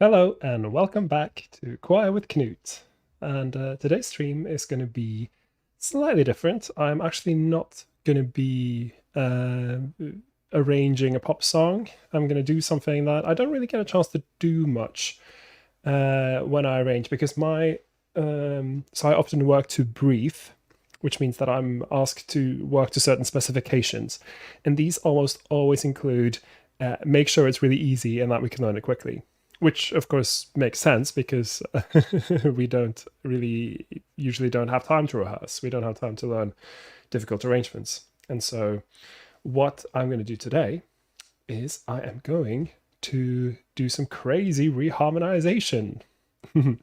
Hello and welcome back to Choir with Knut. And today's stream is going to be slightly different. I'm actually not going to be arranging a pop song. I'm going to do something that I don't really get a chance to do much when I arrange because so I often work to brief, which means that I'm asked to work to certain specifications. And these almost always include make sure it's really easy and that we can learn it quickly, which of course makes sense because we don't really usually don't have time to rehearse. We don't have time to learn difficult arrangements. And so what I'm going to do today is I am going to do some crazy reharmonization. And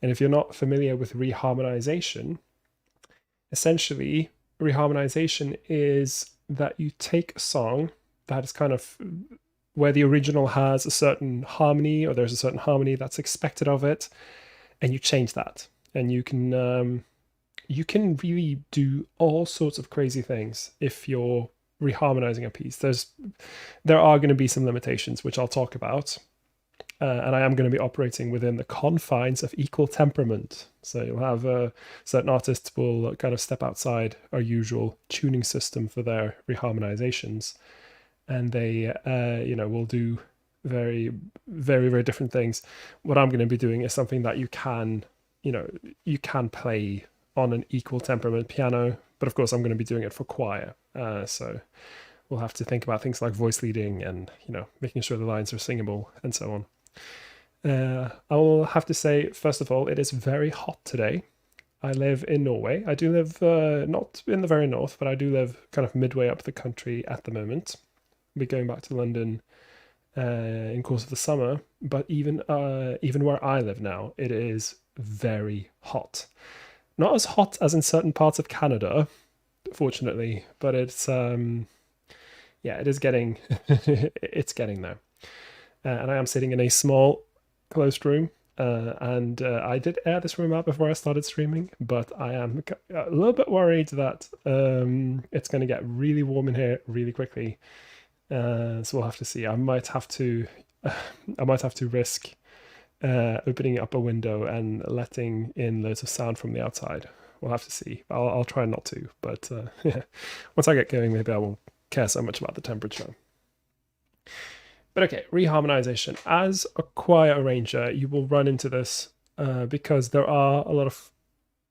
if you're not familiar with reharmonization, essentially reharmonization is that you take a song that is kind of where the original has a certain harmony, or there's a certain harmony that's expected of it, and you change that, and you can really do all sorts of crazy things if you're reharmonizing a piece. There are going to be some limitations which I'll talk about, and I am going to be operating within the confines of equal temperament. So you'll have certain artists will kind of step outside our usual tuning system for their reharmonizations, and they will do very, very, very different things. What I'm going to be doing is something that you can play on an equal temperament piano, but of course I'm going to be doing it for choir. So we'll have to think about things like voice leading and making sure the lines are singable and so on. I will have to say, first of all, it is very hot today. I live in Norway. I do live not in the very north, but I do live kind of midway up the country at the moment. Be going back to London in course of the summer, but even where I live now, it is very hot. Not as hot as in certain parts of Canada, fortunately, but it's it is getting it's getting there. And I am sitting in a small closed room. And I did air this room out before I started streaming, but I am a little bit worried that it's going to get really warm in here really quickly. So we'll have to see. I might have to risk opening up a window and letting in loads of sound from the outside. We'll have to see. I'll try not to, but yeah. Once I get going, maybe I won't care so much about the temperature. But okay, reharmonization. As a choir arranger, you will run into this because there are a lot of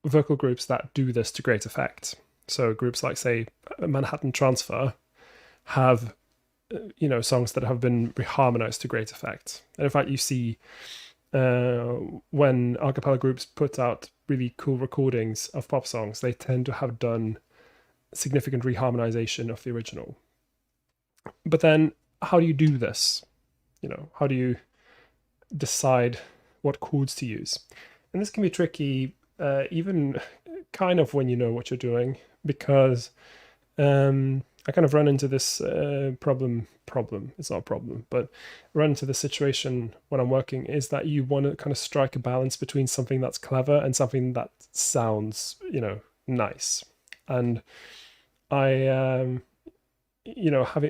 vocal groups that do this to great effect. So groups like, say, Manhattan Transfer have songs that have been reharmonized to great effect. And in fact, you see when a cappella groups put out really cool recordings of pop songs, they tend to have done significant reharmonization of the original. But then how do you do this? How do you decide what chords to use? And this can be tricky, even kind of when you know what you're doing, because I kind of run into this problem. It's not a problem, but run into the situation when I'm working is that you want to kind of strike a balance between something that's clever and something that sounds, nice. And I,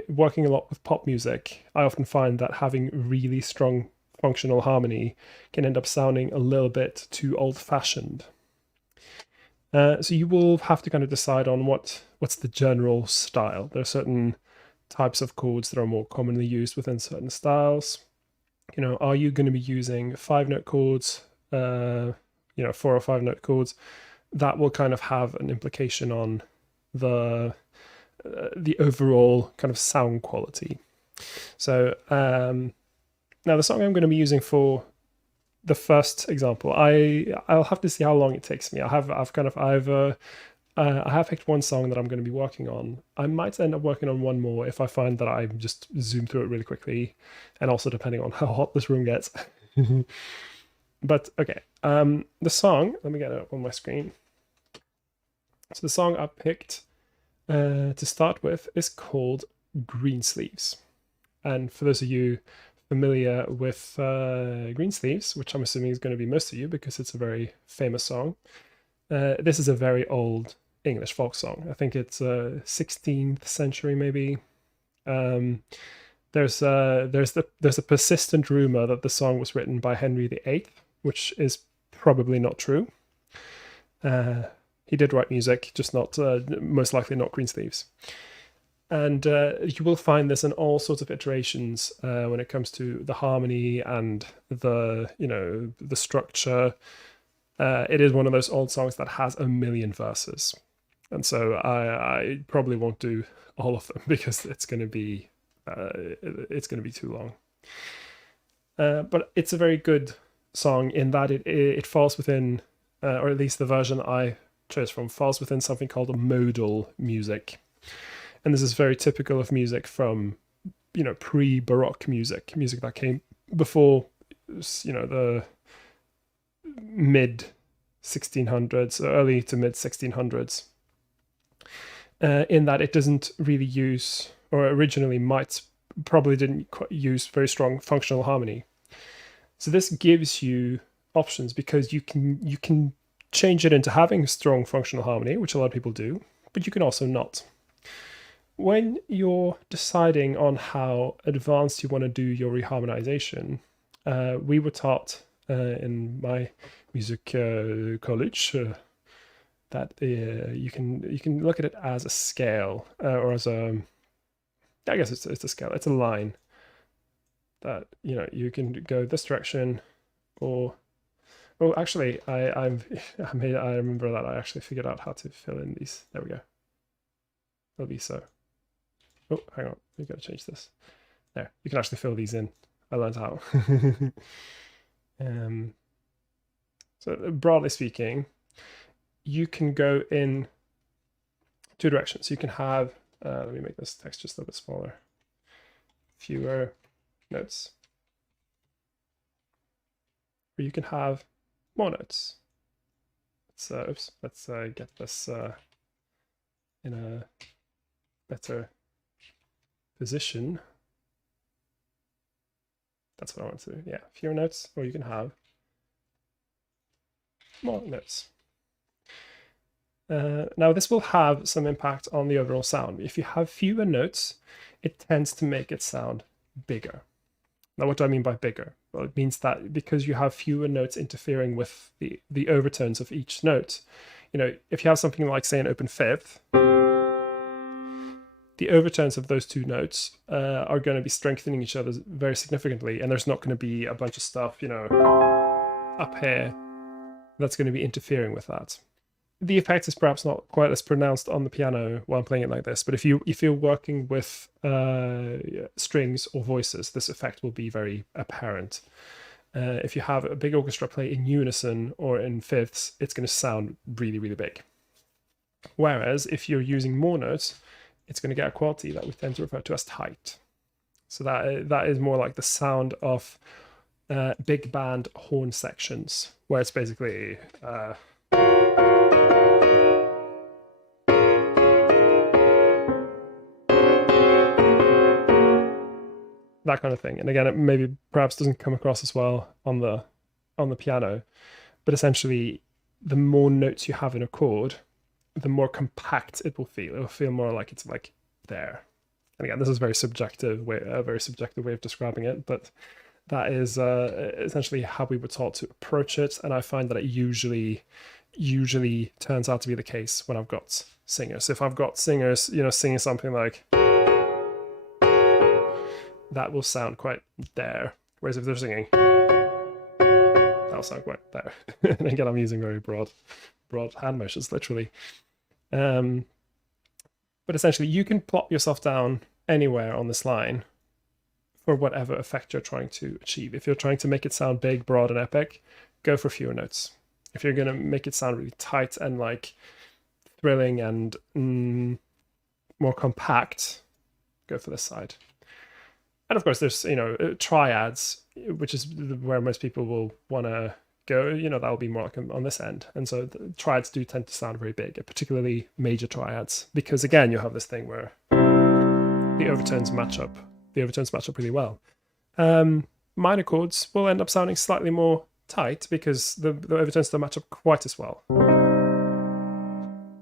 working a lot with pop music, I often find that having really strong functional harmony can end up sounding a little bit too old-fashioned. So you will have to kind of decide on what's the general style. There are certain types of chords that are more commonly used within certain styles. Are you going to be using 5-note chords, 4 or 5-note chords? That will kind of have an implication on the overall kind of sound quality. So now the song I'm going to be using for the first example, I'll have to see how long it takes me. I have picked one song that I'm going to be working on. I might end up working on one more if I find that I just zoom through it really quickly, and also depending on how hot this room gets. But okay, the song, let me get it up on my screen. So the song I picked to start with is called Greensleeves. And for those of you familiar with Greensleeves, which I'm assuming is going to be most of you because it's a very famous song, this is a very old English folk song. I think it's 16th century maybe. there's a persistent rumor that the song was written by Henry VIII, which is probably not true. He did write music, just not most likely not Greensleeves. And you will find this in all sorts of iterations when it comes to the harmony and the structure. It is one of those old songs that has a million verses, and so I probably won't do all of them because it's going to be too long. But it's a very good song in that it falls within, or at least the version I chose from, falls within something called a modal music. And this is very typical of music from, pre-Baroque music that came before, the mid 1600s, early to mid 1600s. In that it doesn't really use, or originally probably didn't use very strong functional harmony. So this gives you options because you can change it into having strong functional harmony, which a lot of people do, but you can also not. When you're deciding on how advanced you want to do your reharmonization, we were taught in my music college that you can look at it as a scale or as I guess it's a scale. It's a line that you can go this direction, or actually I remember that I actually figured out how to fill in these. There we go. It'll be so. Oh, hang on. We've got to change this. There. You can actually fill these in. I learned how. So broadly speaking, you can go in two directions. You can have, let me make this text just a little bit smaller, fewer notes. Or you can have more notes. Let's get this in a better position. That's what I want to do. Yeah, fewer notes, or you can have more notes. Now this will have some impact on the overall sound. If you have fewer notes, it tends to make it sound bigger. Now what do I mean by bigger? Well, it means that because you have fewer notes interfering with the overtones of each note, if you have something like, say, an open fifth, the overtones of those two notes are going to be strengthening each other very significantly, and there's not going to be a bunch of stuff, up here that's going to be interfering with that. The effect is perhaps not quite as pronounced on the piano while I'm playing it like this, but if you're working with strings or voices, this effect will be very apparent. If you have a big orchestra play in unison or in fifths, it's going to sound really, really big. Whereas if you're using more notes, it's going to get a quality that we tend to refer to as tight. So that is more like the sound of big band horn sections, where it's basically that kind of thing. And again, it maybe perhaps doesn't come across as well on the piano, but essentially the more notes you have in a chord, the more compact it will feel. It will feel more like it's like there. And again, this is a very subjective way of describing it, but that is essentially how we were taught to approach it. And I find that it usually turns out to be the case when I've got singers. If I've got singers, singing something like that, will sound quite there. Whereas if they're singing, that'll sound quite there. And again, I'm using very broad hand motions, literally. But essentially, you can plop yourself down anywhere on this line for whatever effect you're trying to achieve. If you're trying to make it sound big, broad, and epic, go for fewer notes. If you're going to make it sound really tight and like thrilling and more compact, go for this side. And of course, there's triads, which is where most people will want to go. That'll be more like on this end. And so the triads do tend to sound very big, particularly major triads, because again, you have this thing where the overtones match up. The overtones match up really well. Minor chords will end up sounding slightly more tight because the overtones don't match up quite as well.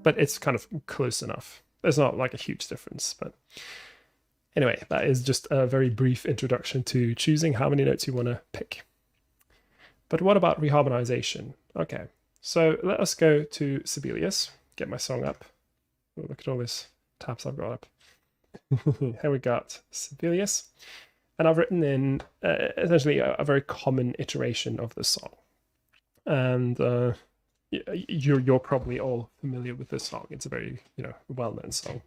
But it's kind of close enough. There's not like a huge difference, but Anyway, that is just a very brief introduction to choosing how many notes you want to pick. But what about reharmonization? Okay, so let us go to Sibelius, get my song up. Oh, look at all these tabs I've got up. Here we got Sibelius. And I've written in essentially a very common iteration of the song. And you're probably all familiar with this song. It's a very, well-known song.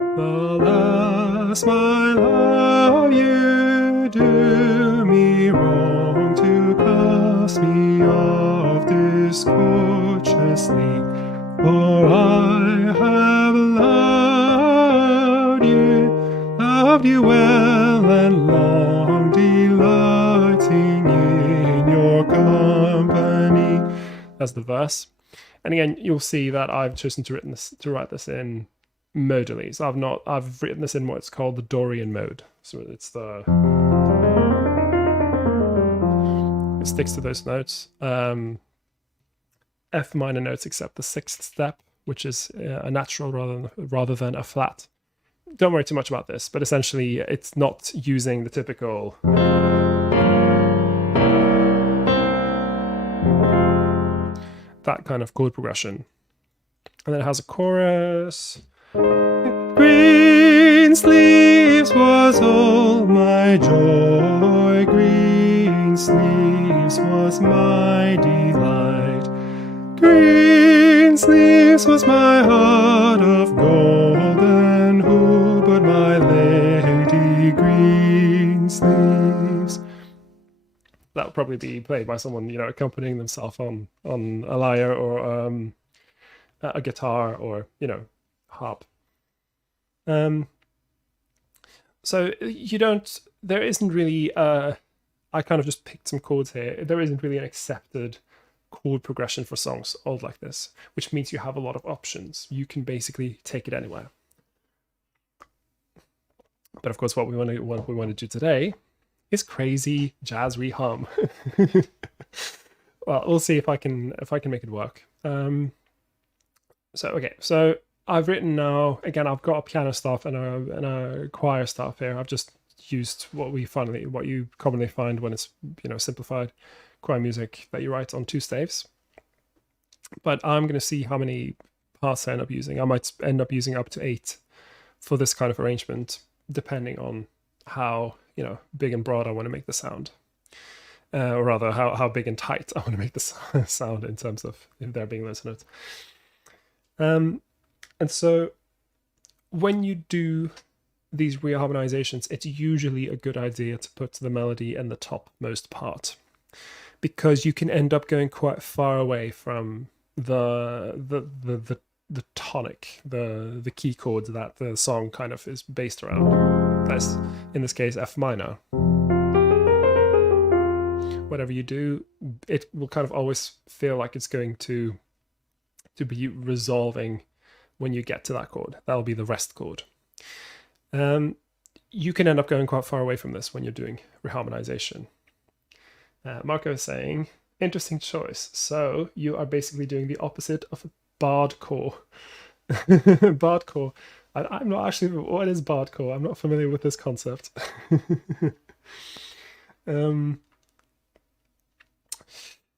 Alas, my love, you do me wrong to cast me off discourteously, for I have loved you well, and long delighting in your company. That's the verse. And again, you'll see that I've chosen to write this in modally. So I've written this in what's called the Dorian mode. So it sticks to those notes. F minor notes except the sixth step, which is a natural rather than a flat. Don't worry too much about this, but essentially it's not using the typical that kind of chord progression. And then it has a chorus. Greensleeves was all my joy, Greensleeves was my delight, Greensleeves was my heart of gold, and who but my lady Greensleeves? That would probably be played by someone, accompanying themselves on a lyre or a guitar or, harp. So there isn't really, I kind of just picked some chords here. There isn't really an accepted chord progression for songs old like this, which means you have a lot of options. You can basically take it anywhere. But of course, what we want to do today is crazy jazz rehum. Well, we'll see if I can make it work. So I've written now. Again, I've got a piano stuff and a choir stuff here. I've just used what you commonly find when it's simplified choir music that you write on two staves. But I'm going to see how many parts I end up using. I might end up using up to 8 for this kind of arrangement, depending on how big and broad I want to make the sound, or rather how big and tight I want to make the sound in terms of if there being those notes. And so when you do these reharmonizations, it's usually a good idea to put the melody in the topmost part, because you can end up going quite far away from the tonic, the key chords that the song kind of is based around. That's, in this case, F minor. Whatever you do, it will kind of always feel like it's going to be resolving when you get to that chord. That'll be the rest chord. You can end up going quite far away from this when you're doing reharmonization. Marco is saying, interesting choice. So you are basically doing the opposite of bardcore. Bardcore. I'm not actually, what is bardcore? I'm not familiar with this concept.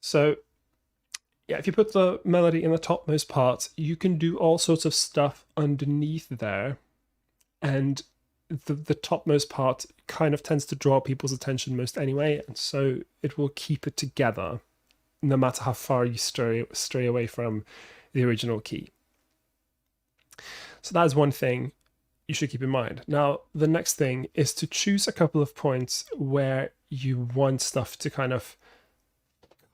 So yeah, if you put the melody in the topmost part, you can do all sorts of stuff underneath there, and the topmost part kind of tends to draw people's attention most anyway, and so it will keep it together no matter how far you stray away from the original key. So that is one thing you should keep in mind. Now, the next thing is to choose a couple of points where you want stuff to kind of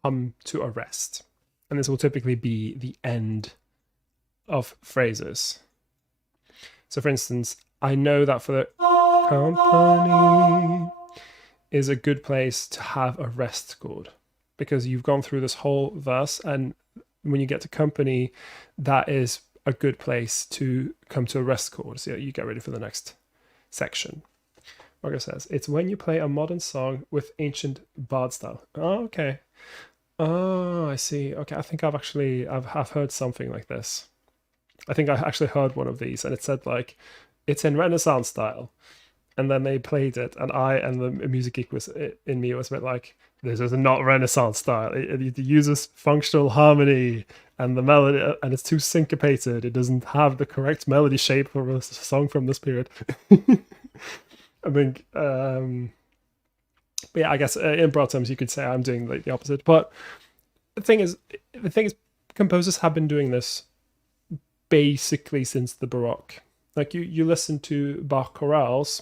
come to a rest. And this will typically be the end of phrases. So for instance, I know that for the company is a good place to have a rest chord, because you've gone through this whole verse, and when you get to company, that is a good place to come to a rest chord. So you get ready for the next section. Margo says, it's when you play a modern song with ancient bard style. Oh, okay. Oh, I see. Okay, I think I've heard something like this. I think I actually heard one of these, and it said like, it's in Renaissance style. And then they played it, and the music geek was in me was a bit like, this is not Renaissance style. It uses functional harmony, and the melody, and it's too syncopated. It doesn't have the correct melody shape for a song from this period. I think, but yeah, I guess in broad terms, you could say I'm doing like the opposite. But the thing is, composers have been doing this basically since the Baroque. Like you listen to Bach chorales,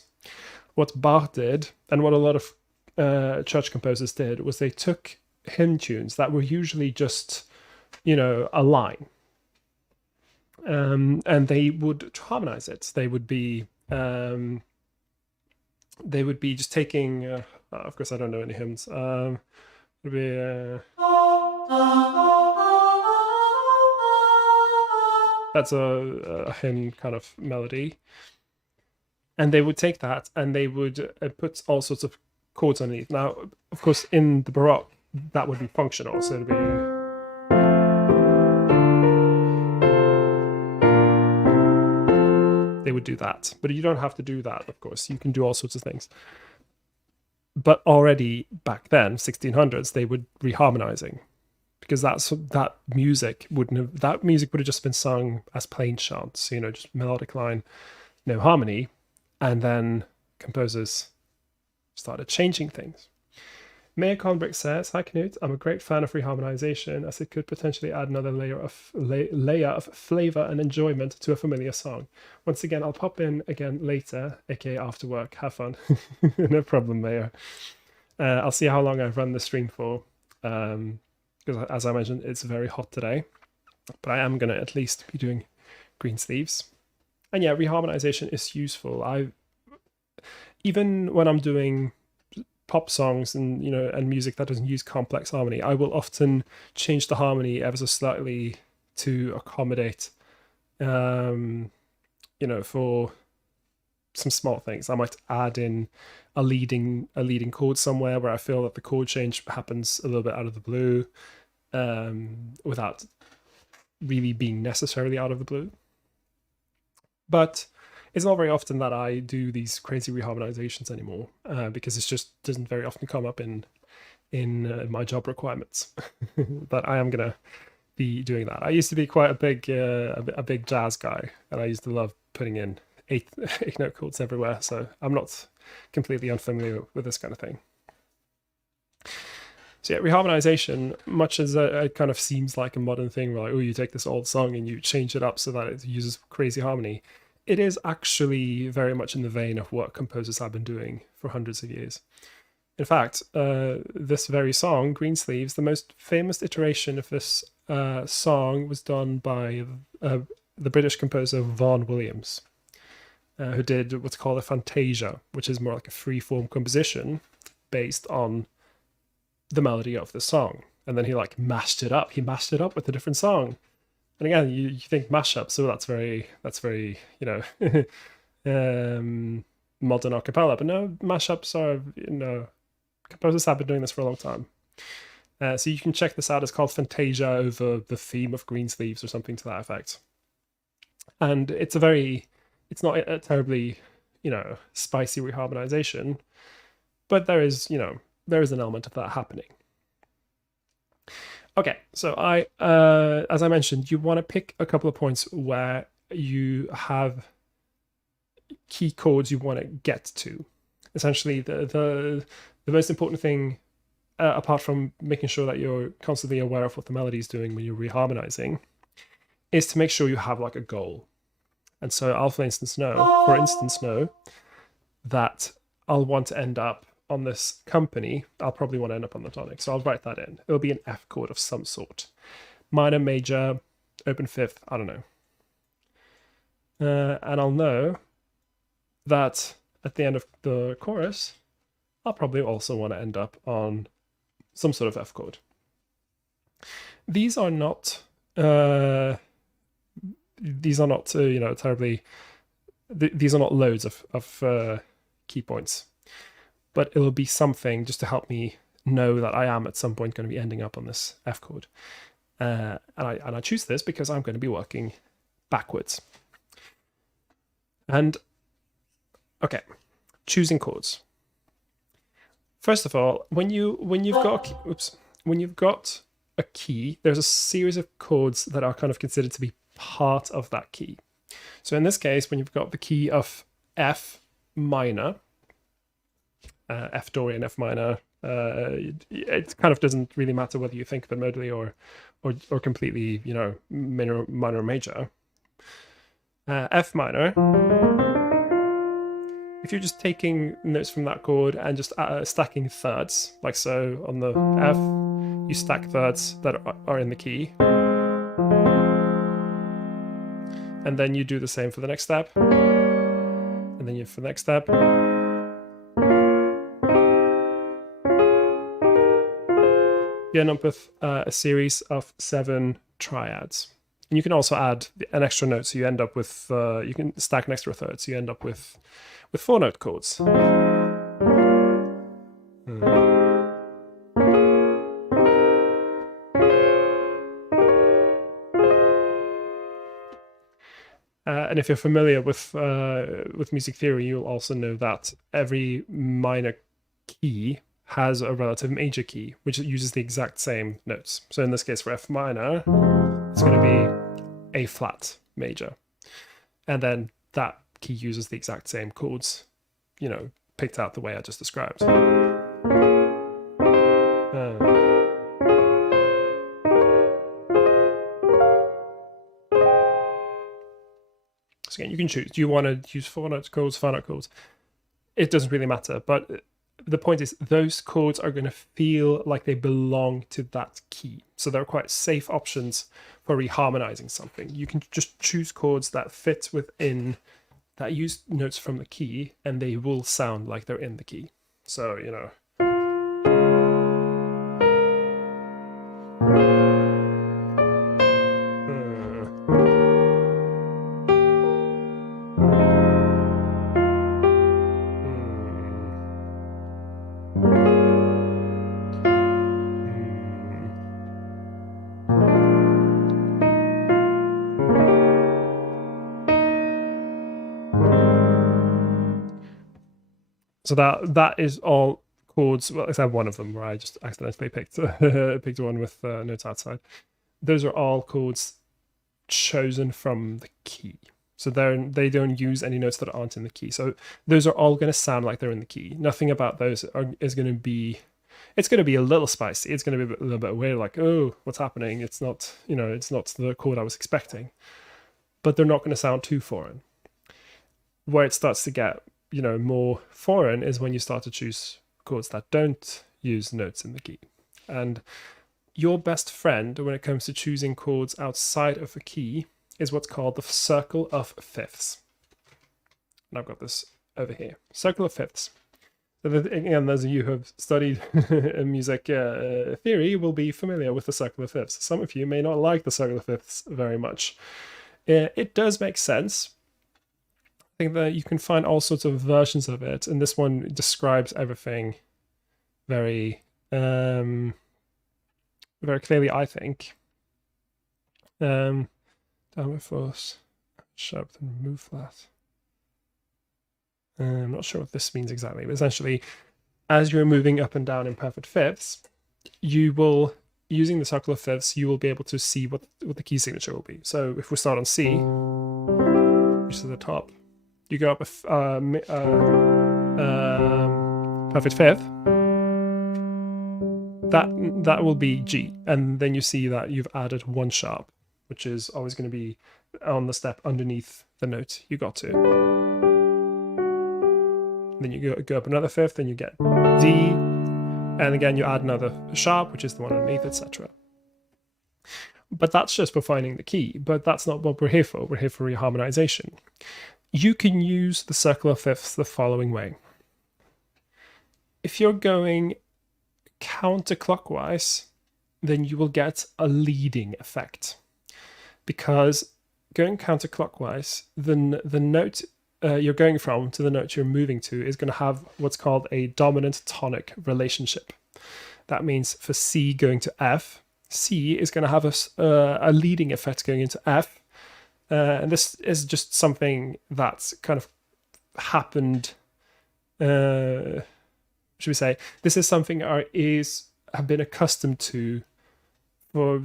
what Bach did, and what a lot of church composers did, was they took hymn tunes that were usually just, a line, and they would harmonize it. They would be just taking. Of course, I don't know any hymns. It would be. That's a hymn kind of melody. And they would take that and they would put all sorts of chords underneath. Now, of course, in the Baroque, that would be functional. So it'd be. They would do that. But you don't have to do that, of course. You can do all sorts of things. But already back then, 1600s, they were reharmonizing. Because that music would have just been sung as plain chants, just melodic line, no harmony, and then composers started changing things. Mayor Conbrick says, "Hi Knut, I'm a great fan of reharmonization as it could potentially add another layer of flavor and enjoyment to a familiar song. Once again, I'll pop in again later, aka after work. Have fun." No problem, Mayor. I'll see how long I run the stream for. Because as I mentioned, it's very hot today, but I am going to at least be doing Greensleeves. And yeah, reharmonization is useful. Even when I'm doing pop songs and and music that doesn't use complex harmony, I will often change the harmony ever so slightly to accommodate, for some small things. I might add in a leading chord somewhere where I feel that the chord change happens a little bit out of the blue, without really being necessarily out of the blue. But it's not very often that I do these crazy reharmonizations anymore, because it just doesn't very often come up in my job requirements. But I am gonna be doing that. I used to be quite a big jazz guy, and I used to love putting in eighth note chords everywhere. So I'm not completely unfamiliar with this kind of thing. So yeah, reharmonization, much as it kind of seems like a modern thing, where like, oh, you take this old song and you change it up so that it uses crazy harmony, it is actually very much in the vein of what composers have been doing for hundreds of years. In fact, this very song, Greensleeves, the most famous iteration of this song was done by the British composer Vaughan Williams, who did what's called a fantasia, which is more like a free-form composition based on the melody of the song. And then he mashed it up. He mashed it up with a different song. And again, you think mashup, so that's very modern a cappella. But no, mashups are, composers have been doing this for a long time. So you can check this out. It's called Fantasia over the theme of Greensleeves or something to that effect. And it's not a terribly, spicy reharmonization, but there is an element of that happening. Okay, so as I mentioned, you want to pick a couple of points where you have key chords you want to get to. Essentially, the most important thing, apart from making sure that you're constantly aware of what the melody is doing when you're reharmonizing, is to make sure you have a goal. And so I'll, for instance, know that I'll want to end up on this company. I'll probably want to end up on the tonic, so I'll write that in. It'll be an F chord of some sort. Minor, major, open fifth, I don't know. And I'll know that at the end of the chorus, I'll probably also want to end up on some sort of F chord. These are not terribly. These are not loads of key points, but it'll be something just to help me know that I am at some point going to be ending up on this F chord. And I choose this because I'm going to be working backwards. And okay, choosing chords. First of all, when you've got a key, there's a series of chords that are kind of considered to be part of that key. So in this case, when you've got the key of F minor, F Dorian, F minor, it kind of doesn't really matter whether you think of it modally or completely, minor or major. F minor, if you're just taking notes from that chord and just stacking thirds, like so on the F, you stack thirds that are in the key. And then you do the same for the next step. And then for the next step. You end up with a series of 7 triads. And you can also add an extra note, so you end up with, you can stack an extra third, so you end up with 4-note chords. And if you're familiar with music theory, you'll also know that every minor key has a relative major key, which uses the exact same notes. So in this case, for F minor, it's going to be A flat major. And then that key uses the exact same chords, picked out the way I just described. So again, you can choose. Do you want to use 4-note chords, 5-note chords? It doesn't really matter. But the point is, those chords are going to feel like they belong to that key. So they're quite safe options for reharmonizing something. You can just choose chords that fit within, that use notes from the key, and they will sound like they're in the key. So, So that is all chords, well, except one of them where I just accidentally picked one with notes outside. Those are all chords chosen from the key. So they don't use any notes that aren't in the key. So those are all going to sound like they're in the key. Nothing about those is going to be, it's going to be a little spicy. It's going to be a little bit weird, like, oh, what's happening? It's not, it's not the chord I was expecting. But they're not going to sound too foreign. Where it starts to get more foreign is when you start to choose chords that don't use notes in the key. And your best friend when it comes to choosing chords outside of a key is what's called the circle of fifths. And I've got this over here. Circle of fifths. So again, those of you who have studied music theory will be familiar with the circle of fifths. Some of you may not like the circle of fifths very much. It does make sense. I think that you can find all sorts of versions of it, and this one describes everything very, very clearly, I think. Downward force, sharp, then move flat. I'm not sure what this means exactly, but essentially, as you're moving up and down in perfect fifths, you will, using the circle of fifths, you will be able to see what the key signature will be. So if we start on C, which is at the top, you go up a perfect fifth, that will be G, and then you see that you've added 1 sharp, which is always going to be on the step underneath the note you got to. Then you go up another fifth, and you get D, and again you add another sharp, which is the one underneath, etc. But that's just for finding the key, but that's not what we're here for. We're here for reharmonization. You can use the circle of fifths the following way. If you're going counterclockwise, then you will get a leading effect. Because going counterclockwise, the note you're going from to the note you're moving to is going to have what's called a dominant tonic relationship. That means for C going to F, C is going to have a leading effect going into F. And this is just something that's kind of happened should we say, this is something our ears have been accustomed to for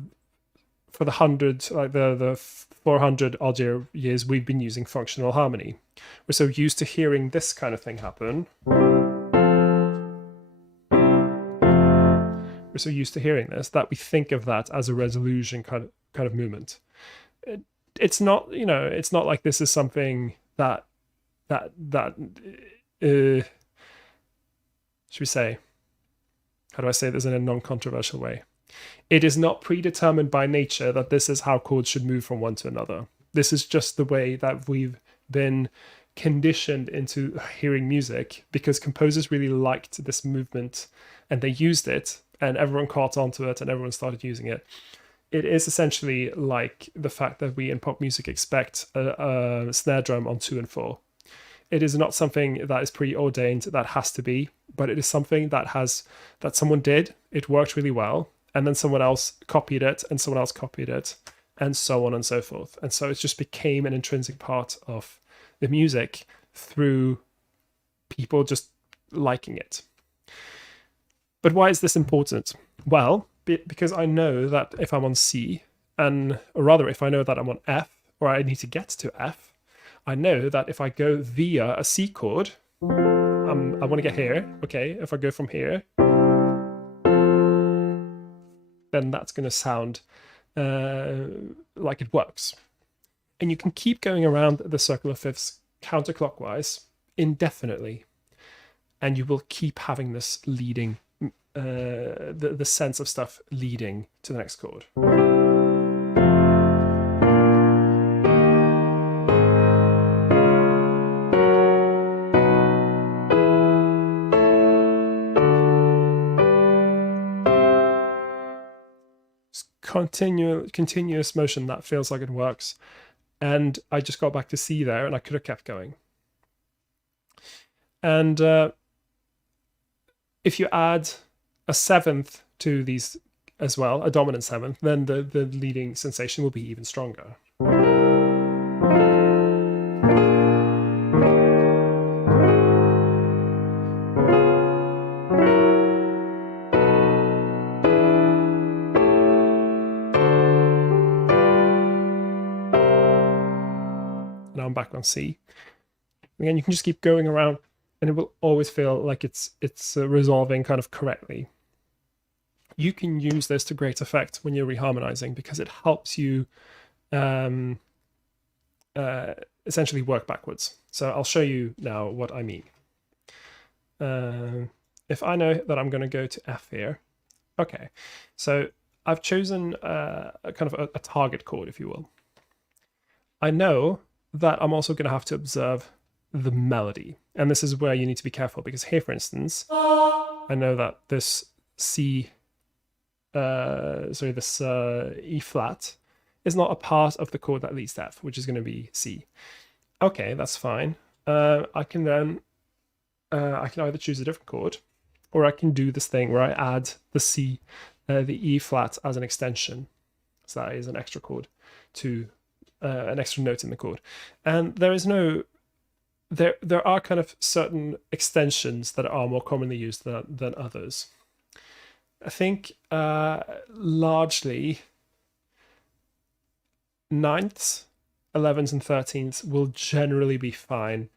the the 400 odd years we've been using functional harmony. We're so used to hearing this kind of thing happen. We're so used to hearing this that we think of that as a resolution kind of movement. It's not, it's not like this is something that should we say, how do I say this in a non-controversial way? It is not predetermined by nature that this is how chords should move from one to another. This is just the way that we've been conditioned into hearing music because composers really liked this movement and they used it and everyone caught onto it and everyone started using it. It is essentially like the fact that we in pop music expect a snare drum on 2 and 4. It is not something that is preordained that has to be, but it is something that someone did, it worked really well, and then someone else copied it, and someone else copied it, and so on and so forth. And so it just became an intrinsic part of the music through people just liking it. But why is this important? Well, because I know that if I'm on C, or rather if I know that I'm on F, or I need to get to F, I know that if I go via a C chord, I want to get here, okay, if I go from here, then that's going to sound like it works. And you can keep going around the circle of fifths counterclockwise indefinitely, and you will keep having this leading, the sense of stuff leading to the next chord. Continuous motion that feels like it works. And I just got back to C there and I could have kept going. And if you add a seventh to these as well, a dominant seventh, then the leading sensation will be even stronger. Now I'm back on C. Again, you can just keep going around and it will always feel like it's resolving kind of correctly. You can use this to great effect when you're reharmonizing because it helps you essentially work backwards. So I'll show you now what I mean. If I know that I'm going to go to F here, okay, so I've chosen a kind of a target chord, if you will. I know that I'm also going to have to observe the melody. And this is where you need to be careful because here, for instance, I know that this E flat is not a part of the chord that leads to F, which is going to be C. Okay, that's fine. I can either choose a different chord or I can do this thing where I add the E flat as an extension. So that is an extra chord to an extra note in the chord. And there are kind of certain extensions that are more commonly used than others. I think largely 9ths, 11ths, and 13ths will generally be fine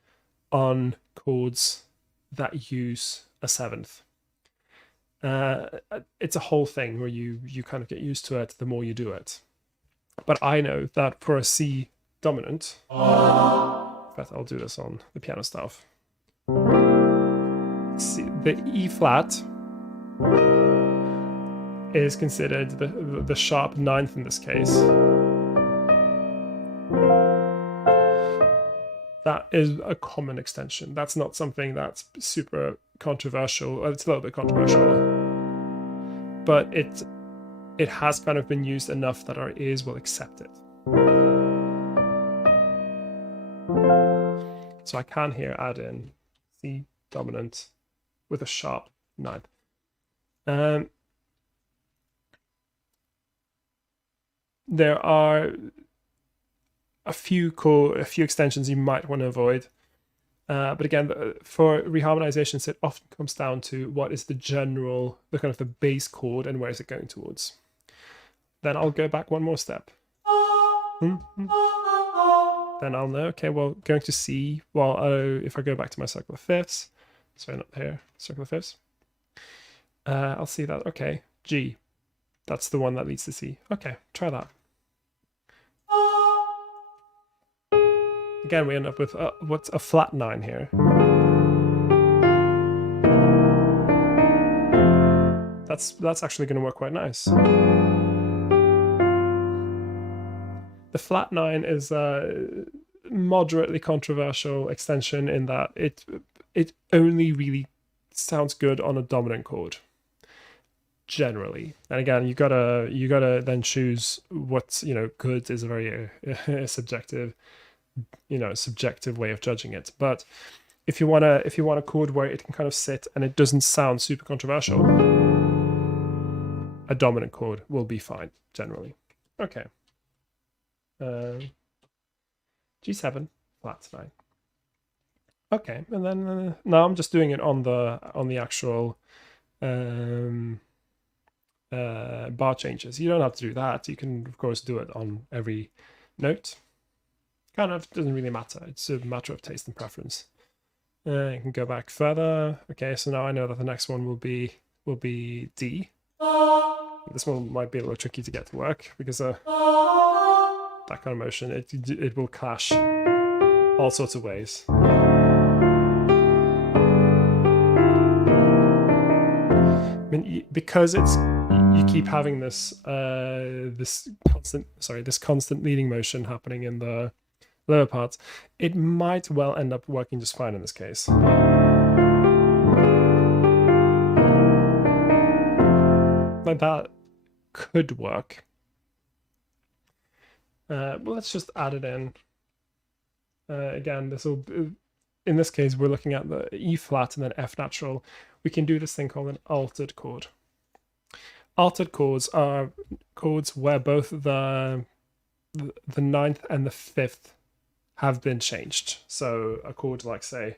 on chords that use a 7th. It's a whole thing where you kind of get used to it the more you do it. But I know that for a C dominant, in fact, I'll do this on the piano staff. See, the E flat is considered the sharp 9th in this case. That is a common extension. That's not something that's super controversial. It's a little bit controversial, but it has kind of been used enough that our ears will accept it. So I can here add in C dominant with a sharp 9th. There are a few extensions you might want to avoid. But again, for reharmonizations, it often comes down to what is the kind of the base chord and where is it going towards. Then I'll go back one more step. Then I'll know, okay, well, going to C, well, if I go back to my circle of fifths, sorry, not here, circle of fifths, I'll see that, okay, G, that's the one that leads to C. Okay, try that. Again, we end up with what's a flat 9 here. That's actually going to work quite nice. The flat 9 is a moderately controversial extension in that it only really sounds good on a dominant chord, generally. And again, you gotta then choose what's, good is a very subjective way of judging it. But if you want a chord where it can kind of sit and it doesn't sound super controversial, a dominant chord will be fine generally. Okay. G7, flat 9. Okay, and then now I'm just doing it on the actual bar changes. You don't have to do that. You can of course do it on every note. Kind of doesn't really matter. It's a matter of taste and preference. You can go back further. Okay, so now I know that the next one will be D. This one might be a little tricky to get to work because that kind of motion, it will clash all sorts of ways. I mean, because you keep having this constant leading motion happening in the lower parts, it might well end up working just fine in this case. Like that could work. Well, let's just add it in. Again, in this case, we're looking at the E flat and then F natural. We can do this thing called an altered chord. Altered chords are chords where both the ninth and the fifth have been changed. So a chord like, say,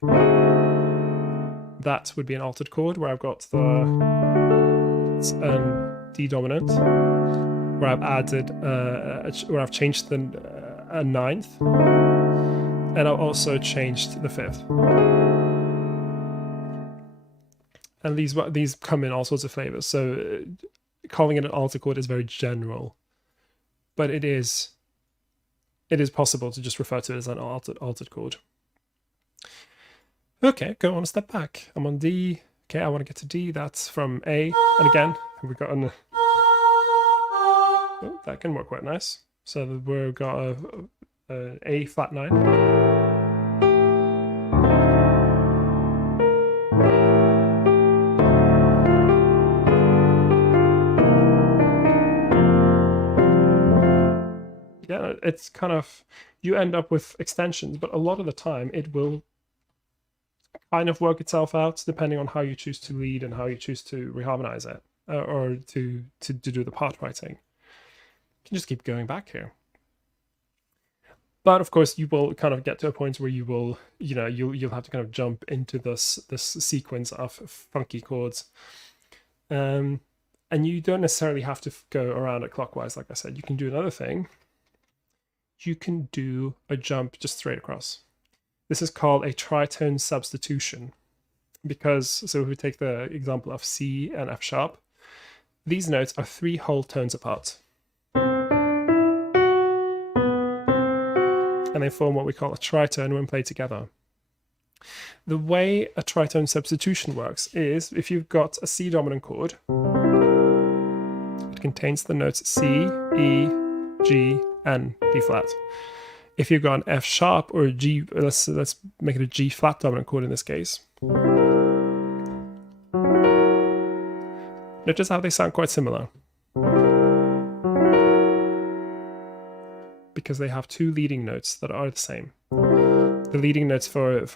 that would be an altered chord where I've got the D dominant, where I've added, where I've changed a ninth, and I've also changed the fifth. And these come in all sorts of flavors. So calling it an altered chord is very general, but it is possible to just refer to it as an altered chord. Okay, go on a step back. I'm on D. Okay, I want to get to D. That's from A. And again, we've got an... Oh, that can work quite nice. So we've got a A flat 9. Yeah, it's kind of, you end up with extensions, but a lot of the time it will kind of work itself out depending on how you choose to lead and how you choose to reharmonize it, or to do the part writing. You can just keep going back here. But of course, you will kind of get to a point where you will, you'll have to kind of jump into this sequence of funky chords. And you don't necessarily have to go around it clockwise, like I said. You can do another thing. You can do a jump just straight across. This is called a tritone substitution. So if we take the example of C and F sharp, these notes are 3 whole tones apart. And they form what we call a tritone when played together. The way a tritone substitution works is if you've got a C dominant chord, it contains the notes C, E, G, and D flat. If you've got an F sharp or a G, let's make it a G flat dominant chord in this case. Notice how they sound quite similar, because they have 2 leading notes that are the same. The leading notes for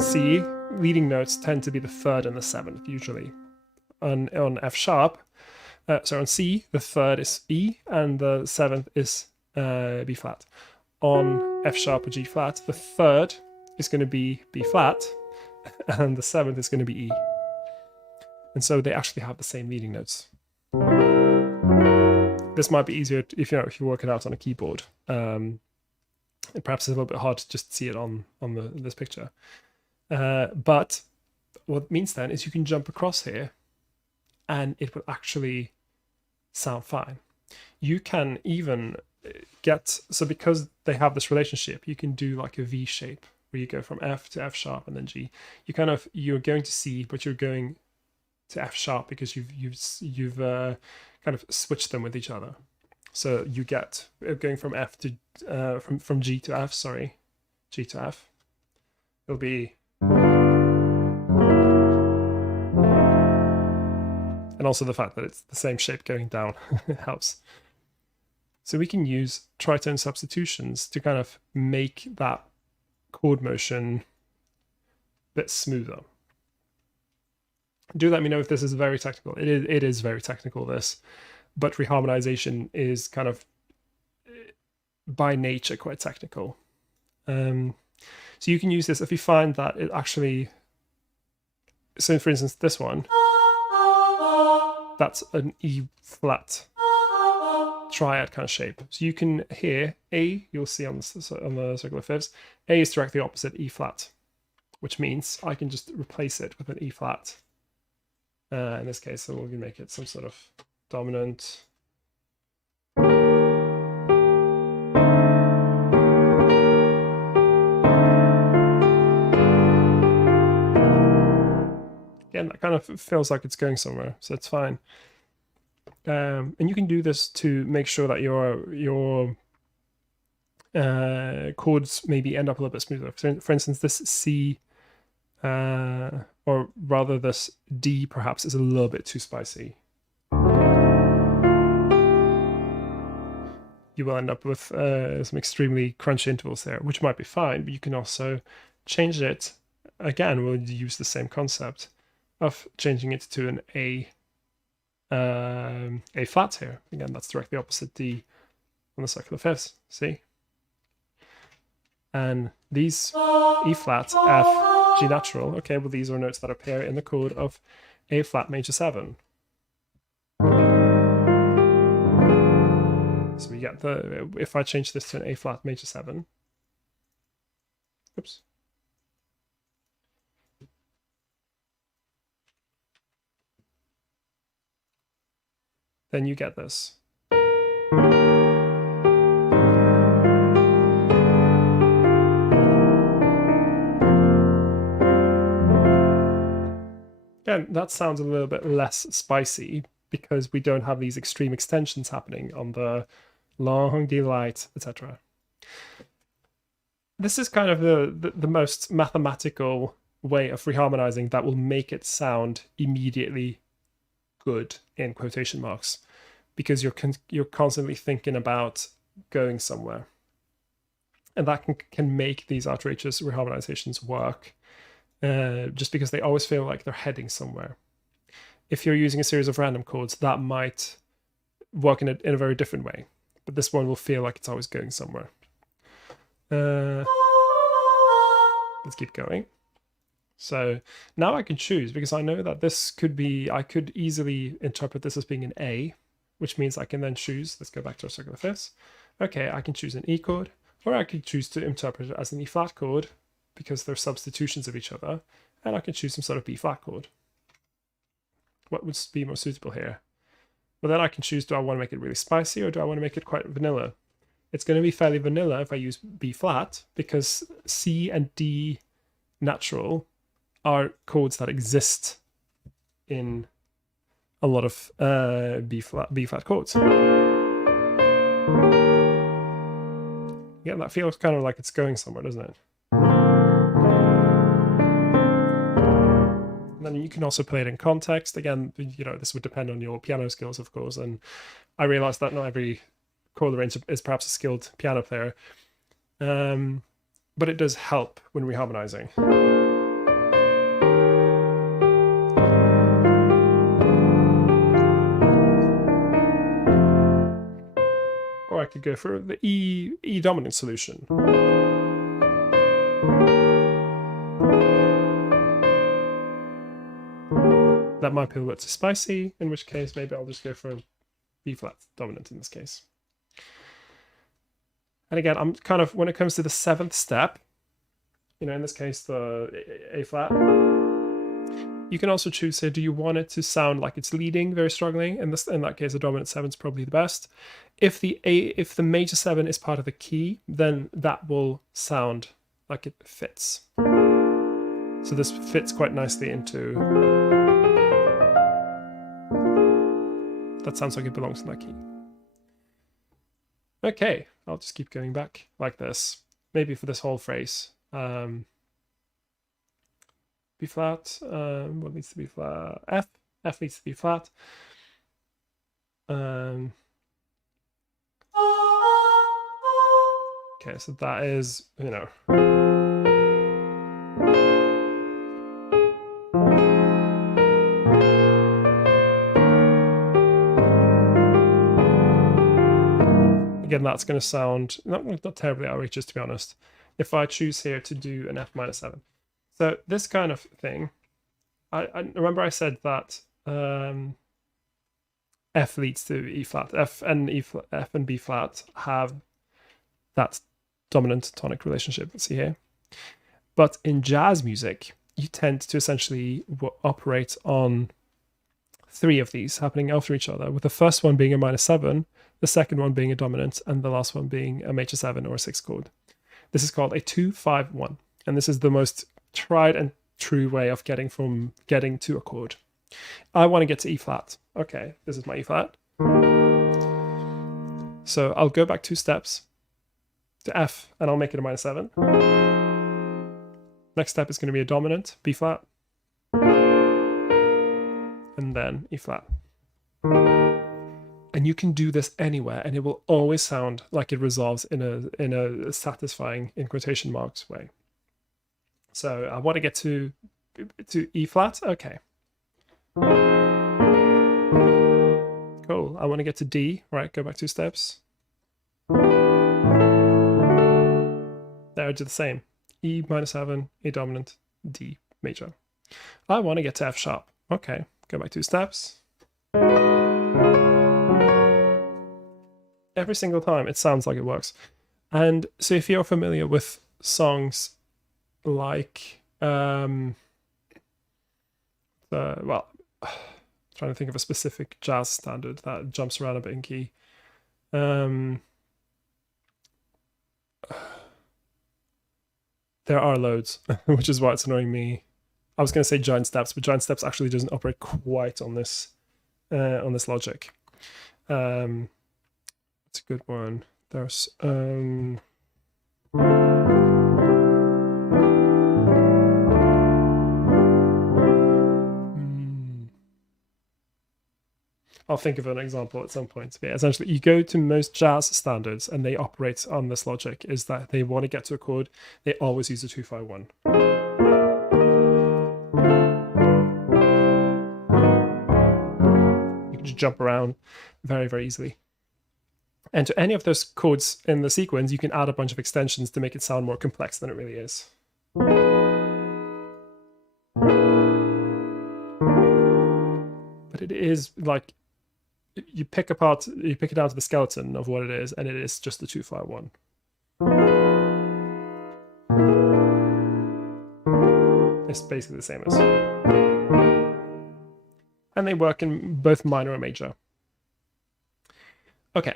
C, leading notes tend to be the 3rd and the 7th usually. On F sharp, so on C, the 3rd is E and the 7th is B flat. On F sharp or G flat, the 3rd is going to be B flat, and the 7th is going to be E. And so they actually have the same leading notes. This might be easier if you work it out on a keyboard. It perhaps it's a little bit hard to just see it on this picture. But what it means then is you can jump across here and it will actually sound fine. You can even so because they have this relationship, you can do like a V shape where you go from F to F sharp and then G. You're going to C, but you're going to F sharp because you've kind of switched them with each other. So you get going from F to from G to F. Sorry, G to F. It'll be, and also the fact that it's the same shape going down helps. So we can use tritone substitutions to kind of make that chord motion a bit smoother. Do let me know if this is very technical. It is very technical, this, but reharmonization is kind of by nature quite technical. So you can use this if you find that it actually, so for instance this one, that's an E flat triad kind of shape. So you can hear A, you'll see on the circular fifths, A is directly opposite E flat, which means I can just replace it with an E flat. In this case, so we'll make it some sort of dominant. Again, that kind of feels like it's going somewhere, so it's fine. And you can do this to make sure that your chords maybe end up a little bit smoother. For instance, this C, or rather this D perhaps, is a little bit too spicy. You will end up with some extremely crunchy intervals there, which might be fine, but you can also change it. Again, we'll use the same concept of changing it to an A flat here. Again, that's directly opposite D on the circular fifths, see? And these E flat, F, G natural, okay, well these are notes that appear in the chord of A flat major 7. So we get if I change this to an A flat major 7, oops. Then you get this. Again, that sounds a little bit less spicy because we don't have these extreme extensions happening on the long delight, etc. This is kind of the most mathematical way of reharmonizing that will make it sound immediately good in quotation marks, because you're constantly thinking about going somewhere, and that can make these outrageous reharmonizations work. Just because they always feel like they're heading somewhere. If you're using a series of random chords, that might work in a very different way, but this one will feel like it's always going somewhere. Let's keep going. So now I can choose, because I know that this could be, I could easily interpret this as being an A, which means I can then choose, let's go back to our circular fifths. Okay, I can choose an E chord, or I could choose to interpret it as an E flat chord, because they're substitutions of each other, and I can choose some sort of B flat chord. What would be more suitable here? Well, then I can choose, do I want to make it really spicy, or do I want to make it quite vanilla? It's going to be fairly vanilla if I use B flat, because C and D natural are chords that exist in a lot of B flat chords. Yeah, that feels kind of like it's going somewhere, doesn't it? And then you can also play it in context. Again, this would depend on your piano skills, of course, and I realize that not every chord arranger is perhaps a skilled piano player, but it does help when reharmonizing. Or I could go for the E dominant solution. That might be a bit too spicy, in which case maybe I'll just go for B flat dominant in this case. And again, I'm kind of, when it comes to the 7th step, you know, in this case, the A flat, you can also choose here, do you want it to sound like it's leading, very struggling? In that case, a dominant 7 is probably the best. If the major 7 is part of the key, then that will sound like it fits. So this fits quite nicely into, that sounds like it belongs in that key. Okay, I'll just keep going back like this. Maybe for this whole phrase. B flat, what needs to be flat? F needs to be flat. Okay, so that is, you know. Again, that's going to sound not terribly outrageous, to be honest, if I choose here to do an F minor 7. So this kind of thing, I remember I said that F leads to E flat. F and B flat have that dominant tonic relationship, let's see here. But in jazz music, you tend to essentially operate on 3 of these happening after each other, with the first one being a minor 7, the second one being a dominant, and the last one being a major 7 or a 6 chord. This is called a 2-5-1, and this is the most tried and true way of getting to a chord. I want to get to E flat. Okay, this is my E flat. So I'll go back 2 steps to F, and I'll make it a minor 7. Next step is going to be a dominant, B flat, and then E flat. And you can do this anywhere, and it will always sound like it resolves in a satisfying, in quotation marks, way. So I want to get to E flat. Okay. Cool. I want to get to D. Right. Go back 2 steps. There, I do the same. E minor 7, A dominant, D major. I want to get to F sharp. Okay. Go back 2 steps. Every single time it sounds like it works. And so if you're familiar with songs like trying to think of a specific jazz standard that jumps around a bit in key. There are loads, which is why it's annoying me. I was going to say giant steps, but giant steps actually doesn't operate quite on this logic. It's a good one. There's I'll think of an example at some point. But essentially, you go to most jazz standards and they operate on this logic, is that they want to get to a chord, they always use a 2-5-1. You can just jump around very, very easily. And to any of those chords in the sequence, you can add a bunch of extensions to make it sound more complex than it really is. But it is like, you pick it out to the skeleton of what it is, and it is just the 2-5-1. It's basically the same as. And they work in both minor and major. Okay,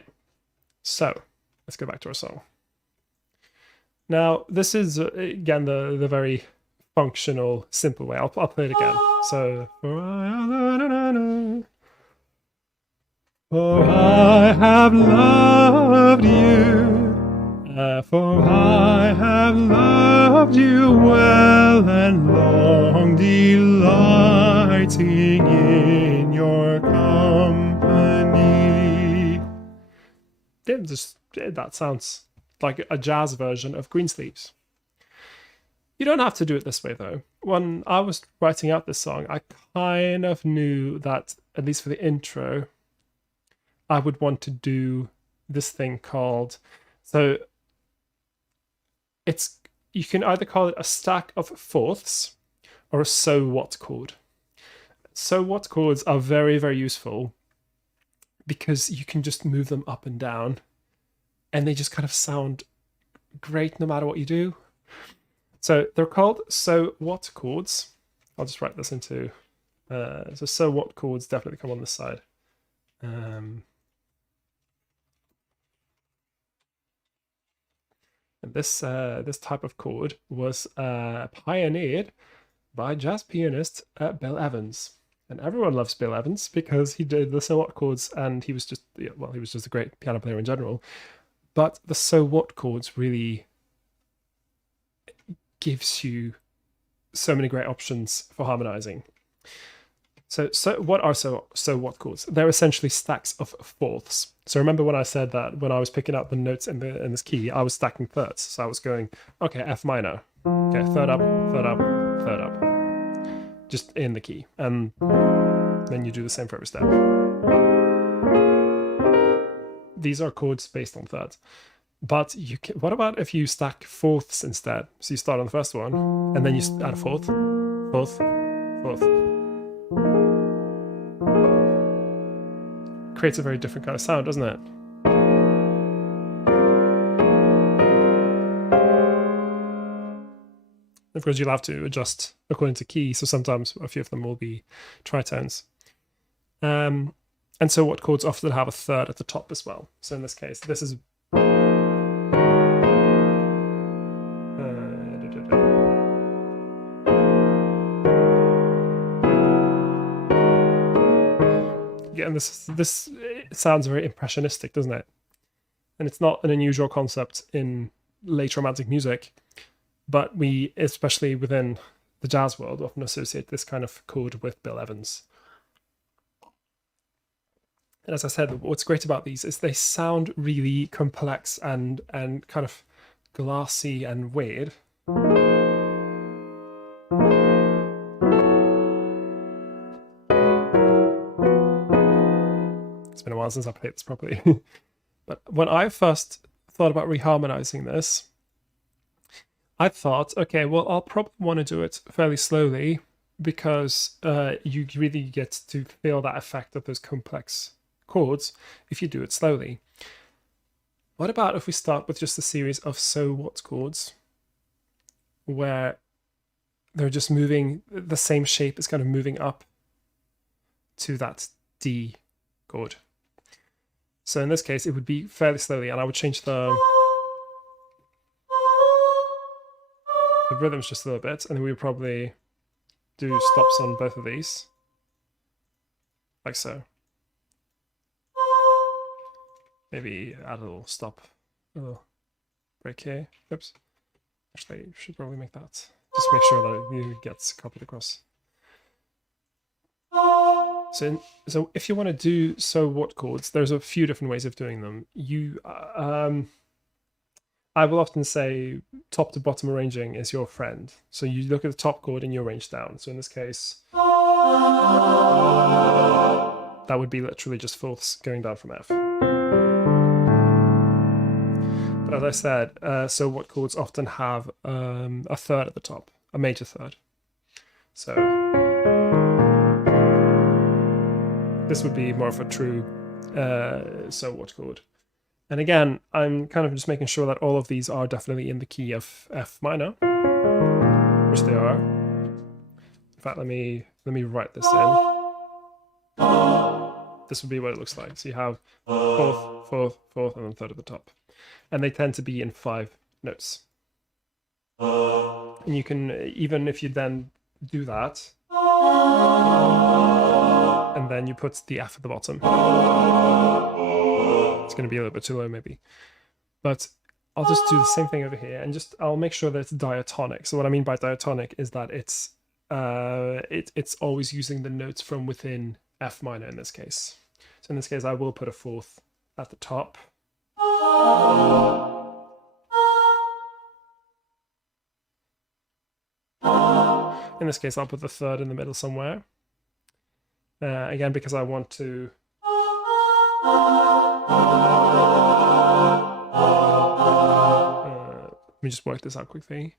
so let's go back to our song. Now, this is, again, the very functional, simple way. I'll play it again. So, for I have loved you, for I have loved you well and long, delighting in your company. That sounds like a jazz version of Greensleeves. You don't have to do it this way, though. When I was writing out this song, I kind of knew that, at least for the intro, I would want to do this thing called, so you can either call it a stack of fourths or a so what chord. So what chords are very, very useful because you can just move them up and down and they just kind of sound great no matter what you do. So they're called so what chords. I'll just write this into so what chords definitely come on this side. And this type of chord was pioneered by jazz pianist Bill Evans. And everyone loves Bill Evans because he did the so what chords, and he was just he was just a great piano player in general. But the so what chords really gives you so many great options for harmonizing. So what are so what chords? They're essentially stacks of fourths. So remember when I said that when I was picking up the notes in this key, I was stacking thirds. So I was going, okay, F minor, okay, third up, third up, third up, just in the key, and then you do the same for every step. These are chords based on thirds. But you can, what about if you stack fourths instead? So you start on the first one, and then you add a fourth, fourth, fourth. Creates a very different kind of sound, doesn't it? Of course, you'll have to adjust according to key, so sometimes a few of them will be tritones. And so what chords often have a third at the top as well. So in this case, this is and this sounds very impressionistic, doesn't it? And it's not an unusual concept in late romantic music, but we, especially within the jazz world, often associate this kind of chord with Bill Evans. And as I said, what's great about these is they sound really complex and kind of glassy and weird. It's been a while since I played this properly. But when I first thought about reharmonizing this, I thought, okay, well, I'll probably want to do it fairly slowly because you really get to feel that effect of those complex chords if you do it slowly. What about if we start with just a series of so what chords where they're just moving, the same shape is kind of moving up to that D chord. So in this case, it would be fairly slowly, and I would change the rhythms just a little bit, and then we would probably do stops on both of these, like so. Maybe add a little stop, a little break here. Oops. Actually, you should probably make that. Just make sure that it gets copied across. So if you want to do so what chords, there's a few different ways of doing them. I will often say top to bottom arranging is your friend. So you look at the top chord and you arrange down. So in this case, that would be literally just fourths going down from F. But as I said, so what chords often have a third at the top, a major third. So this would be more of a true so what chord. And again, I'm kind of just making sure that all of these are definitely in the key of F minor, which they are. In fact, let me write this in. This would be what it looks like. So you have fourth, fourth, fourth, and then third at the top. And they tend to be in 5 notes. And you can, even if you then do that, and then you put the F at the bottom, it's going to be a little bit too low maybe. But I'll just do the same thing over here, and I'll make sure that it's diatonic. So what I mean by diatonic is that it's always using the notes from within F minor in this case. So in this case, I will put a fourth at the top. In this case, I'll put the third in the middle somewhere. Again, because I want to... let me just work this out quickly.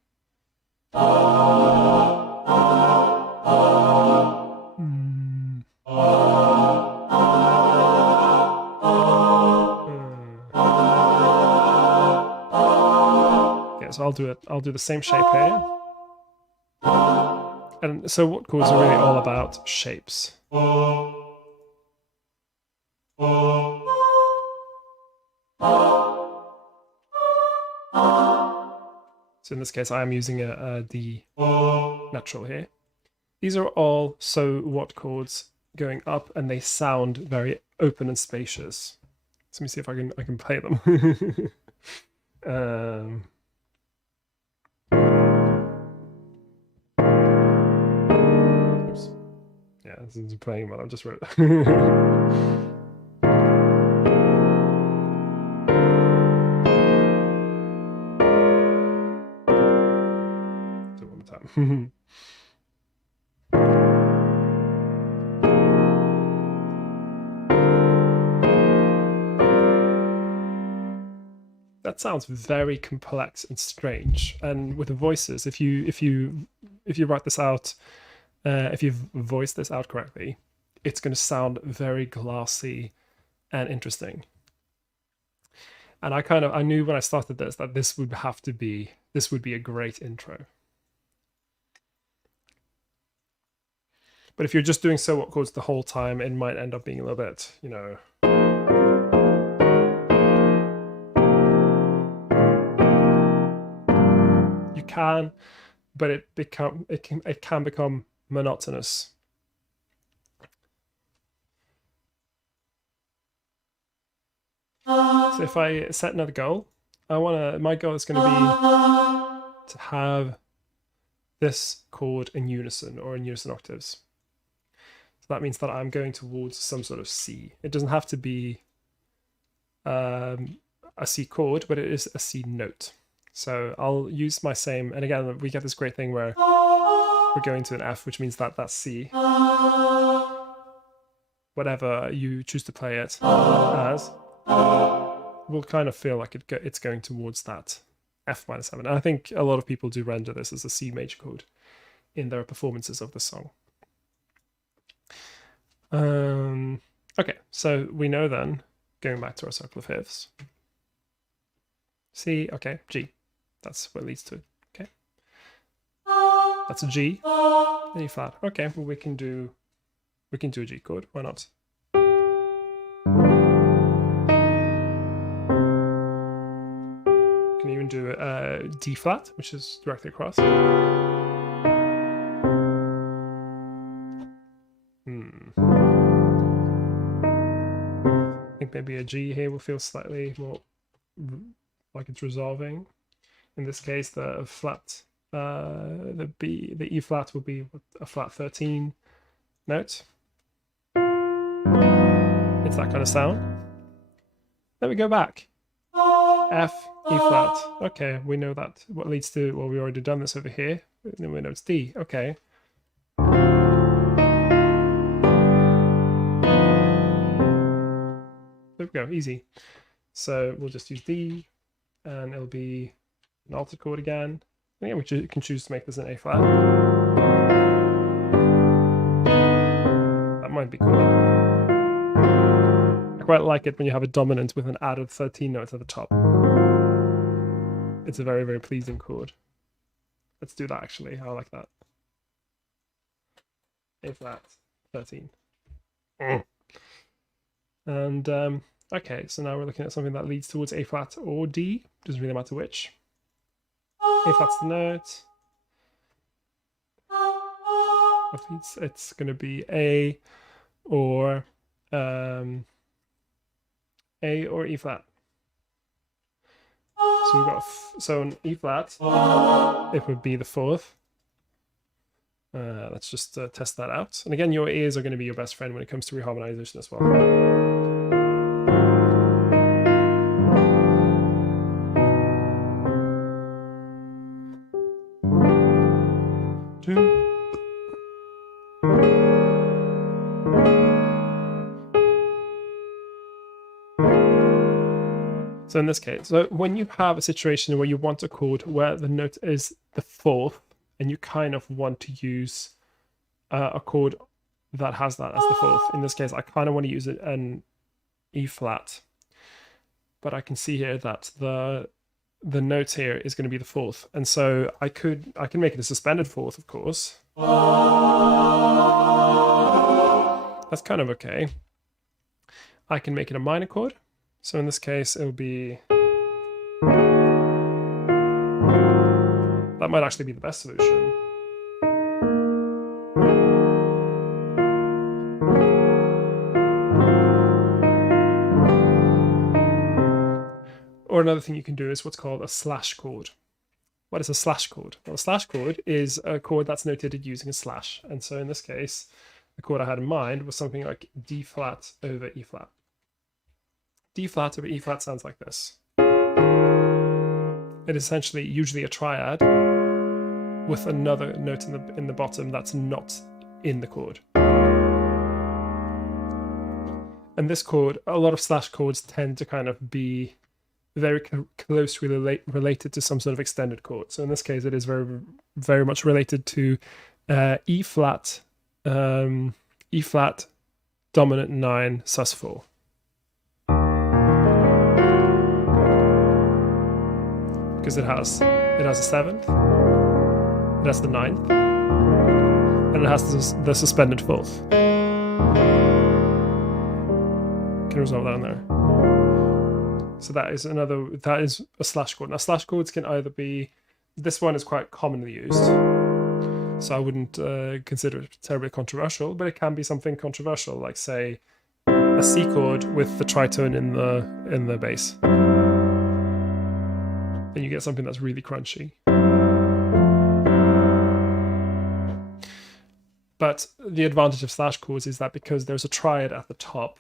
Okay, so I'll do the same shape here. And so what chords are really all about shapes. So in this case, I am using a D natural here. These are all so what chords going up, and they sound very open and spacious. So let me see if I can play them. Oops. Yeah, this is playing what I just wrote. Do it one more time. That sounds very complex and strange. And with the voices, if you write this out, if you've voiced this out correctly, it's going to sound very glassy and interesting. And I knew when I started this that this would be a great intro. But if you're just doing so what chords the whole time, it might end up being a little bit, you know. You can, but it can become monotonous. So if I set another goal, my goal is going to be to have this chord in unison or in unison octaves. So that means that I'm going towards some sort of C. It doesn't have to be a C chord, but it is a C note. So I'll use my same, and again, we get this great thing where we're going to an F, which means that that's C. Whatever you choose to play it as will kind of feel like it's going towards that F minor 7. And I think a lot of people do render this as a C major chord in their performances of the song. Okay, so we know then, going back to our circle of fifths, C, okay, G. That's what leads to it. Okay. That's a G. E flat. Okay, well we can do a G chord. Why not? We can even do a D flat, which is directly across. I think maybe a G here will feel slightly more like it's resolving. In this case, the flat, the E flat will be a flat 13 note. It's that kind of sound. Then we go back. F, E flat. Okay, we know that. What leads to, well, we already done this over here. And then we know it's D. Okay. There we go, easy. So we'll just use D, and it'll be an altered chord again. And again, we can choose to make this an A flat. That might be cool. I quite like it when you have a dominant with an added 13 note at the top. It's a very, very pleasing chord. Let's do that actually. I like that. A flat, 13. And okay, so now we're looking at something that leads towards A flat or D. Doesn't really matter which. A flat's the note. It's going to be A or E flat. So we've got so an E flat. It would be the fourth. Let's just test that out. And again, your ears are going to be your best friend when it comes to reharmonization as well. So in this case, so when you have a situation where you want a chord where the note is the fourth, and you kind of want to use a chord that has that as the fourth. In this case, I kind of want to use an E flat, but I can see here that the note here is going to be the fourth, and so I can make it a suspended fourth, of course. That's kind of okay. I can make it a minor chord, so in this case it'll be, that might actually be the best solution. Or another thing you can do is what's called a slash chord. What is a slash chord? Well, a slash chord is a chord that's notated using a slash. And so in this case, the chord I had in mind was something like D flat over E flat. D flat over E flat sounds like this. It is essentially usually a triad with another note in the bottom that's not in the chord. And this chord, a lot of slash chords tend to kind of be very closely related to some sort of extended chord. So in this case, it is very, very much related to E flat, dominant 9, sus4. Because it has a 7th, it has the 9th, and it has the suspended 4th. Can resolve that in there. So that is a slash chord. Now slash chords can either be, this one is quite commonly used, so I wouldn't consider it terribly controversial, but it can be something controversial, like say a C chord with the tritone in the bass. Then you get something that's really crunchy. But the advantage of slash chords is that because there's a triad at the top,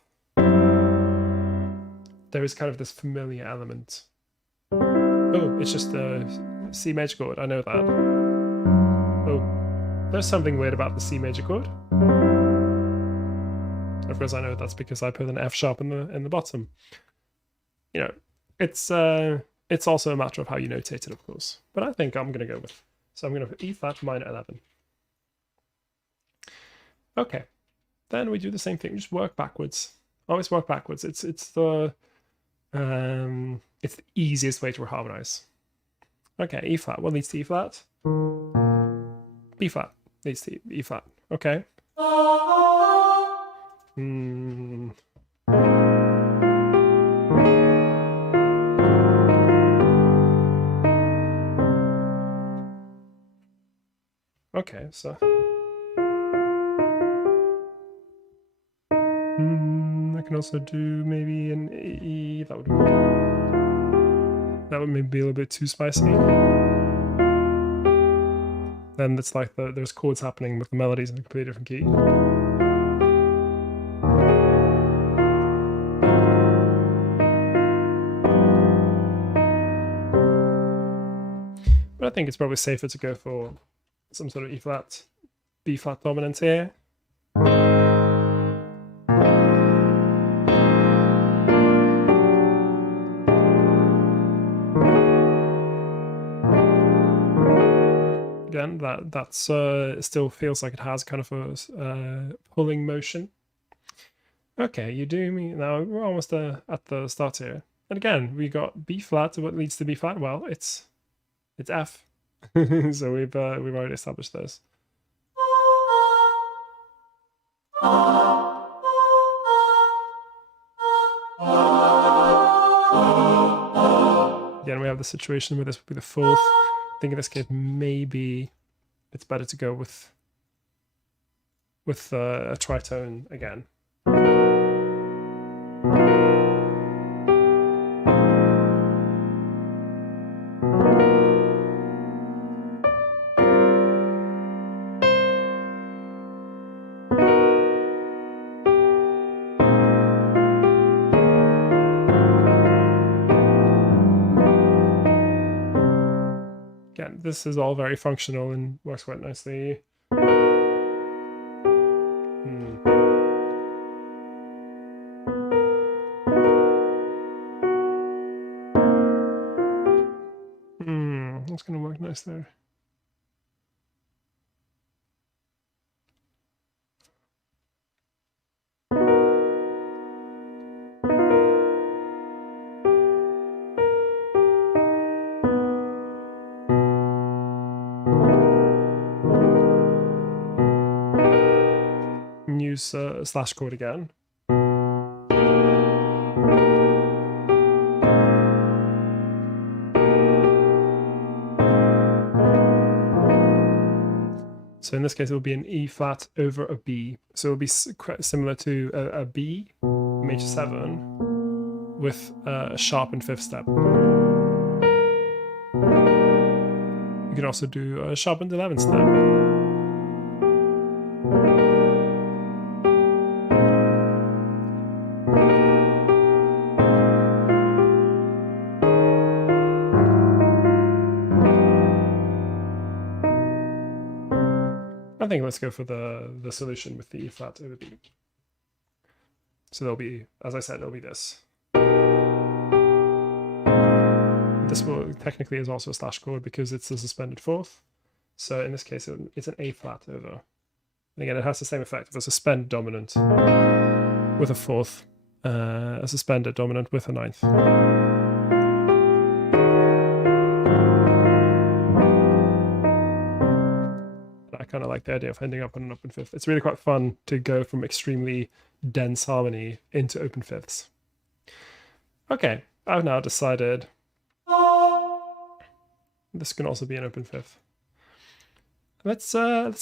there is kind of this familiar element. Oh, it's just a C major chord. I know that. Oh, there's something weird about the C major chord. Of course, I know that's because I put an F sharp in the bottom. You know, it's also a matter of how you notate it, of course. But I think I'm going to go with. So I'm going to put E flat minor 11. Okay, then we do the same thing. Just work backwards. Always work backwards. It's the easiest way to reharmonize. Okay, E flat. What leads to E flat? B flat leads to E flat. Okay. Okay, so I can also do maybe an E. That would maybe be a little bit too spicy. Then it's like there's chords happening with the melodies in a completely different key. But I think it's probably safer to go for some sort of E flat, B flat dominant here. Again, that still feels like it has kind of a pulling motion. Okay, you do me now. We're almost at the start here, and again we got B flat. What leads to B flat? Well, it's F. So we've already established this. Again, we have the situation where this would be the fourth. I think in this case maybe it's better to go with a tritone again. Again, this is all very functional and works quite nicely. That's going to work nice there. use a slash chord again. So in this case, it will be an E flat over a B. So it will be quite similar to a B, major 7, with a sharpened 5th step. You can also do a sharpened 11th step. I think let's go for the solution with the E flat over B. So there'll be, as I said, there'll be this. This will technically is also a slash chord because it's a suspended 4th. So in this case, it's an A flat over. And again, it has the same effect of a suspended dominant with a 4th, a suspended dominant with a 9th. I kind of like the idea of ending up on an open 5th. It's really quite fun to go from extremely dense harmony into open 5ths. Okay, I've now decided this can also be an open 5th. Let's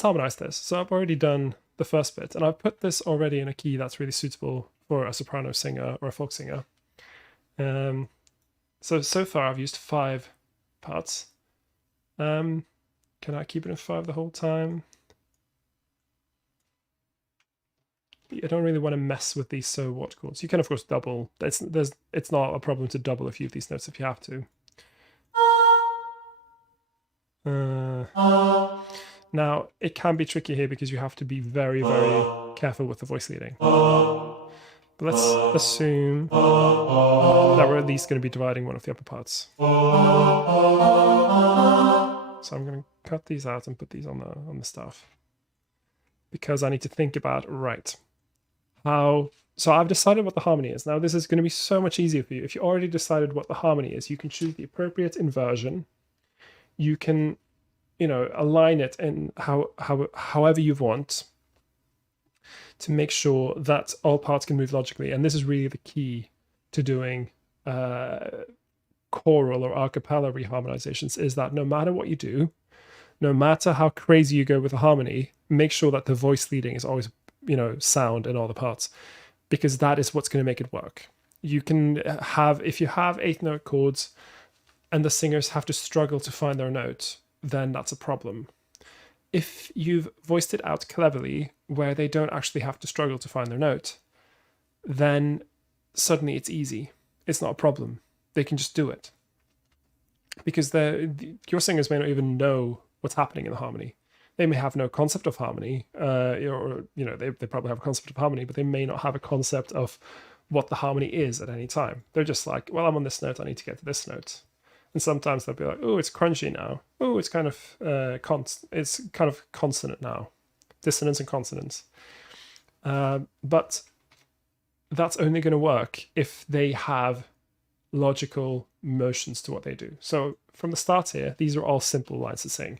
harmonize this. So I've already done the first bit, and I've put this already in a key that's really suitable for a soprano singer or a folk singer. So far I've used 5 parts. Can I keep it in 5 the whole time? I don't really want to mess with these so what chords. You can of course double. It's not a problem to double a few of these notes if you have to. Now it can be tricky here because you have to be very, very careful with the voice leading. But let's assume that we're at least going to be dividing one of the upper parts. So I'm going to cut these out and put these on the stuff because I need to think about how. So I've decided what the harmony is. Now this is going to be so much easier for you. If you already decided what the harmony is, you can choose the appropriate inversion. You can, align it in however you want to make sure that all parts can move logically. And this is really the key to doing choral or a cappella reharmonizations, is that no matter what you do, no matter how crazy you go with the harmony, make sure that the voice leading is always, sound in all the parts, because that is what's going to make it work. You can have, if you have 8-note chords and the singers have to struggle to find their note, then that's a problem. If you've voiced it out cleverly, where they don't actually have to struggle to find their note, then suddenly it's easy. It's not a problem. They can just do it. Because your singers may not even know what's happening in the harmony. They may have no concept of harmony, or they probably have a concept of harmony, but they may not have a concept of what the harmony is at any time. They're just like, well, I'm on this note, I need to get to this note. And sometimes they'll be like, oh, it's crunchy now. Oh, it's kind of consonant now. Dissonance and consonance. But that's only going to work if they have logical motions to what they do. So from the start here, these are all simple lines to sing.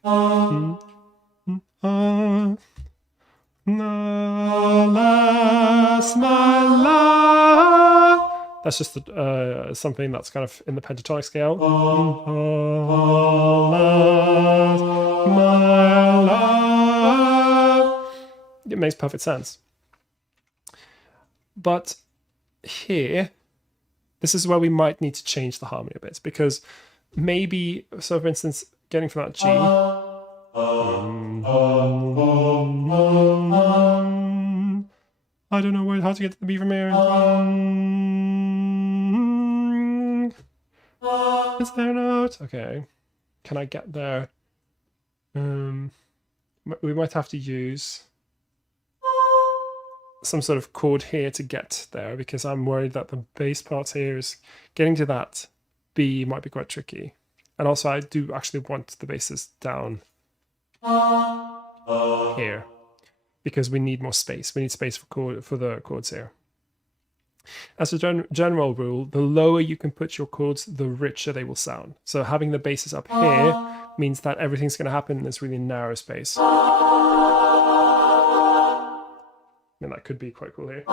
That's just something that's kind of in the pentatonic scale. It makes perfect sense. But here, this is where we might need to change the harmony a bit, because maybe, so for instance, getting from that G, I don't know how to get to the B from here. Is there a note? Okay. Can I get there? We might have to use some sort of chord here to get there, because I'm worried that the bass part here is getting to that B might be quite tricky. And also I do actually want the basses down here, because we need more space. We need space for the chords here. As a general rule, the lower you can put your chords, the richer they will sound. So having the basses up here means that everything's going to happen in this really narrow space. and that could be quite cool here.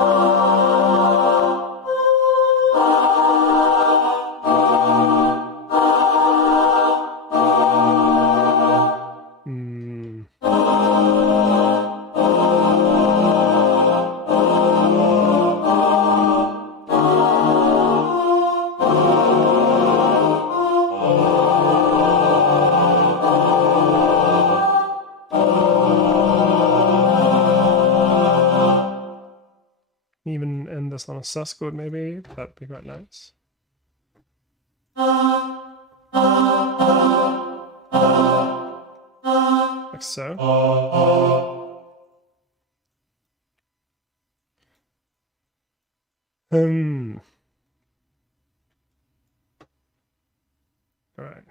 Even end this on a sus chord, maybe. That'd be quite nice. Like so. All right.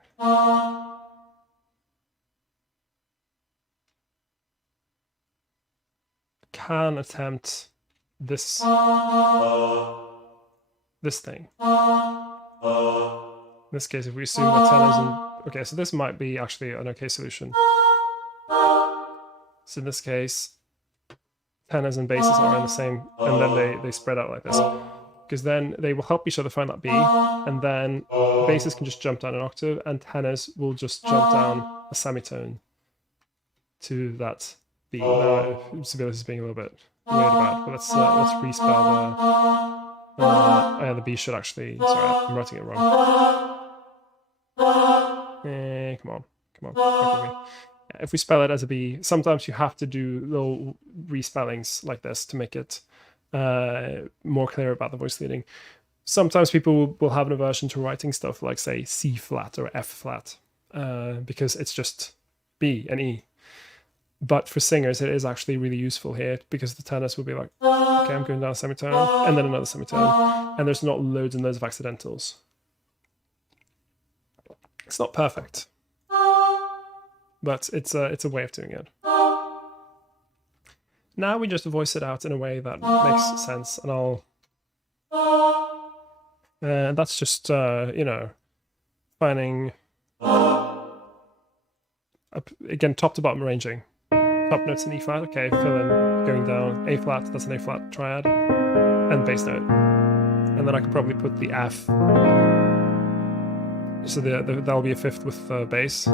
Can attempt this thing. In this case, if we assume that 10 isn't... Okay, so this might be actually an okay solution. So in this case, tenors and basses are in the same, and then they spread out like this. Because then they will help each other find that B, and then basses can just jump down an octave, and tenors will just jump down a semitone to that B. Now, Sibelius is being a little bit weird about it, but let's respell the... yeah, the B should actually... Sorry, I'm writing it wrong. Come on. Back with me. Yeah, if we spell it as a B, sometimes you have to do little respellings like this to make it more clear about the voice leading. Sometimes people will have an aversion to writing stuff like, say, C flat or F flat, because it's just B and E. But for singers, it is actually really useful here because the tenors will be like, okay, I'm going down a semitone, and then another semitone, and there's not loads and loads of accidentals. It's not perfect, but it's a way of doing it. Now we just voice it out in a way that makes sense, and I'll... that's just, you know, finding... again, top to bottom arranging. Top notes in E flat, okay, fill in, going down, A flat, that's an A flat triad, and bass note. And then I could probably put the F, so that'll be a fifth with bass.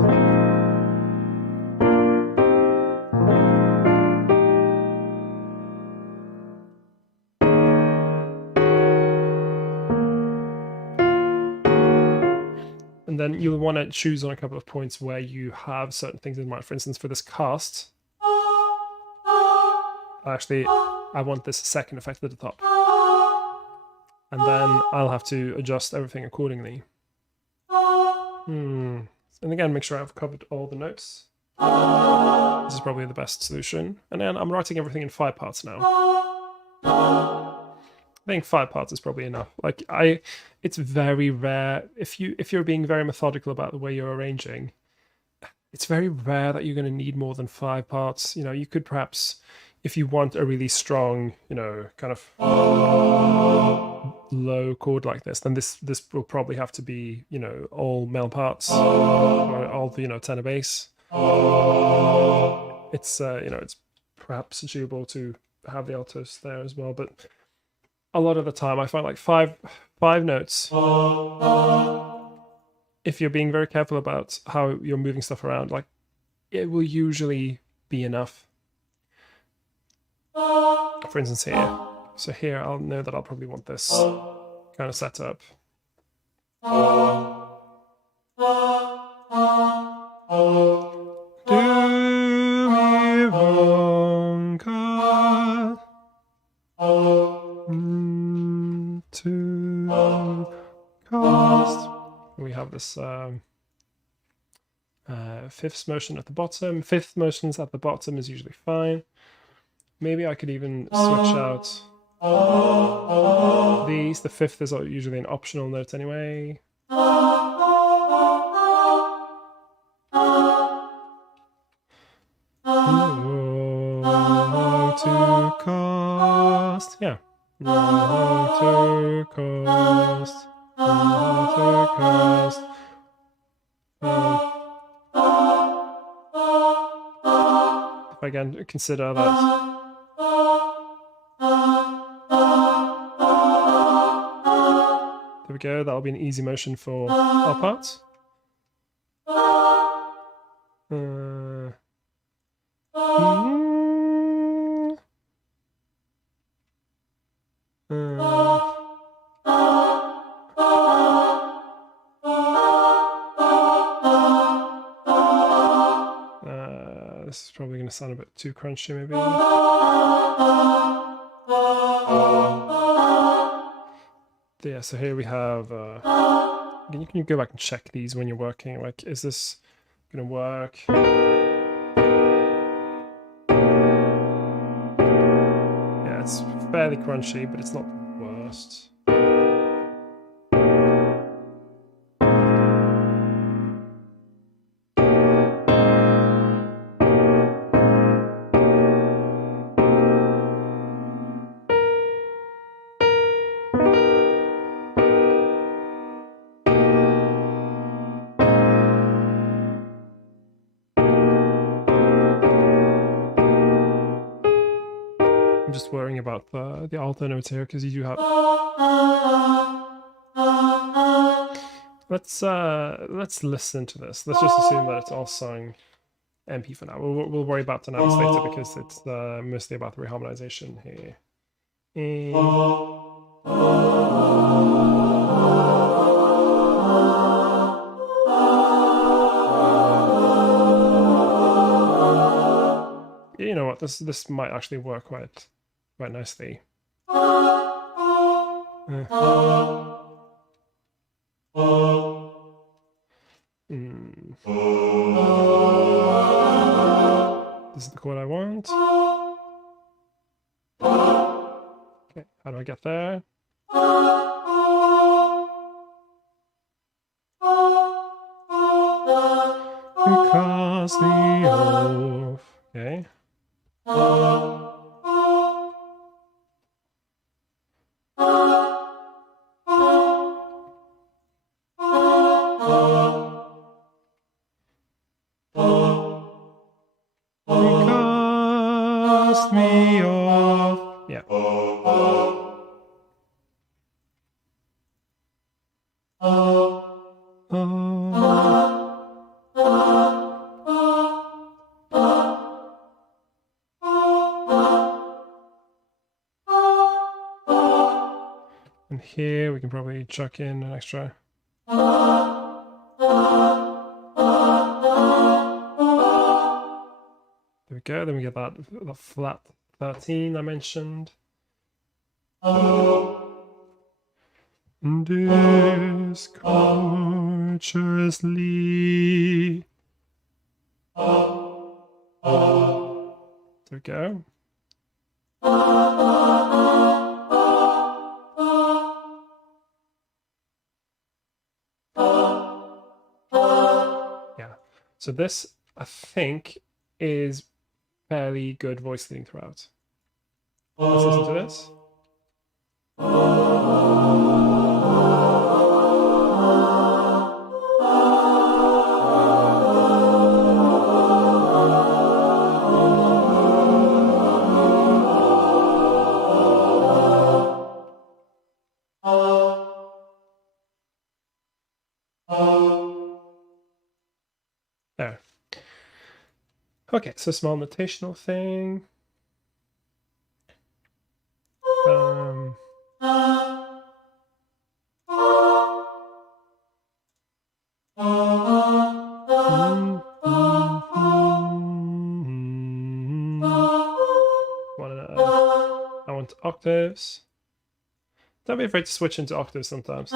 And then you'll want to choose on a couple of points where you have certain things in mind. For instance, for this cast, actually, I want this second effect at the top. And then I'll have to adjust everything accordingly. And again, make sure I've covered all the notes. This is probably the best solution. And then I'm writing everything in 5 parts now. I think 5 parts is probably enough. Like it's very rare if you're being very methodical about the way you're arranging. It's very rare that you're going to need more than 5 parts. You know, you could perhaps, if you want a really strong, you know, kind of low chord like this, then this will probably have to be, you know, all male parts, or all the, you know, tenor bass. It's you know, it's perhaps achievable to have the altos there as well, but a lot of the time I find like five notes, if you're being very careful about how you're moving stuff around, like it will usually be enough. For instance here. So here I'll know that I'll probably want this kind of setup. Do mi vonka to cast. We have this fifth motion at the bottom. Fifth motions at the bottom is usually fine. Maybe I could even switch out these. The fifth is usually an optional note anyway. To cast, yeah. To cast. To cast. If I can consider that go. That'll be an easy motion for our part. This is probably going to sound a bit too crunchy, maybe. Yeah, so here we have... you can go back and check these when you're working. Like, is this going to work? Yeah, it's fairly crunchy, but it's not the worst. I'm just worrying about the alto notes here because you do have. Let's listen to this. Let's just assume that it's all sung MP for now. We'll worry about dynamics later because it's mostly about the reharmonization here. You know what? This might actually work quite nicely. This is the chord I want. Okay, how do I get there? Because the off. Okay. Cast me off. Yeah. And here we can probably chuck in an extra. There we go. Then we get that flat 13 I mentioned. Discourteously. There we go. Yeah. So this, I think, is fairly good voice leading throughout. Let's listen to this. There. Okay, so small notational thing. I want octaves. Don't be afraid to switch into octaves sometimes.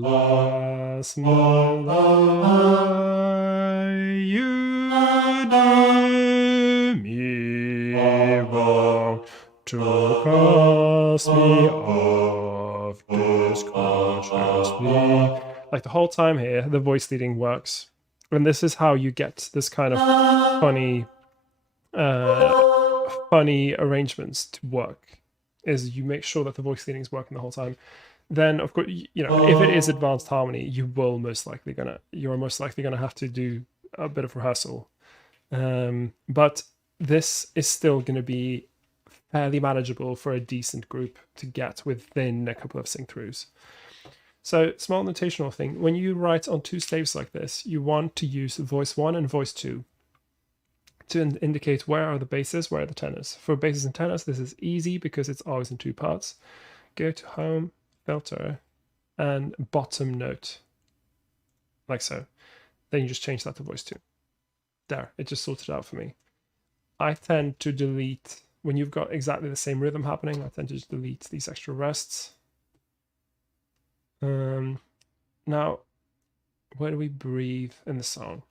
Last you do me wrong to cast me off discourteously. Like the whole time here, the voice leading works. And this is how you get this kind of funny arrangements to work, is you make sure that the voice leading is working the whole time. Then of course, you know, if it is advanced harmony, you're most likely gonna have to do a bit of rehearsal. But this is still gonna be fairly manageable for a decent group to get within a couple of sing-throughs. So small notational thing, when you write on two staves like this, you want to use voice 1 and voice 2 to indicate where are the basses, where are the tenors. For basses and tenors, this is easy because it's always in two parts. Go to home, filter, and bottom note, like so. Then you just change that to voice 2. There, it just sorted out for me. I tend to delete, when you've got exactly the same rhythm happening, I tend to just delete these extra rests. Now, where do we breathe in the song?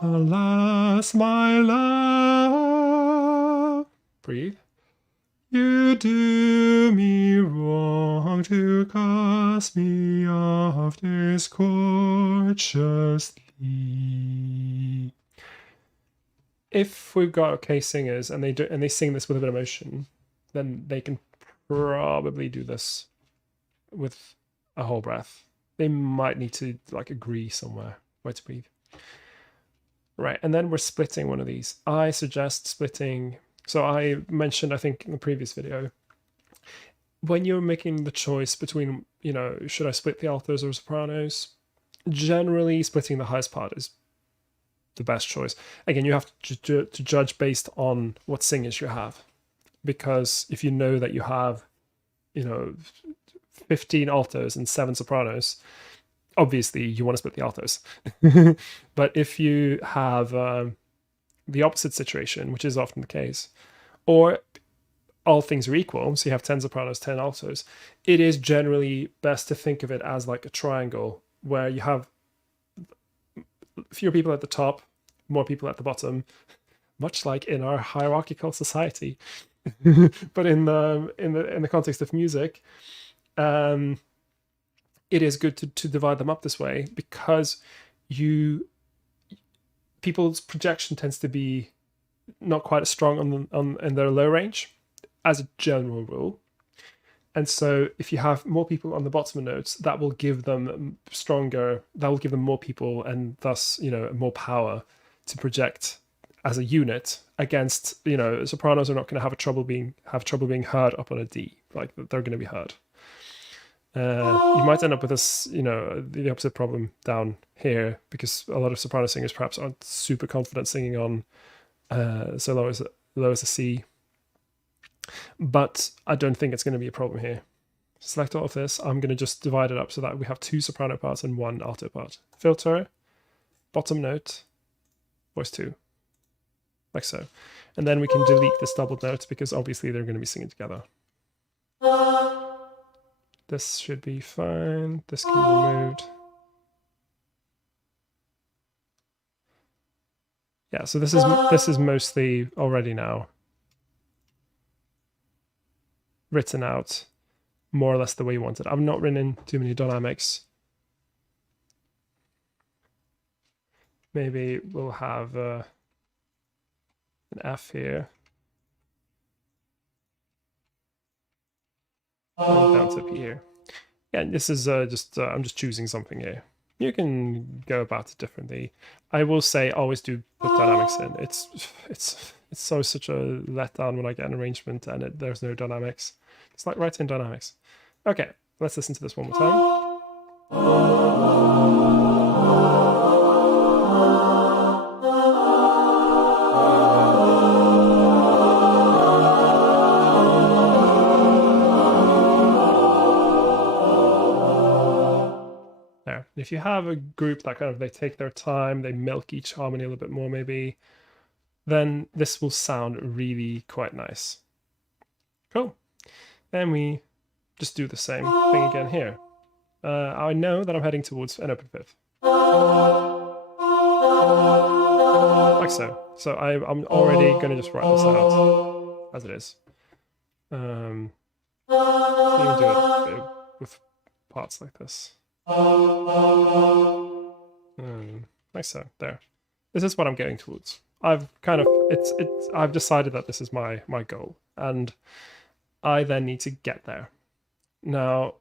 Alas, my love. Breathe. You do me wrong to cast me off discourteously. If we've got okay singers and they sing this with a bit of emotion, then they can probably do this with a whole breath. They might need to like agree somewhere where to breathe. Right, and then we're splitting one of these. I suggest splitting. So I mentioned, I think in the previous video, when you're making the choice between, you know, should I split the altos or sopranos? Generally, splitting the highest part is the best choice. Again, you have to judge based on what singers you have, because if you know that you have, you know, 15 altos and 7 sopranos, obviously you want to split the altos. But if you have the opposite situation, which is often the case, or all things are equal, so you have 10 sopranos, 10 altos, it is generally best to think of it as like a triangle where you have fewer people at the top, more people at the bottom, much like in our hierarchical society. But in the context of music, it is good to divide them up this way, because people's projection tends to be not quite as strong in their low range as a general rule. And so if you have more people on the bottom notes, that will give them more people, and thus, you know, more power to project as a unit against, you know, sopranos are not going to have trouble being heard up on a D. Like, they're going to be heard. You might end up with this, you know, the opposite problem down here, because a lot of soprano singers perhaps aren't super confident singing on so low as a C. But I don't think it's going to be a problem here. Select all of this. I'm going to just divide it up so that we have 2 soprano parts and 1 alto part. Filter, bottom note, voice 2, like so. And then we can delete this double note, because obviously they're going to be singing together. This should be fine. This can be removed. Yeah, so this is mostly already now written out more or less the way you want it. I've not written in too many dynamics. Maybe we'll have an F here. And down to P here. Yeah, this is I'm just choosing something here. You can go about it differently. I will say always do put dynamics in. It's such a letdown when I get an arrangement and there's no dynamics. It's like writing dynamics. Okay, let's listen to this one more time. There. If you have a group that kind of, they take their time, they milk each harmony a little bit more maybe, then this will sound really quite nice. Cool. Then we just do the same thing again here. I know that I'm heading towards an open fifth. Like so. So I'm already going to just write this out as it is. You can do it with parts like this. Like so. There. This is what I'm getting towards. I've decided that this is my goal, and I then need to get there. Now,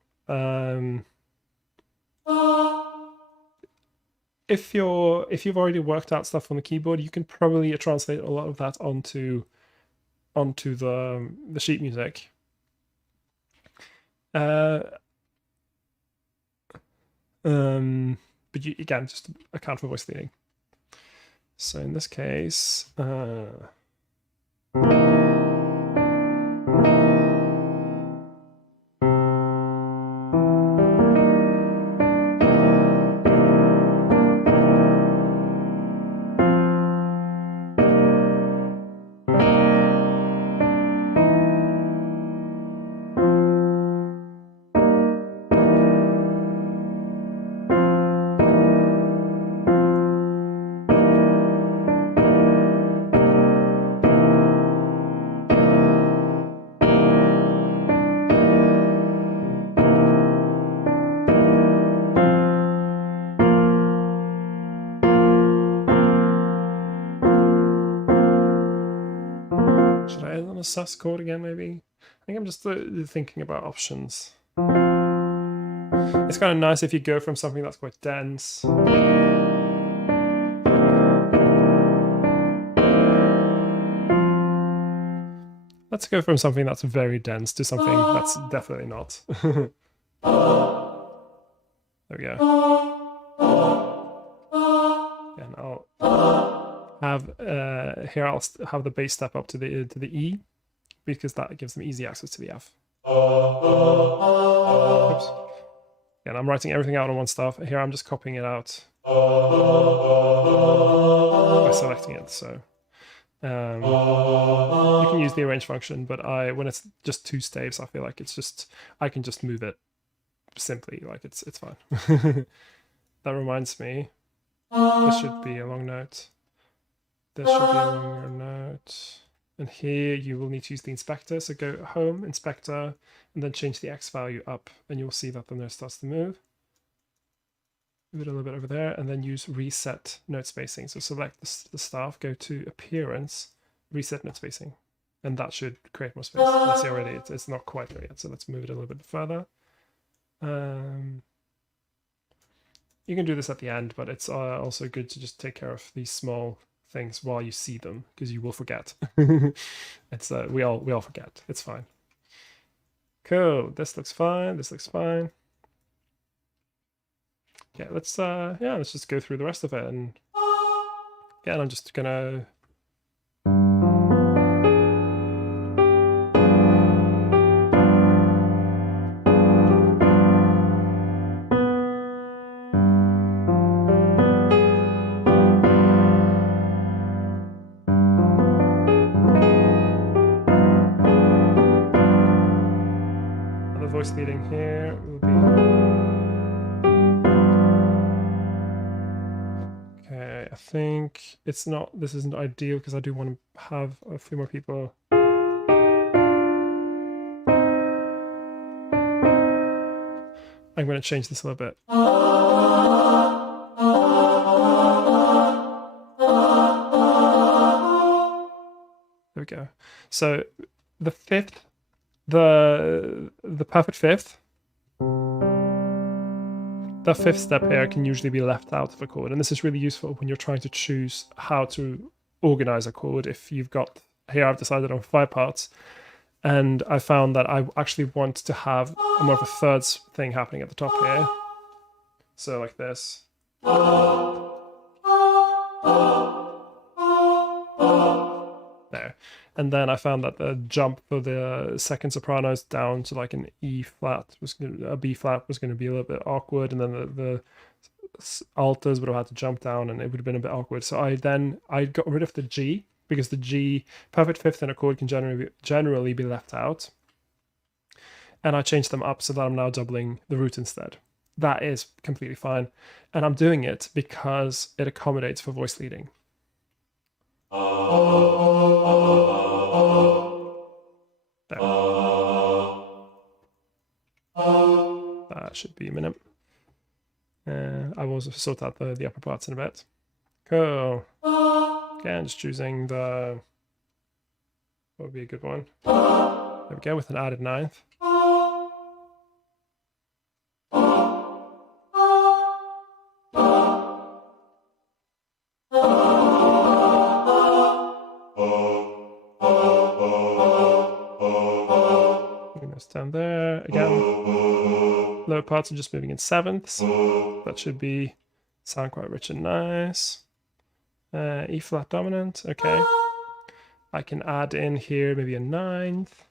if you've already worked out stuff on the keyboard, you can probably translate a lot of that onto the sheet music. But you, again, just account for voice leading. So in this case, should I add on a sus chord again, maybe? I think I'm just thinking about options. It's kind of nice if you go from something that's quite dense. Let's go from something that's very dense to something that's definitely not. There we go. And I'll have here I'll have the bass step up to the E, because that gives them easy access to the F. Oops. And I'm writing everything out on one stuff. Here I'm just copying it out by selecting it. So you can use the arrange function, but when it's just two staves, I feel like I can just move it simply. Like it's fine. That reminds me, this should be a long note. This should be a longer note. And here you will need to use the inspector. So go home, inspector, and then change the X value up, and you'll see that the note starts to move. Move it a little bit over there, and then use reset note spacing. So select the staff, go to appearance, reset note spacing, and that should create more space. That's already, it's not quite there yet. So let's move it a little bit further. You can do this at the end, but it's also good to just take care of these small things while you see them, because you will forget. It's we all forget. It's fine. Cool. This looks fine. This looks fine. Okay, let's just go through the rest of it, and again, I'm just gonna voice leading here will be okay. I think this isn't ideal because I do want to have a few more people. I'm going to change this a little bit. There we go. So the fifth, the perfect fifth, the fifth step here can usually be left out of a chord, and this is really useful when you're trying to choose how to organize a chord. If you've got, here I've decided on 5 parts, and I found that I actually want to have more of a thirds thing happening at the top here. So like this. There. And then I found that the jump for the second sopranos down to like an E flat a B flat was going to be a little bit awkward, and then the alters would have had to jump down, and it would have been a bit awkward. So I got rid of the G, because the G, perfect fifth in a chord, can generally be left out. And I changed them up so that I'm now doubling the root instead. That is completely fine. And I'm doing it because it accommodates for voice leading. There. That should be a minute. I will also sort out the upper parts in a bit. Cool. Again, just choosing what would be a good one. There we go, with an added ninth. again, lower parts are just moving in sevenths. That should sound quite rich and nice. E flat dominant, okay. I can add in here maybe a ninth.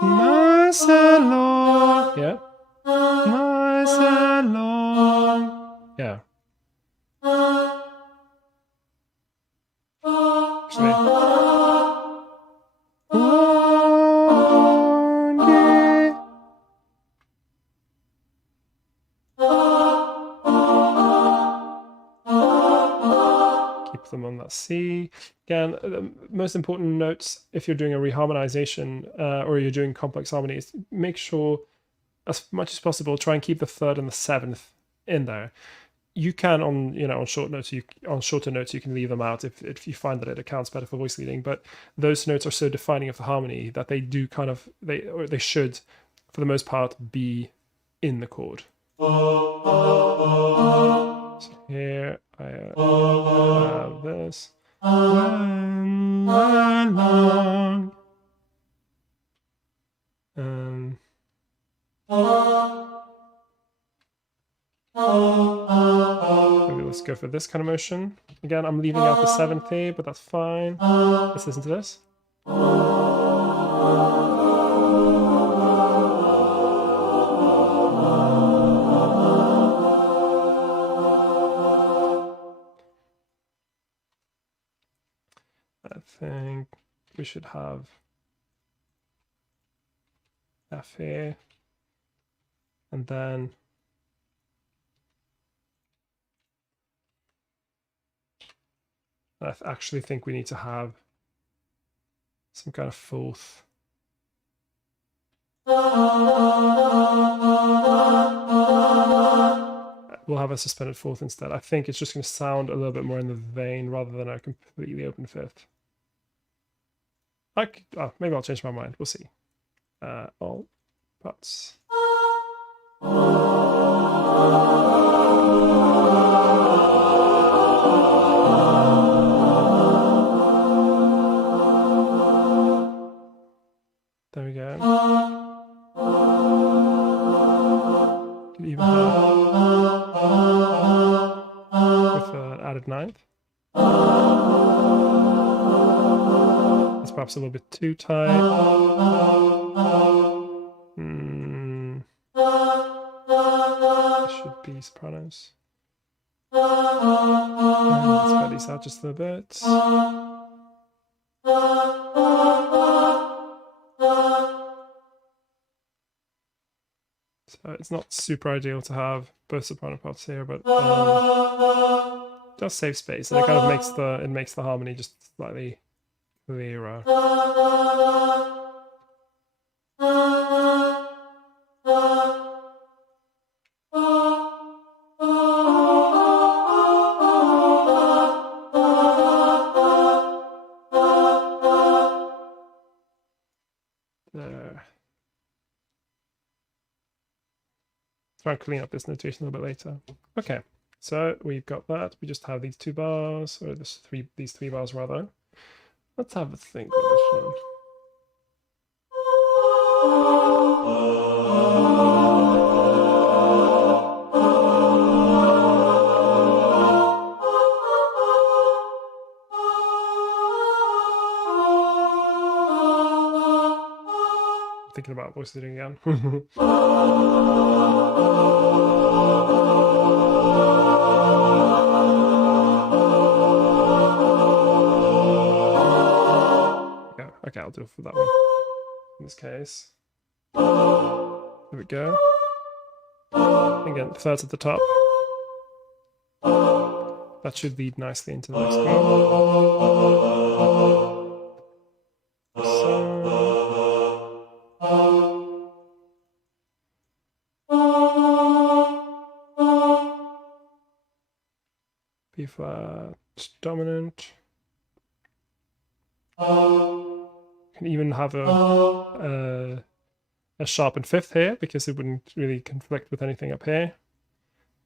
Nice and long. Yeah. Nice and long. Yeah. Actually. Keep them on that C. Again, the most important notes if you're doing a reharmonization or you're doing complex harmonies, make sure as much as possible try and keep the third and the seventh in there. You can on shorter notes you can leave them out if you find that it accounts better for voice leading, but those notes are so defining of the harmony that they do they should for the most part be in the chord. So here I have this. When long. Maybe let's go for this kind of motion. Again, I'm leaving out the seventh here, but that's fine. Let's listen to this. I think we should have F here, and then I actually think we need to have some kind of fourth. We'll have a suspended fourth instead. I think it's just going to sound a little bit more in the vein rather than a completely open fifth. Maybe I'll change my mind. We'll see. All parts. There we go. Could even have with an added ninth. That's perhaps a little bit too tight. Should be sopranos. Let's spread these out just a little bit. So it's not super ideal to have both soprano parts here, but it does save space, and it kind of makes the harmony just slightly clearer. There. Try and clean up this notation a little bit later. Okay, so we've got that. We just have these two bars, or these three bars rather. Let's have a think on this one. Thinking about voice leading again. Okay, I'll do it for that one. In this case, there we go. Again, thirds at the top. That should lead nicely into the next one. B flat dominant. Can even have a a sharpened fifth here because it wouldn't really conflict with anything up here,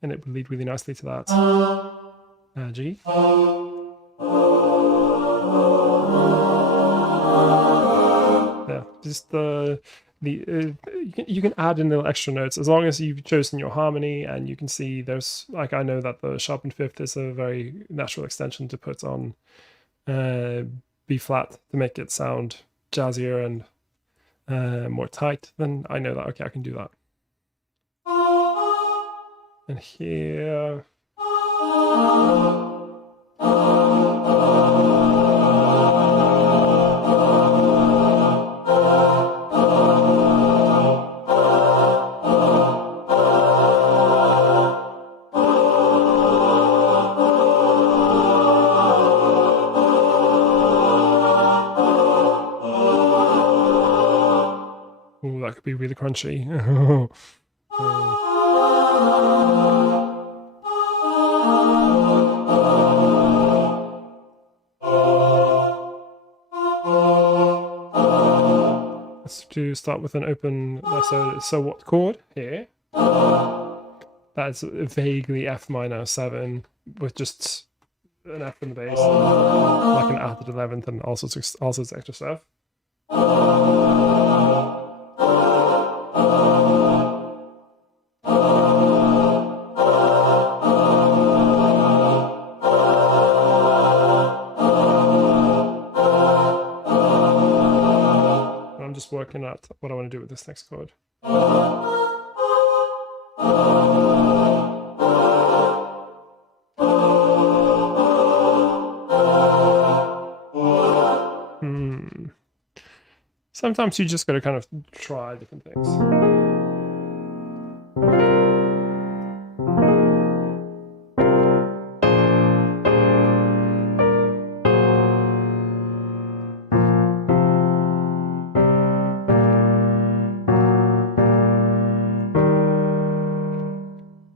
and it would lead really nicely to that G. Yeah, just you can add in little extra notes as long as you've chosen your harmony, and you can see there's, like, I know that the sharpened fifth is a very natural extension to put on B flat to make it sound jazzier and more tight. Then I know that, okay, I can do that. And here, ooh, that could be really crunchy. Let's start with an open, so what chord here? That's vaguely F minor 7 with just an F in the bass, like an added 11th and all sorts of extra stuff. I'm just working out what I want to do with this next chord. Sometimes you just got to kind of try different things.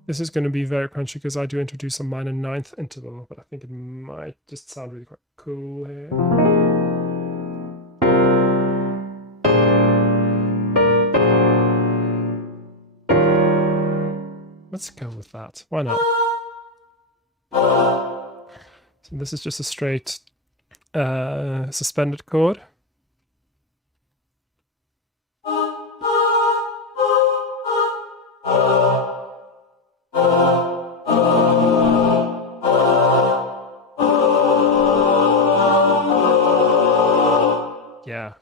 This is going to be very crunchy because I do introduce a minor ninth interval, but I think it might just sound really quite cool here. Let's go with that. Why not? So this is just a straight suspended chord. Yeah.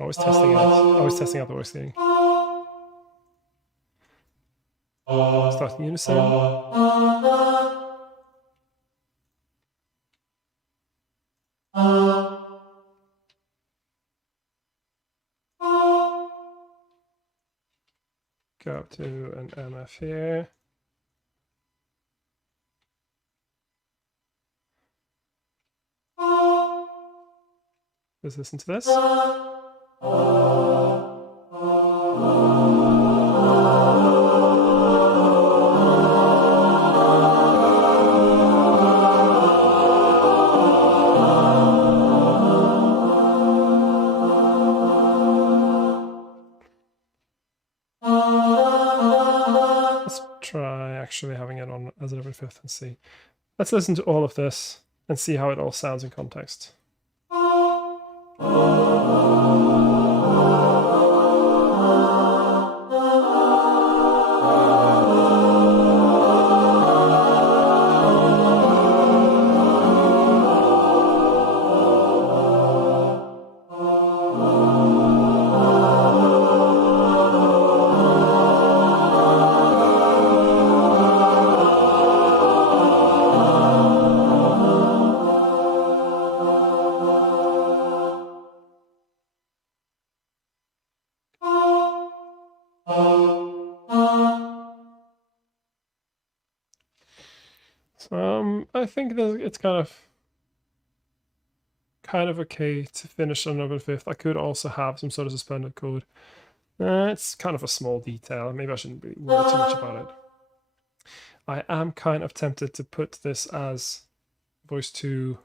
Always testing out the voice thing. Start in unison. Go up to an MF here. Let's listen to this. Let's try actually having it on as an open fifth and see. Let's listen to all of this and see how it all sounds in context. I think that it's kind of okay to finish on open fifth. I could also have some sort of suspended chord. It's kind of a small detail. Maybe I shouldn't really worry too much about it. I am kind of tempted to put this as voice 2.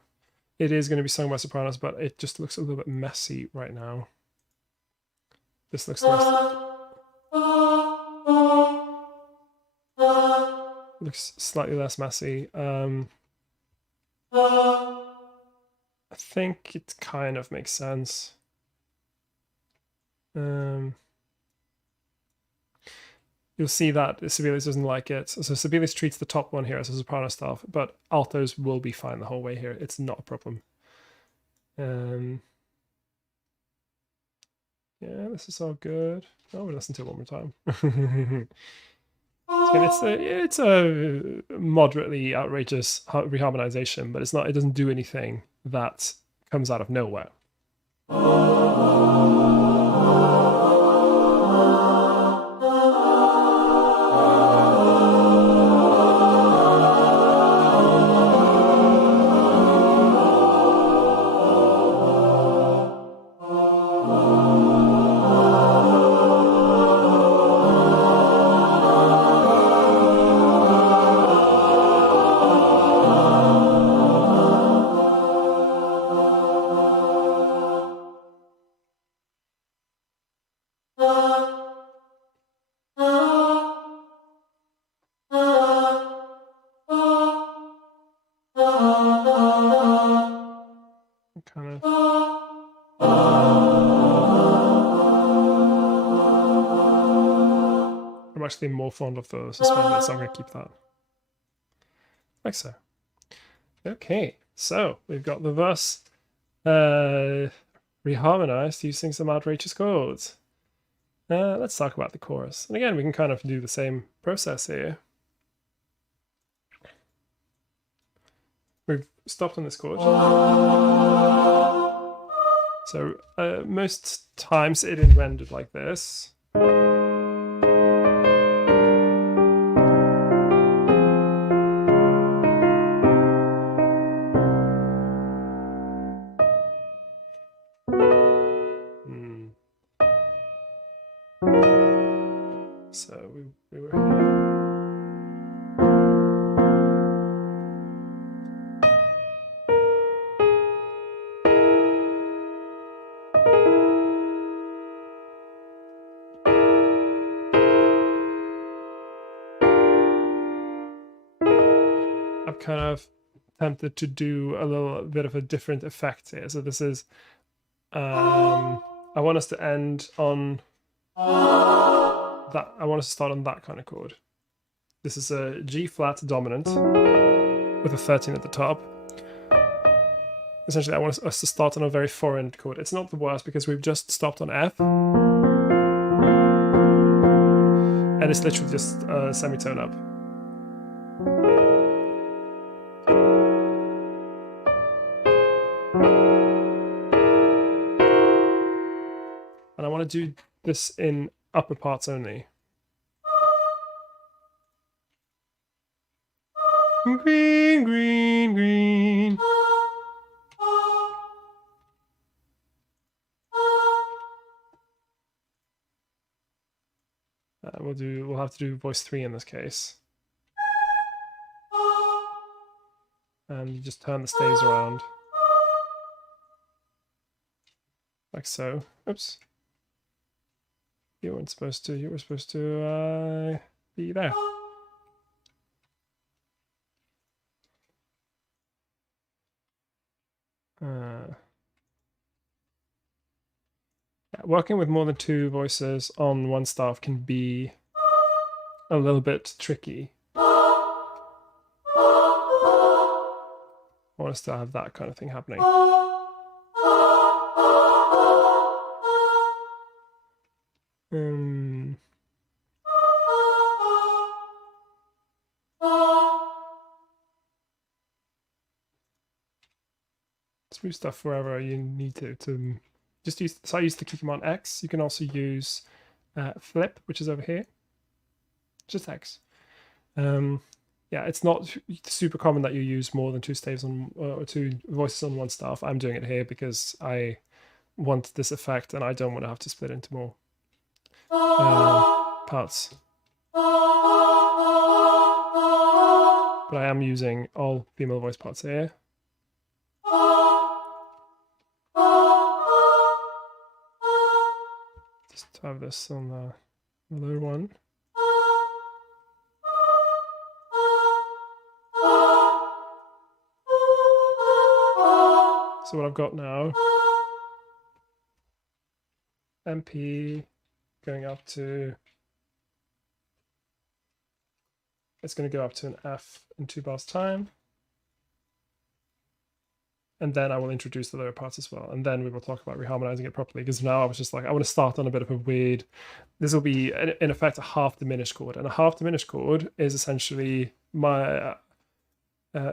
It is going to be sung by sopranos, but it just looks a little bit messy right now. This looks slightly less messy. I think it kind of makes sense. You'll see that Sibelius doesn't like it. So Sibelius treats the top one here as a soprano staff, but altos will be fine the whole way here. It's not a problem. Yeah, this is all good. Oh, we'll listen to it one more time. It's a moderately outrageous reharmonization, but it's not. It doesn't do anything that comes out of nowhere. Kind of. I'm actually more fond of the suspended, so I'm going to keep that. Like so. Okay, so we've got the verse reharmonized using some outrageous chords. Let's talk about the chorus. And again, we can kind of do the same process here. We've stopped on this chord. So most times it is rendered like this. So we were here. I'm kind of tempted to do a little bit of a different effect here. So this is, I want us to end on that. I want us to start on that kind of chord. This is a G flat dominant with a 13 at the top. Essentially, I want us to start on a very foreign chord. It's not the worst because we've just stopped on F. And it's literally just a semitone up. And I want to do this in upper parts only. Green, green, green. We'll have to do voice 3 in this case. And you just turn the staves around. Like so. Oops. You weren't supposed to, you were supposed to be there. Yeah, working with more than 2 voices on one staff can be a little bit tricky. I want us to have that kind of thing happening. Smooth stuff wherever you need to just use. So I use the key command X. You can also use flip, which is over here. Just X. yeah, it's not super common that you use more than two staves on or two voices on one staff. I'm doing it here because I want this effect and I don't want to have to split into more parts. But I am using all female voice parts here. Just have this on the lower one. So what I've got now, MP going up to, it's going to go up to an F in 2 bars time. And then I will introduce the lower parts as well. And then we will talk about reharmonizing it properly, because now I was just like, I want to start on a bit of a weird, this will be in effect a half diminished chord. And a half diminished chord is essentially my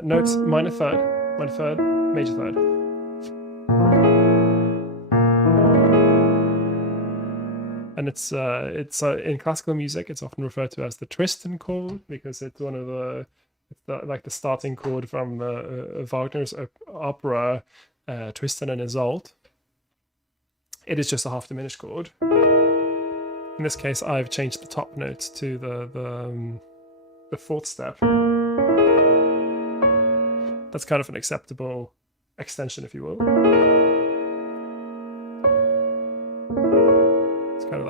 notes minor third, major third. And it's in classical music, it's often referred to as the Tristan chord, because it's one of the, like the starting chord from Wagner's opera Tristan and Isolde. It is just a half diminished chord. In this case, I've changed the top note to the fourth step. That's kind of an acceptable extension, if you will. It's kind of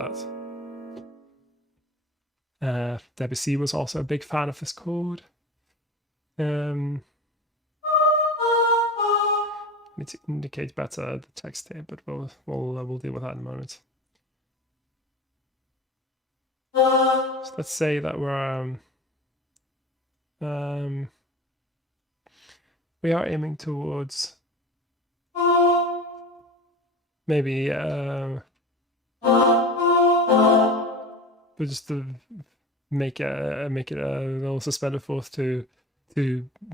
that. Debussy was also a big fan of this chord. Need to indicate better the text here, but we'll deal with that in a moment. So let's say that we are aiming towards maybe but just to make it a little suspended fourth to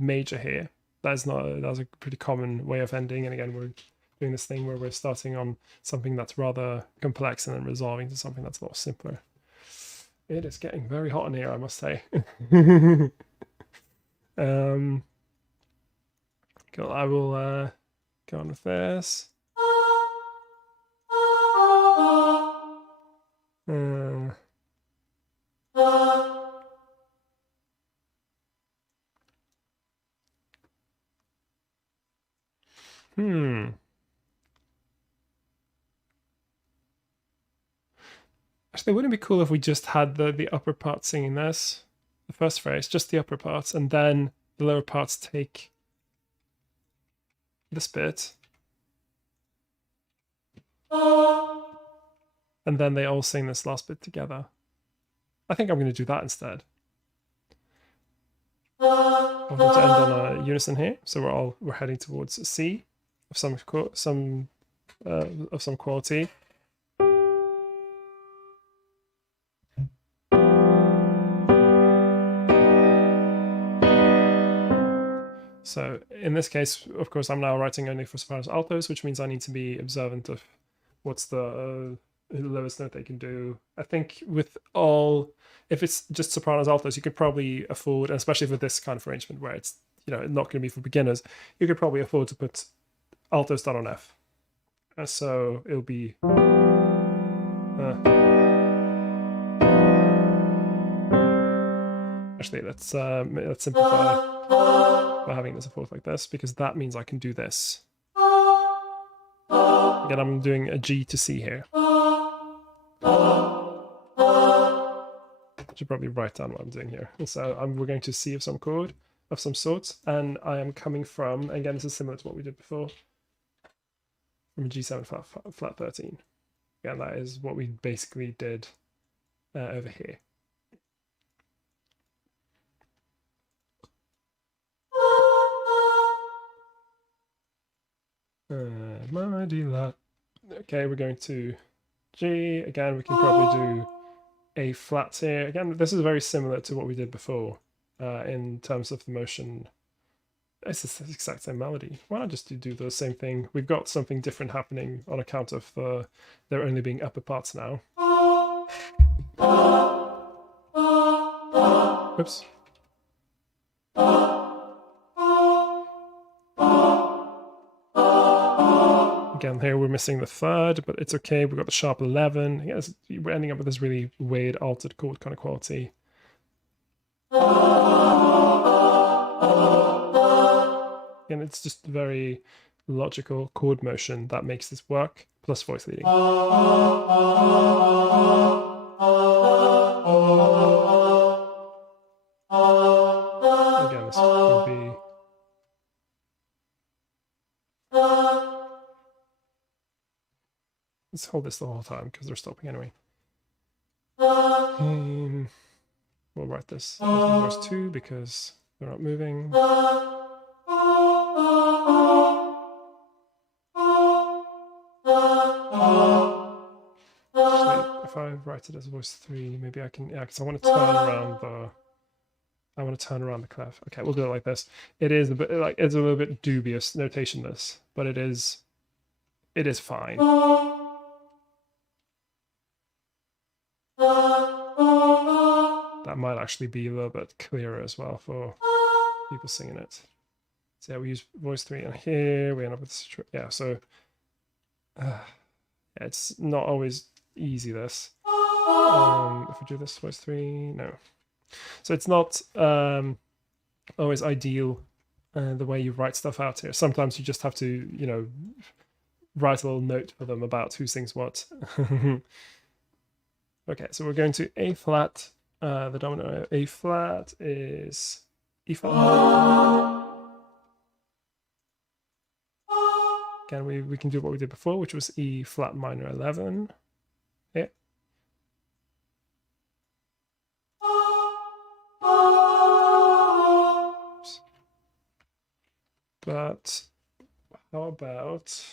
major here. That's a pretty common way of ending. And again, we're doing this thing where we're starting on something that's rather complex and then resolving to something that's a lot simpler. It is getting very hot in here, I must say. Cool. I will go on with this. Actually, wouldn't it be cool if we just had the upper part singing this, the first phrase, just the upper parts, and then the lower parts take this bit, and then they all sing this last bit together. I think I'm going to do that instead. I'm going to end on a unison here, so we're heading towards a C of some quality. So in this case, of course, I'm now writing only for sopranos altos, which means I need to be observant of what's the lowest note they can do. I think with if it's just sopranos altos, you could probably afford, and especially for this kind of arrangement where it's not going to be for beginners, you could probably afford to put altos down on F. So it'll be. Actually, let's simplify by having this a fourth like this, because that means I can do this. Again, I'm doing a G to C here. I should probably write down what I'm doing here. So we're going to C of some chord of some sort, and I am coming from, again, this is similar to what we did before, from a G7 flat 13. Again, that is what we basically did over here. My D lat. Okay, we're going to G. Again, we can probably do A flat here. Again, this is very similar to what we did before in terms of the motion. It's the exact same melody. Why not just do the same thing? We've got something different happening on account of there only being upper parts now. Oops. Again, here we're missing the third, but it's okay. We've got the sharp 11. Yes, we're ending up with this really weird altered chord kind of quality. And it's just very logical chord motion that makes this work, plus voice leading. Again, this will be... Let's hold this the whole time because they're stopping anyway. We'll write this as voice 2 because they're not moving. Actually, if I write it as voice 3, maybe I can, yeah, because I want to turn around the clef. Okay, we'll do it like this. It is a bit like, it's a little bit dubious notation, this, but it is fine. That might actually be a little bit clearer as well for people singing it. So yeah, we use voice 3, and here we end up with, yeah, so yeah, it's not always easy, this. If we do this voice 3, no. So it's not always ideal the way you write stuff out here. Sometimes you just have to, you know, write a little note for them about who sings what. Okay, so we're going to A flat. The dominant A flat is E flat. Again, we can do what we did before, which was E flat minor 11. Yeah. Oops. But how about...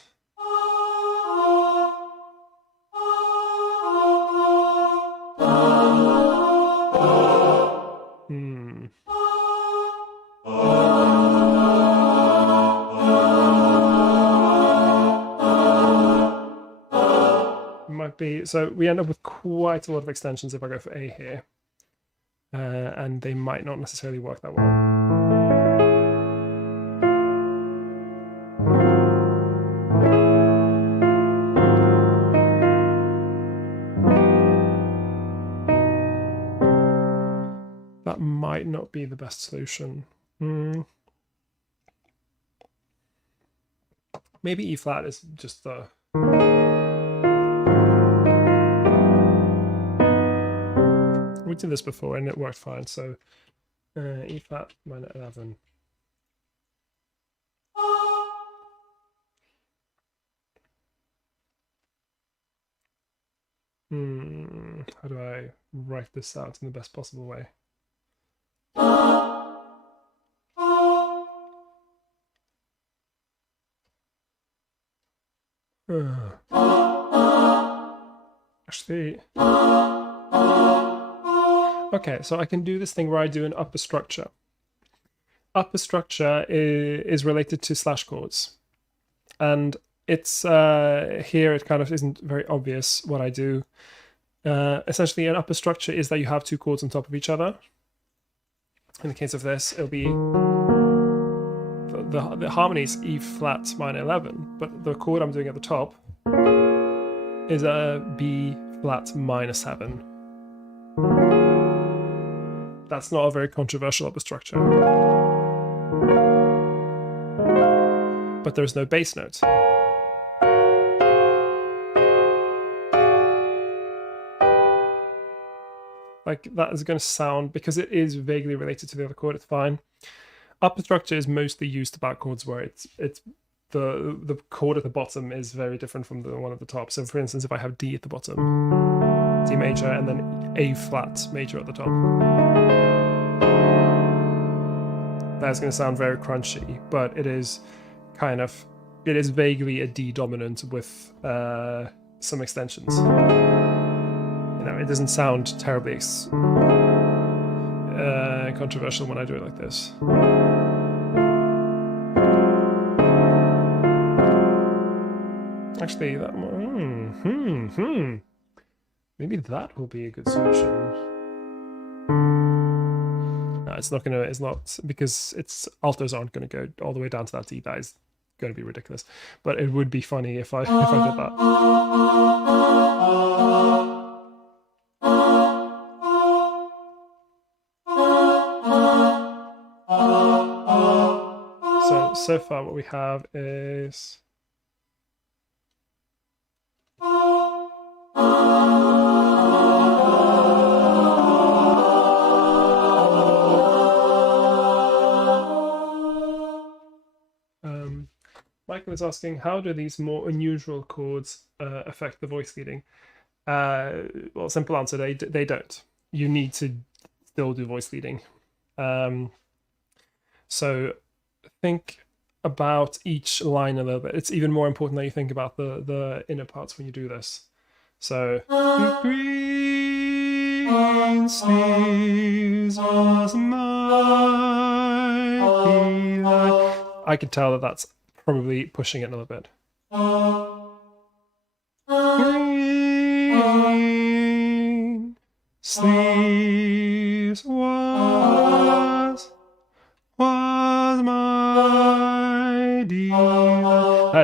Might be, so we end up with quite a lot of extensions if I go for A here, and they might not necessarily work that well. That might not be the best solution. Maybe E flat is just the... We did this before and it worked fine, so E flat minor 11. How do I write this out in the best possible way? Actually... Okay, so I can do this thing where I do an upper structure. Upper structure is related to slash chords. And it's here it kind of isn't very obvious what I do. Essentially, an upper structure is that you have two chords on top of each other. In the case of this, it'll be the harmony is E flat minor 11, but the chord I'm doing at the top is a B flat minor 7. That's not a very controversial upper structure. But there's no bass note. Like, that is going to sound, because it is vaguely related to the other chord, it's fine. Upper structure is mostly used about chords where it's the chord at the bottom is very different from the one at the top. So for instance, if I have D at the bottom, D major, and then A flat major at the top, that's going to sound very crunchy, but it is kind of, it is vaguely a D dominant with some extensions. You know, it doesn't sound terribly controversial when I do it like this. Actually, that maybe that will be a good solution. No, it's not gonna. It's not, because its altos aren't gonna go all the way down to that D. That is going to be ridiculous. But it would be funny if I did that. So far what we have is Michael is asking, how do these more unusual chords affect the voice leading? Well, simple answer, they don't. You need to still do voice leading. So think about each line a little bit. It's even more important that you think about the inner parts when you do this. So Greensleeves was my delight. I could tell that that's probably pushing it a little bit. Greensleeves was my delight. That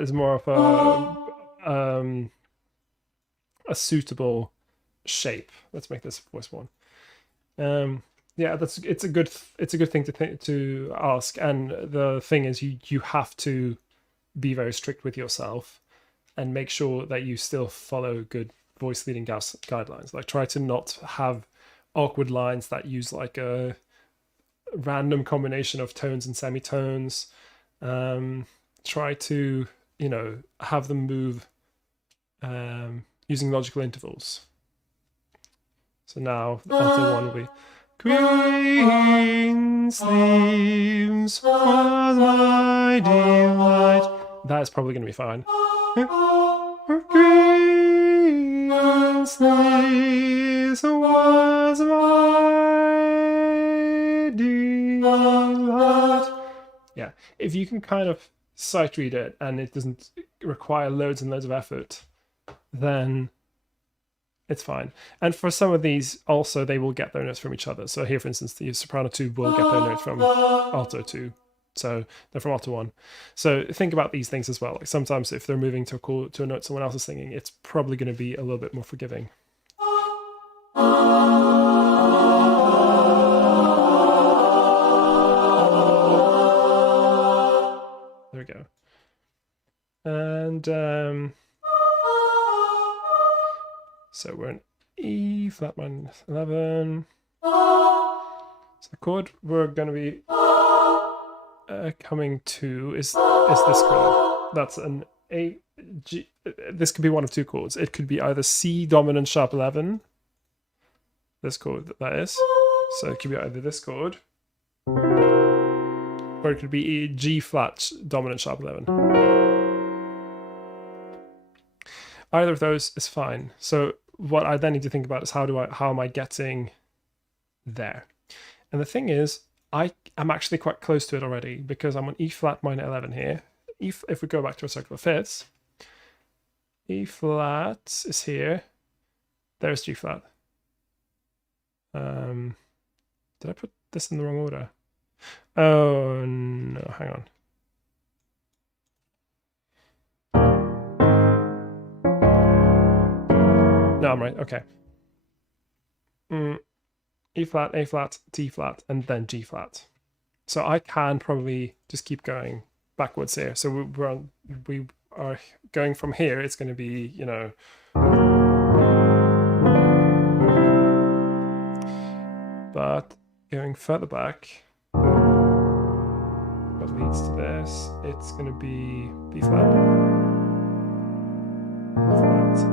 is more of a suitable shape. Let's make this voice one. Yeah, it's a good thing to ask. And the thing is, you have to be very strict with yourself and make sure that you still follow good voice leading guidelines. Like, try to not have awkward lines that use like a random combination of tones and semitones. Try to, have them move using logical intervals. So now the alto one will be Greensleeves was my delight. That is probably going to be fine. Greensleeves was my delight. Yeah, if you can kind of sight read it and it doesn't require loads and loads of effort, then it's fine. And for some of these, also, they will get their notes from each other. So here, for instance, the soprano 2 will get their notes from alto 2. So they're from alto 1. So think about these things as well. Like, sometimes if they're moving to a note someone else is singing, it's probably going to be a little bit more forgiving. There we go. And so we're in E flat minus 11. So the chord we're going to be coming to is this chord. That's an A G. This could be one of two chords. It could be either C dominant sharp 11. This chord that is. So it could be either this chord, or it could be E G flat dominant sharp 11. Either of those is fine. So what I then need to think about is how am I getting there? And the thing is, I'm actually quite close to it already, because I'm on E flat minor 11 here. If we go back to a circle of fifths, E flat is here. There's G flat. Did I put this in the wrong order? Oh no, hang on. No, I'm right. Okay. E flat, A flat, D flat, and then G flat. So I can probably just keep going backwards here. So we are going from here. It's going to be, but going further back, what leads to this? It's going to be B flat,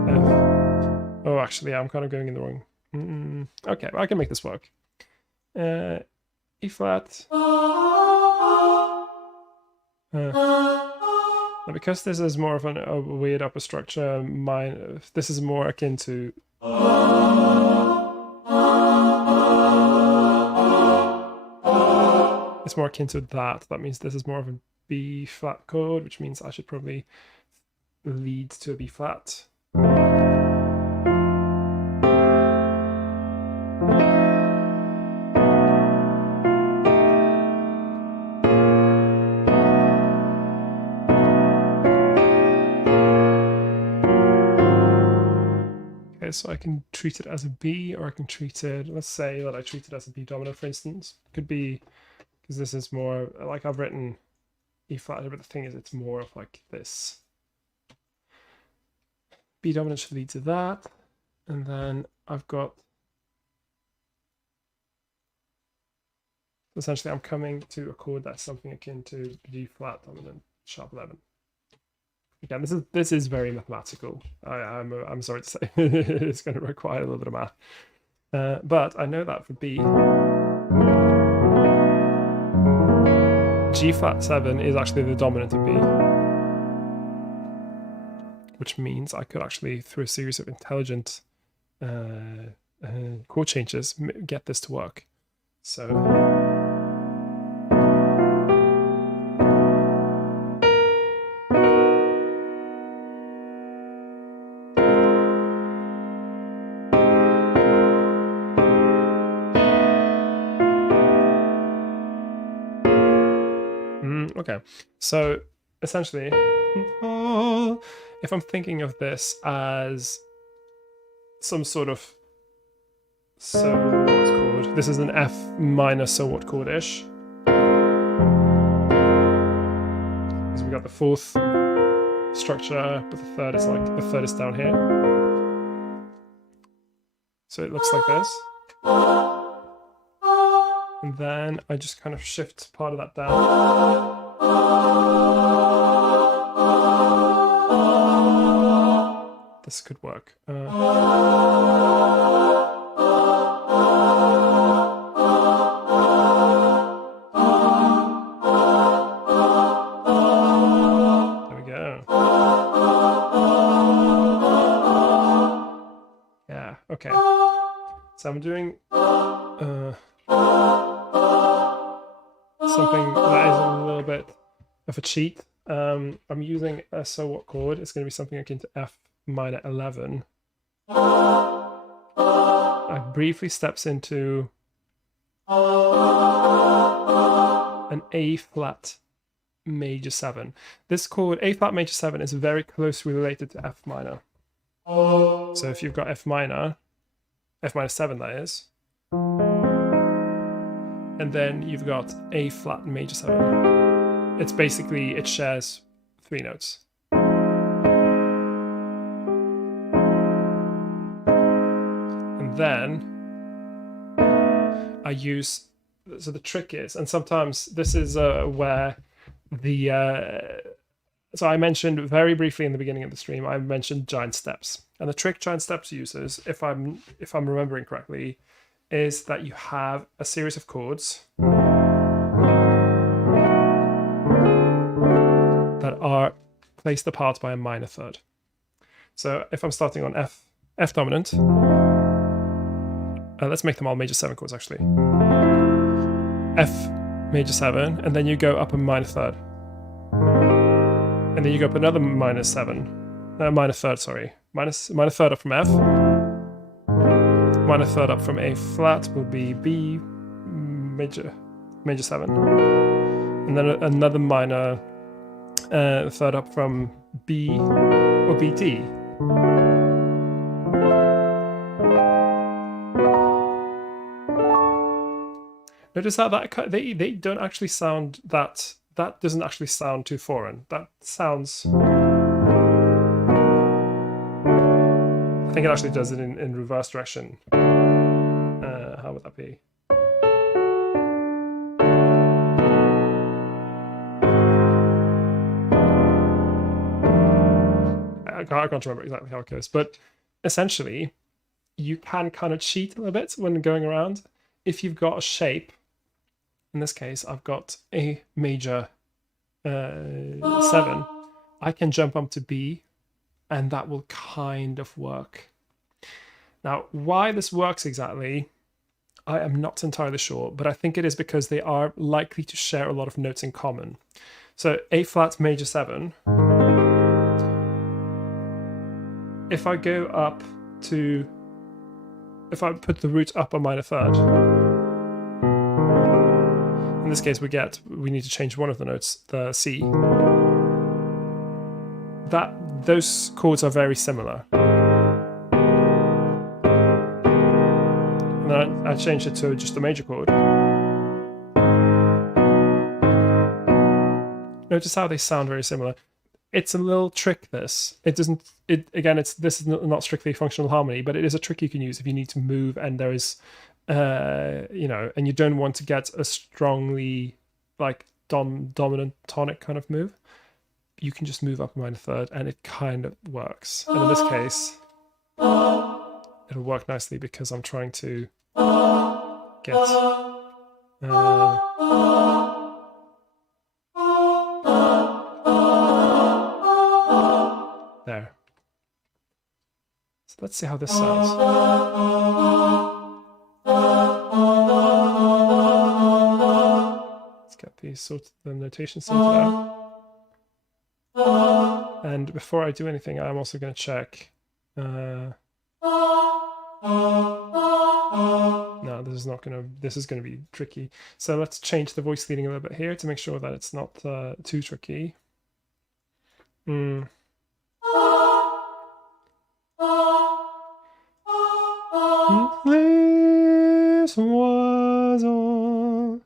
F. Oh, actually, I'm kind of going in the wrong. Okay, I can make this work. E flat. Now, because this is more of a weird upper structure, this is more akin to. It's more akin to that. That means this is more of a B flat chord, which means I should probably lead to a B flat. this, so I can treat it as a B, or I can treat it, let's say that I treat it as a B dominant, for instance. Could be, because this is more, like I've written E flat, but the thing is it's more of like this. B dominant should lead to that, and then I've got, essentially I'm coming to a chord that's something akin to G flat dominant sharp 11. Again, this is very mathematical. I'm sorry to say, it's going to require a little bit of math, but I know that for B, G flat 7 is actually the dominant of B, which means I could actually, through a series of intelligent chord changes, get this to work. So. Okay, so essentially, if I'm thinking of this as some sort of so what chord, this is an F minor so what chord-ish. Because we got the fourth structure, but the third is down here. So it looks like this. And then I just kind of shift part of that down. This could work. There we go. Yeah, okay. So I'm doing something that is a little bit of a cheat. I'm using a so what chord. It's going to be something akin to F minor 11. I briefly steps into an A flat major 7. This chord, A flat major 7, is very closely related to F minor. So if you've got F minor 7 that is, and then you've got A flat major 7. It's basically, it shares 3 notes. And then I use, so the trick is, and sometimes this is where the, so I mentioned very briefly in the beginning of the stream, I mentioned giant steps. And the trick giant steps uses, if I'm remembering correctly, is that you have a series of chords that are placed apart by a minor third. So if I'm starting on F dominant, let's make them all major 7 chords actually. F major 7, and then you go up a minor third. And then you go up another minor third, sorry. Minor third up from F. Minor third up from A flat will be B major 7. And then another minor third up from B or BD. Notice how that they don't actually sound that doesn't actually sound too foreign. That sounds, I think it actually does it in reverse direction. How would that be? I can't remember exactly how it goes, but essentially you can kind of cheat a little bit when going around. If you've got a shape, in this case I've got A major 7, I can jump up to B and that will kind of work. Now, why this works exactly, I am not entirely sure, but I think it is because they are likely to share a lot of notes in common. So A flat major 7, if I go up to, if I put the root up a minor third, in this case we need to change one of the notes, the C. Those chords are very similar. then I changed it to just a major chord. Notice how they sound very similar. It's a little trick, this. It doesn't, again, this is not strictly functional harmony, but it is a trick you can use if you need to move and there is, you know, and you don't want to get a strongly, like, dominant tonic kind of move. You can just move up a minor third and it kind of works. And in this case, it'll work nicely because I'm trying to get there. So let's see how this sounds. Let's get the notation sorted out. And before I do anything, I'm also going to check. No, this is not going to. This is going to be tricky. So let's change the voice leading a little bit here to make sure that it's not too tricky. This was all.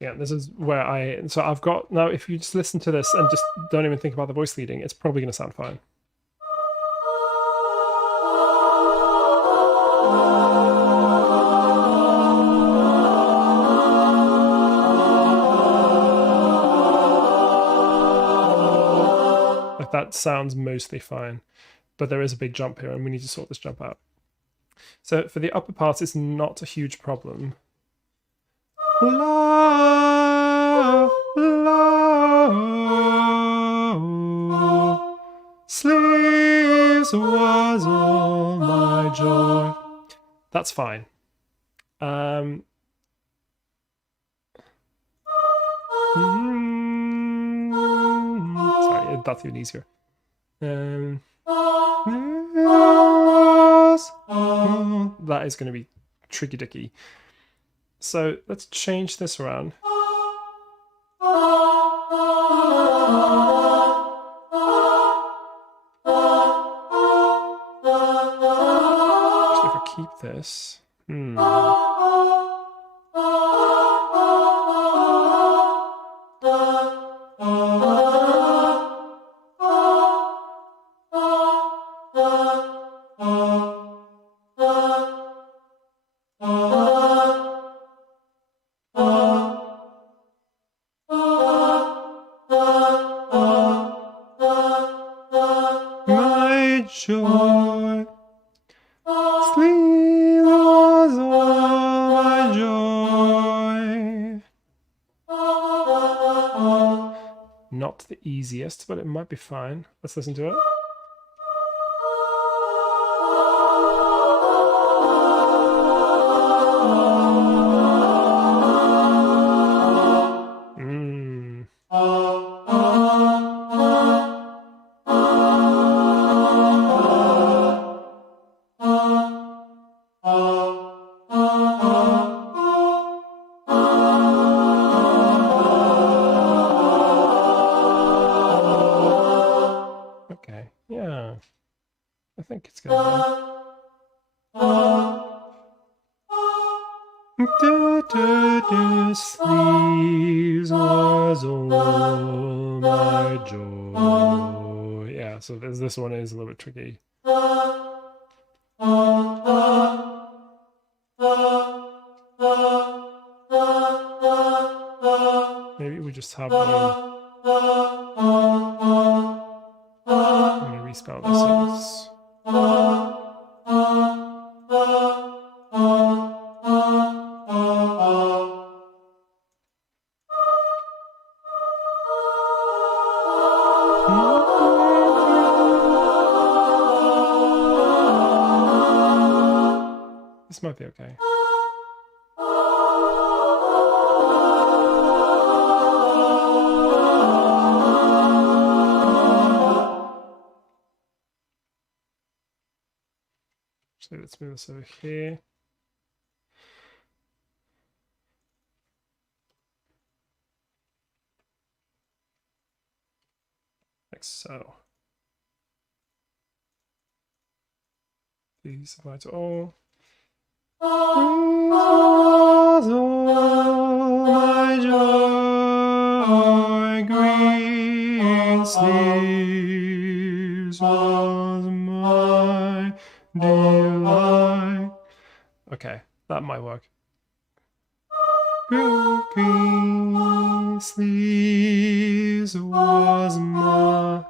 Yeah, this is where so I've got, now if you just listen to this and just don't even think about the voice leading, it's probably going to sound fine. Like that sounds mostly fine, but there is a big jump here and we need to sort this jump out. So for the upper parts, it's not a huge problem. Love, love, sleeves was all my joy. That's fine. Sorry, that's even easier. That is going to be tricky dicky. So let's change this around. Actually, if I keep this, my joy, sleep was all my joy. Not the easiest, but it might be fine. Let's listen to it. Okay, yeah, I think it's gonna work. Sleeves was all my joy. Yeah, so this one is a little bit tricky. Maybe we just have I'm going to respell this. This might be okay. So let's move this over here. like so. Please apply to all. My joy, Greensleeves was my delight. Okay, that might work. Greensleeves was my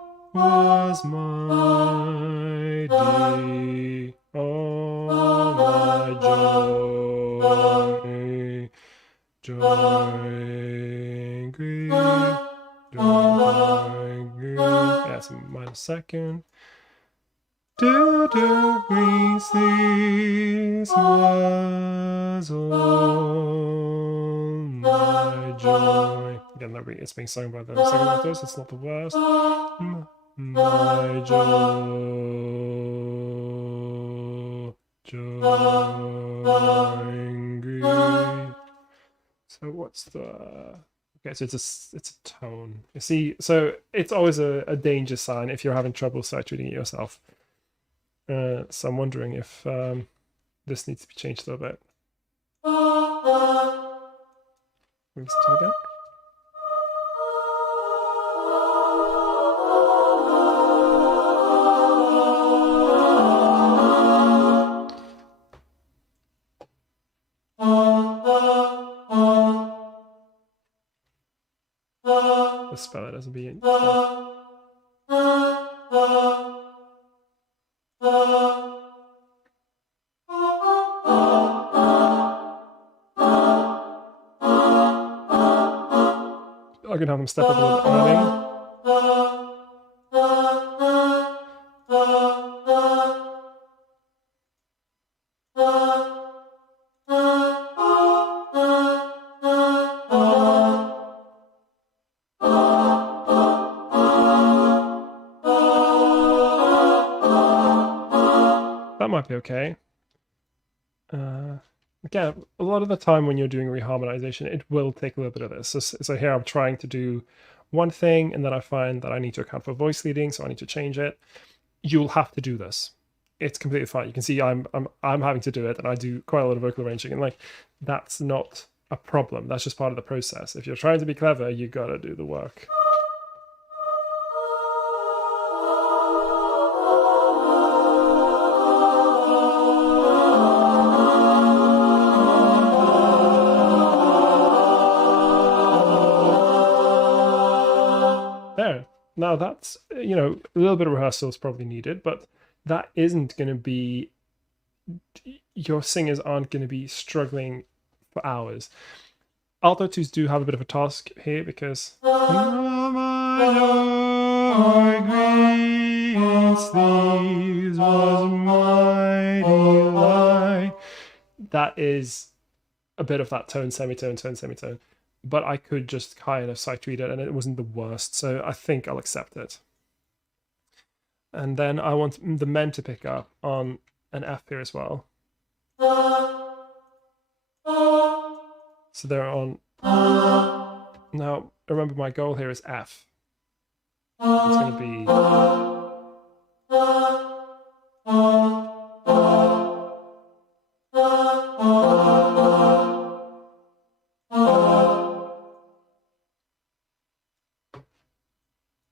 delight. Oh, my joy, joy, green, joy, green. Yeah, it's a minor second. Greensleeves was all my joy. Again, it's being sung by the second octaves. It's not the worst. My joy, joy, green. So what's the? Okay, so it's a tone. You see, so it's always a danger sign if you're having trouble sight reading it yourself. So I'm wondering if this needs to be changed a little bit. Listen to it again. Let's spell it as a B. I can have them step up a little bit early. That might be okay. Again, a lot of the time when you're doing reharmonization, it will take a little bit of this. So here I'm trying to do one thing, and then I find that I need to account for voice leading, so I need to change it. You'll have to do this. It's completely fine. You can see I'm having to do it, and I do quite a lot of vocal arranging, and like that's not a problem. That's just part of the process. If you're trying to be clever, you gotta do the work. There. Now that's, you know, a little bit of rehearsal is probably needed, but that isn't going to be, your singers aren't going to be struggling for hours. Alto 2s do have a bit of a task here because that is a bit of that tone, semitone, tone, semitone. But I could just kind of sight read it and it wasn't the worst, so I think I'll accept it. And then I want the men to pick up on an F here as well. So they're on. Now, remember my goal here is F. It's going to be.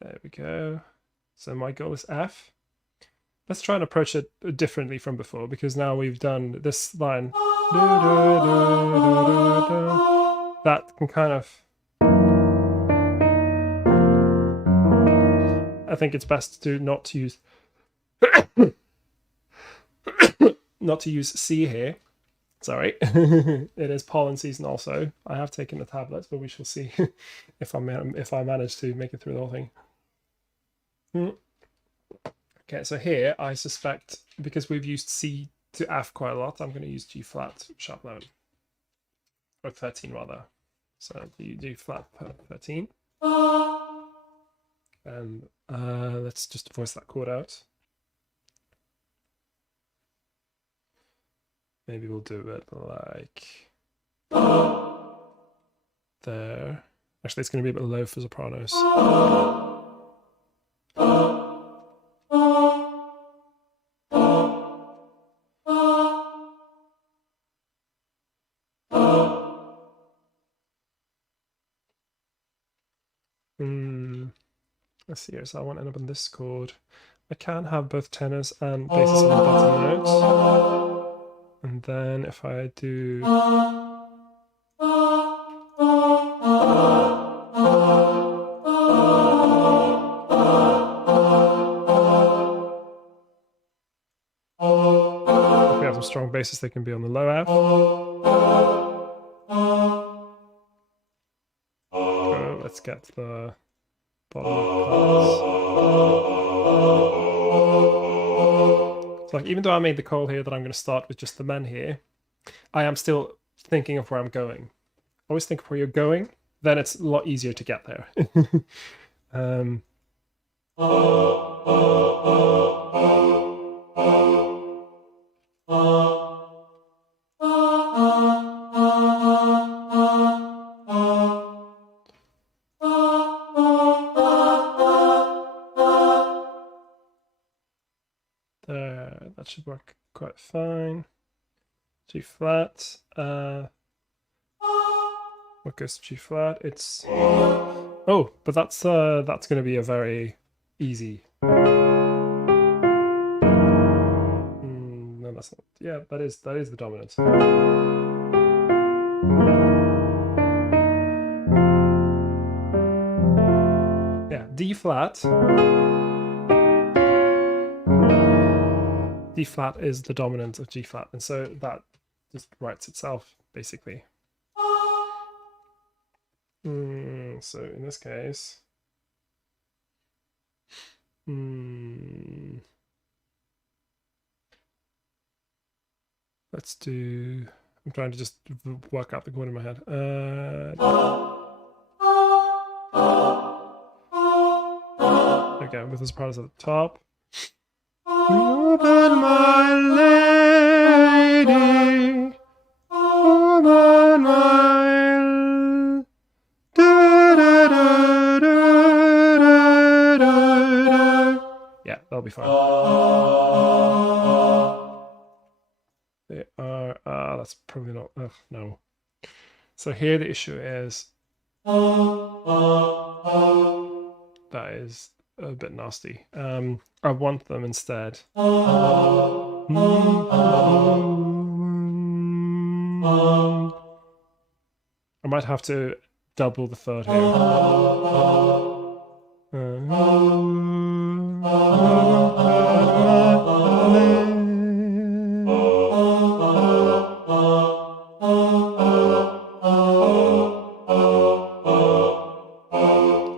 There we go. So my goal is F. Let's try and approach it differently from before, because now we've done this line. That can kind of... I think it's best to not use... not to use C here. Sorry. It is pollen season also. I have taken the tablets, but we shall see if I manage to make it through the whole thing. Okay, so here I suspect, because we've used C to F quite a lot, I'm going to use G flat sharp 11. Or 13 rather. So you do flat 13. And let's just voice that chord out. Maybe we'll do it like there. Actually, it's going to be a bit low for sopranos. let's see here. So I want to end up on this chord. I can have both tenors and basses on the bottom notes. And then if I do... if we have some strong basses, they can be on the low F. So let's get the bottom parts. So like, even though I made the call here that I'm going to start with just the men here, I am still thinking of where I'm going. Always think of where you're going, then it's a lot easier to get there. There, that should work quite fine. G flat. What goes to G flat? It's oh, but that's going to be a very easy. No, that's not. Yeah, that is the dominant. Yeah, D flat. D flat is the dominant of G flat, and so that just writes itself basically. So in this case, let's do. I'm trying to just work out the chord in my head. Okay, with the sopranos at the top. Open my lady, open my yeah, that'll be fine. They are that's probably not no. So here the issue is that is a bit nasty. I want them instead. I might have to double the third here.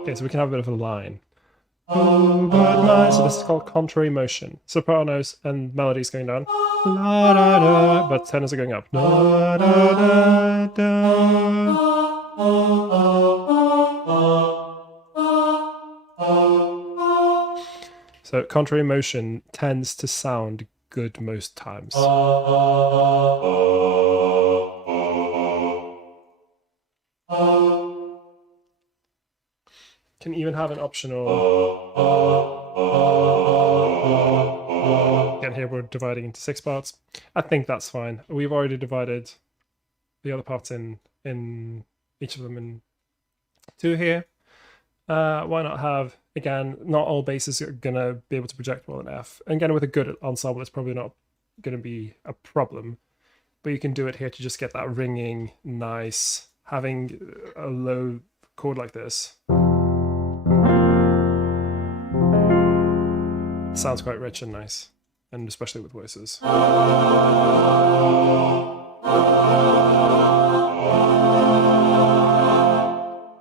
Okay, so we can have a bit of a line. So this is called contrary motion. Sopranos and melodies going down, la, da, da, but tenors are going up. Da, da, da, da. So contrary motion tends to sound good most times. Can even have an optional. Again, here we're dividing into 6 parts. I think that's fine. We've already divided the other parts in each of them in 2 here. Why not have, again, not all basses are gonna be able to project well in F. And again, with a good ensemble, it's probably not gonna be a problem. But you can do it here to just get that ringing, nice, having a low chord like this. Sounds quite rich and nice, and especially with voices.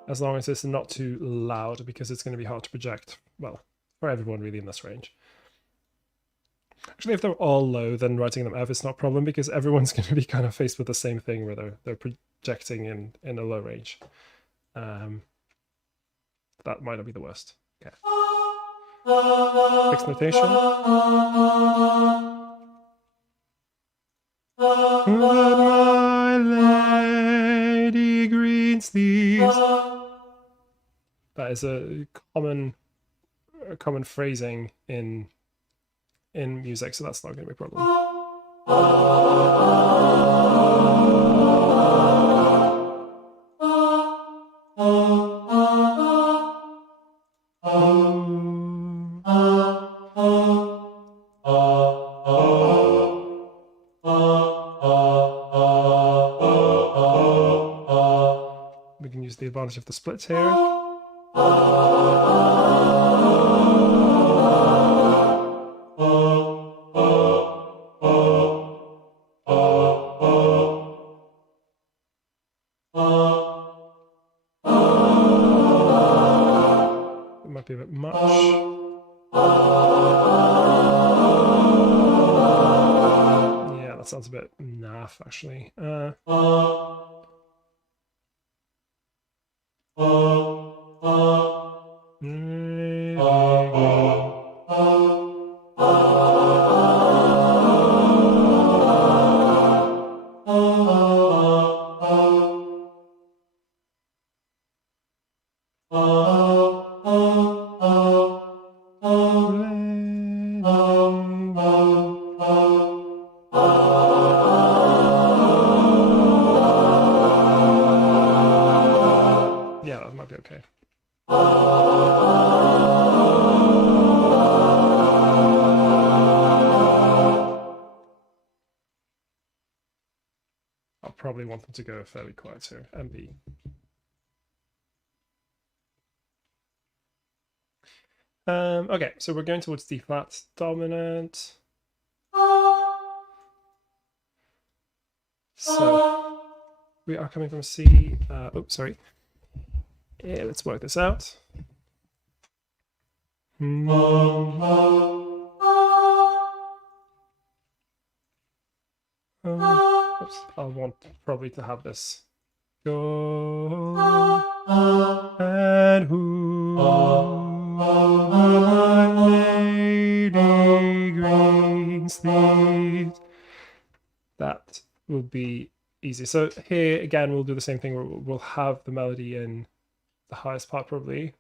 As long as it's not too loud, because it's going to be hard to project, well, for everyone really in this range. Actually, if they're all low, then writing them F is not a problem, because everyone's going to be kind of faced with the same thing where they're projecting in a low range. That might not be the worst. Okay. Fixed notation. My lady Greensleeves. That is a common phrasing in music, so that's not going to be a problem. advantage of the splits here. It might be a bit much. Yeah, that sounds a bit naff, actually. Yeah, that might be okay. I'll probably want them to go fairly quiet here. MB. Okay, so we're going towards D flat dominant. So we are coming from C. Oops, sorry. Yeah, let's work this out. Oops, I'll want probably to have this go and who my lady Greensleeves. That will be easy. So here again, we'll do the same thing where we'll have the melody in the highest part probably.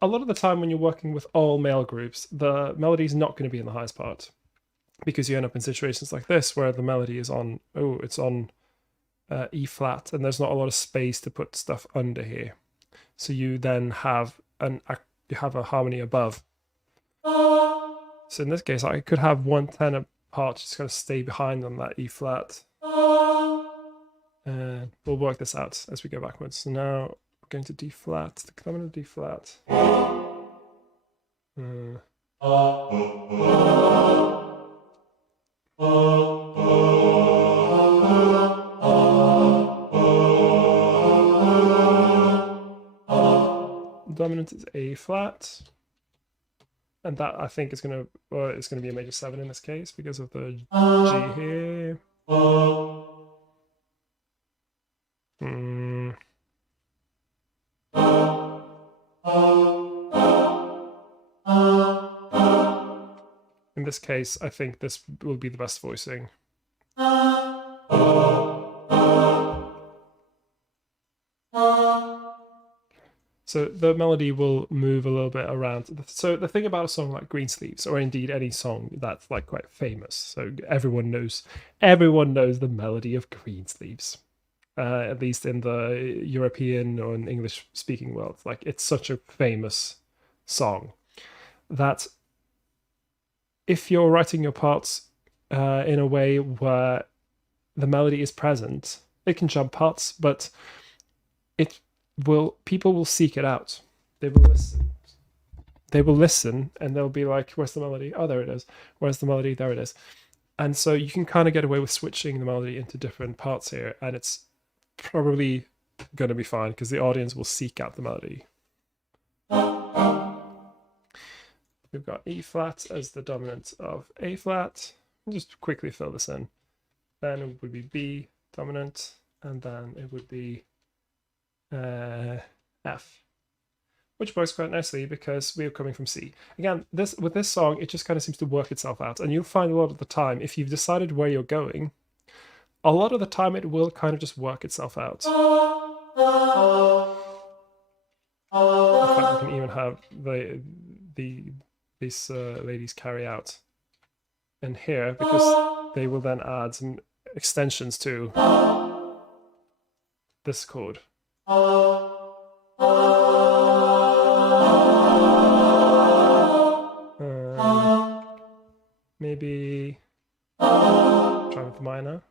A lot of the time when you're working with all male groups, the melody is not going to be in the highest part because you end up in situations like this where the melody is on, it's on E flat and there's not a lot of space to put stuff under here. So you then have a harmony above. So in this case, I could have one tenor part just going to stay behind on that E flat. And we'll work this out as we go backwards. So now we're going to D flat, the dominant D flat. Dominant is A flat, and that I think is going to be a major 7 in this case because of the G here. In this case, I think this will be the best voicing. So the melody will move a little bit around. So the thing about a song like Greensleeves, or indeed any song that's like quite famous, so everyone knows the melody of Greensleeves, at least in the European or in English-speaking world. Like it's such a famous song that if you're writing your parts in a way where the melody is present, it can jump parts, but people will seek it out. They will listen and they'll be like, where's the melody? Oh, there it is. Where's the melody? There it is. And so you can kind of get away with switching the melody into different parts here, and it's probably going to be fine because the audience will seek out the melody. We've got E flat as the dominant of A flat. I'll just quickly fill this in. Then it would be B dominant, and then it would be F, which works quite nicely because we're coming from C. Again, with this song, it just kind of seems to work itself out, and you'll find a lot of the time, if you've decided where you're going, a lot of the time it will kind of just work itself out. In fact, we can even have these ladies carry out in here because they will then add some extensions to this chord. Maybe try with the minor.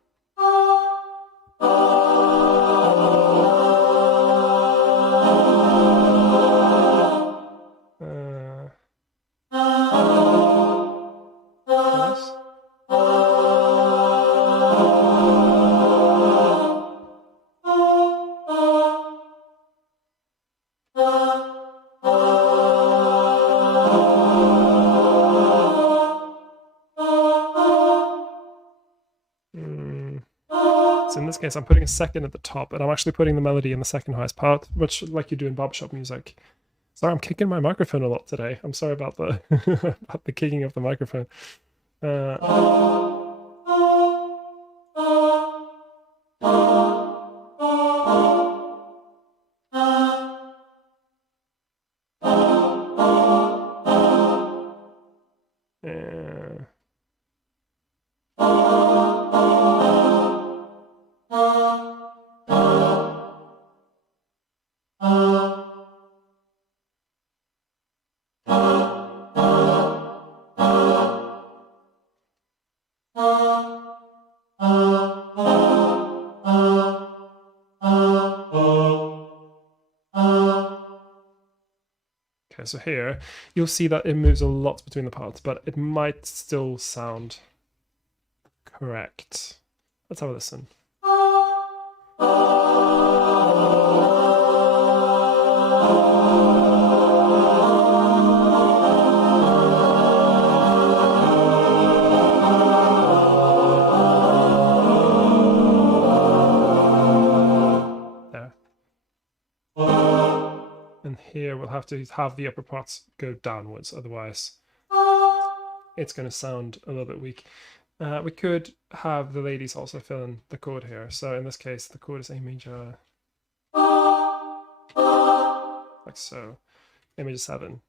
case, I'm putting a second at the top, and I'm actually putting the melody in the second highest part, much like you do in barbershop music. Sorry, I'm kicking my microphone a lot today. I'm sorry about the about the kicking of the microphone. Okay, so here you'll see that it moves a lot between the parts, but it might still sound correct. Let's have a listen. There. And here we'll have to have the upper parts go downwards, otherwise it's going to sound a little bit weak. We could have the ladies also fill in the chord here. So in this case, the chord is A major, like so. A major 7.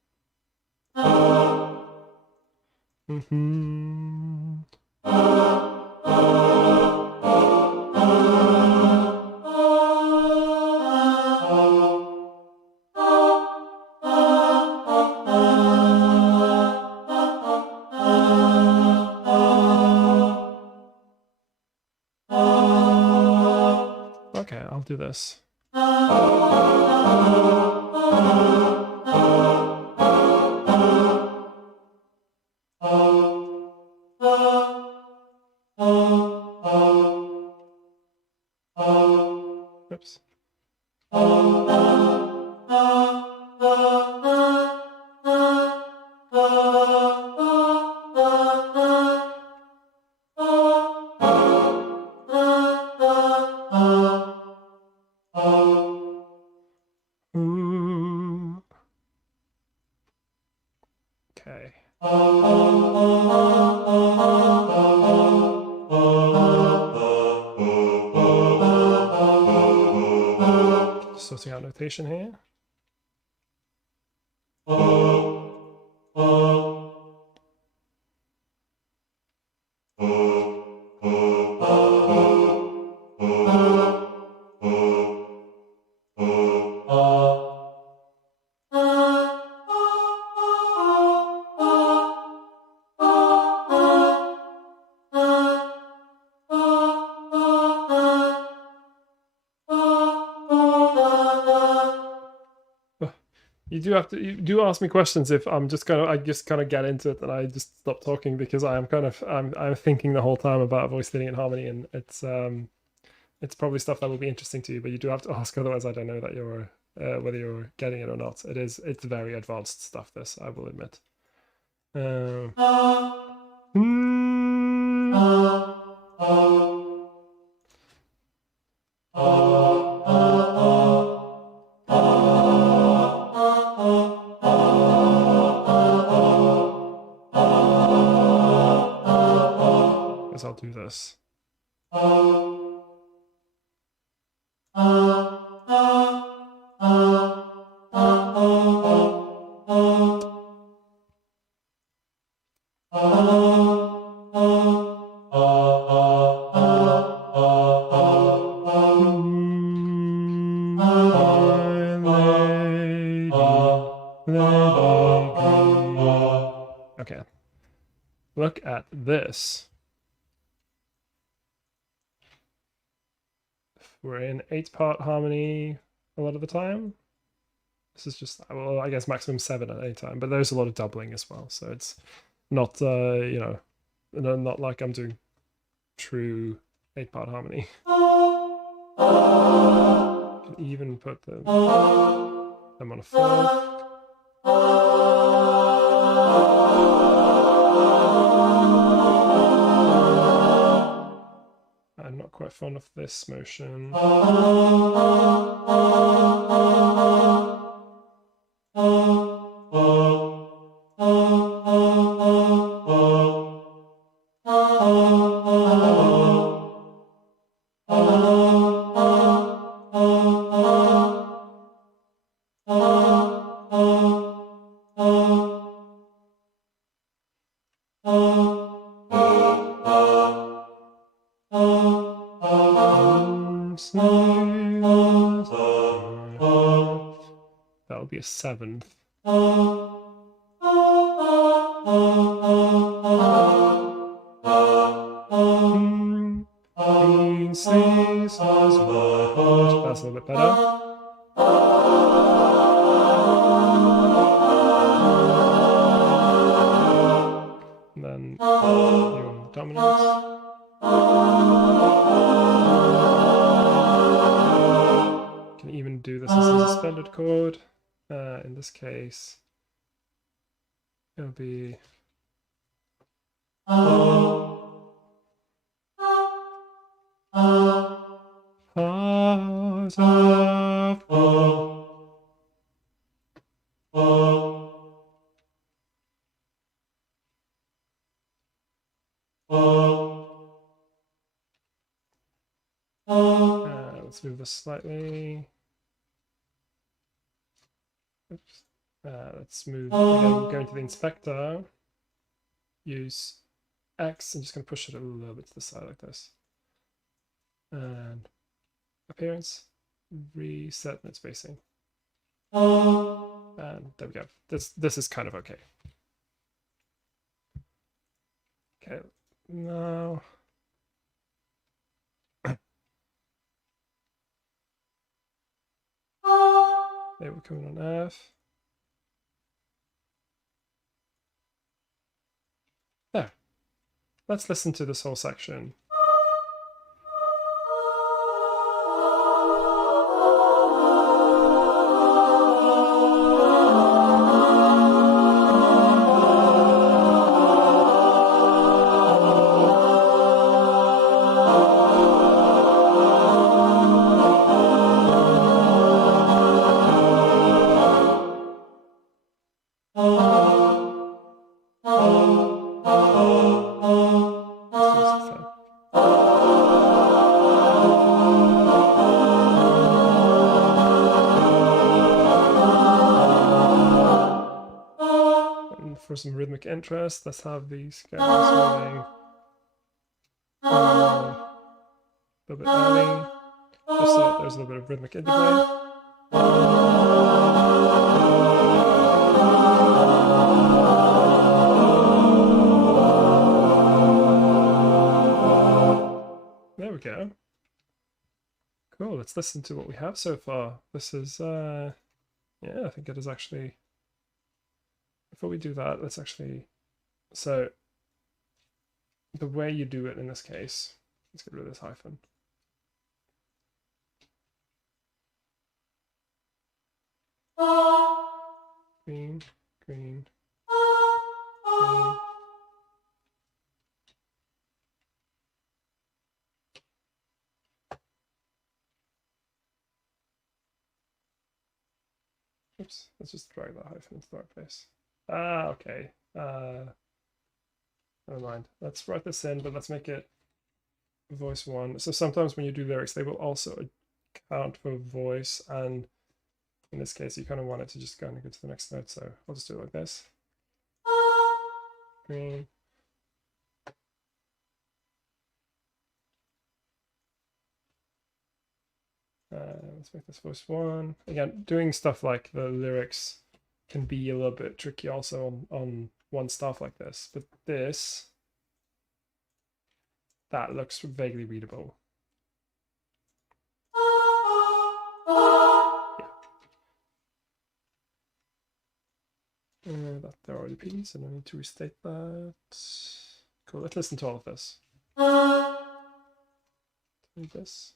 Okay, I'll do this. Oops. Okay. Sorting out notation here. You do ask me questions if I just kind of get into it and I just stop talking, because I'm thinking the whole time about voice leading and harmony, and it's probably stuff that will be interesting to you, but you do have to ask, otherwise I don't know that you're whether you're getting it or not. It's very advanced stuff, this, I will admit. I'll do this. Okay, look at this. We're in 8-part harmony a lot of the time. This is just, well, I guess maximum 7 at any time, but there's a lot of doubling as well. So it's not, you know, not like I'm doing true 8-part harmony. You can even put them on a 4. I'm not quite quite fond of this motion. That'll be a seventh. Greensleeves was my heart. That's a little bit better. And then your dominance. Can even do this as a suspended chord. In this case, it'll be heart of gold. Let's move this slightly. Oops. Let's move, again, go into the inspector, use X, I'm just going to push it a little bit to the side like this. And appearance, reset note spacing. And there we go. This is kind of okay. Okay, now they were coming on F. There. Let's listen to this whole section. For some rhythmic interest, let's have these guys moving a little bit early, just so there's a little bit of rhythmic interplay. There we go. Cool, let's listen to what we have so far. This is, yeah, I think it is actually... Before we do that, let's actually, so the way you do it in this case, let's get rid of this hyphen. Green, green, green. Oops, let's just drag that hyphen into the right place. Ah, okay. Never mind. Let's write this in, but let's make it voice 1. So sometimes when you do lyrics, they will also account for voice, and in this case, you kind of want it to just kind of go to the next note. So I'll just do it like this. Green. Let's make this voice 1. Again, doing stuff like the lyrics can be a little bit tricky also on one stuff like this, but this, that looks vaguely readable. Yeah. That there are repeats, and I need to restate that. Cool, let's listen to all of this. Like this.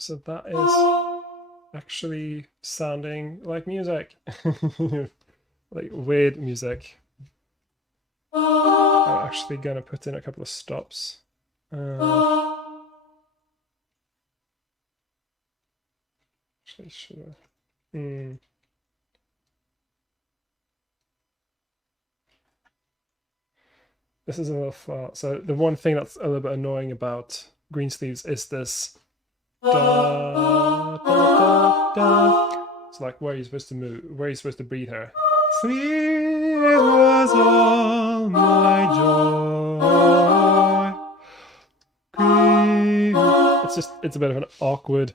So that is actually sounding like music. Like weird music. I'm actually gonna put in a couple of stops. Actually, should I? This is a little far. So the one thing that's a little bit annoying about Greensleeves is this da, da, da, da. It's like where are you supposed to move? Where are you supposed to breathe here? Free was all my joy. It's a bit of an awkward,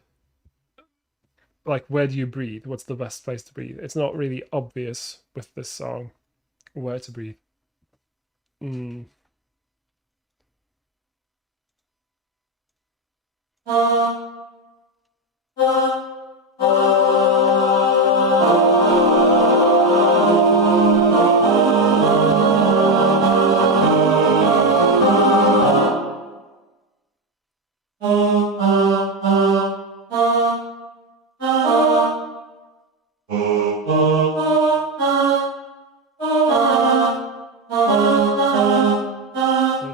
like, where do you breathe? What's the best place to breathe? It's not really obvious with this song where to breathe. I'll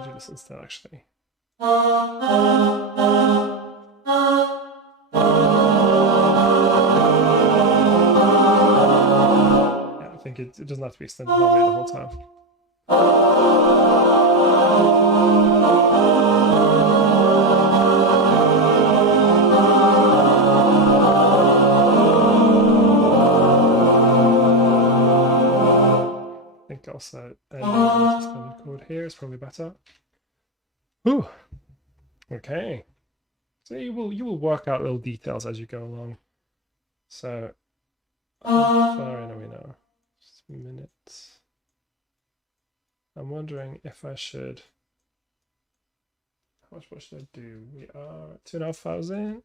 do this instead, actually. Yeah, I think it doesn't have to be extended harmony the whole time. I think also ending on a suspended chord here is probably better. Ooh. Okay. So you will work out little details as you go along. So how far in are we now? Just a minute. I'm wondering if I should. How much more should I do? We are at 2,500.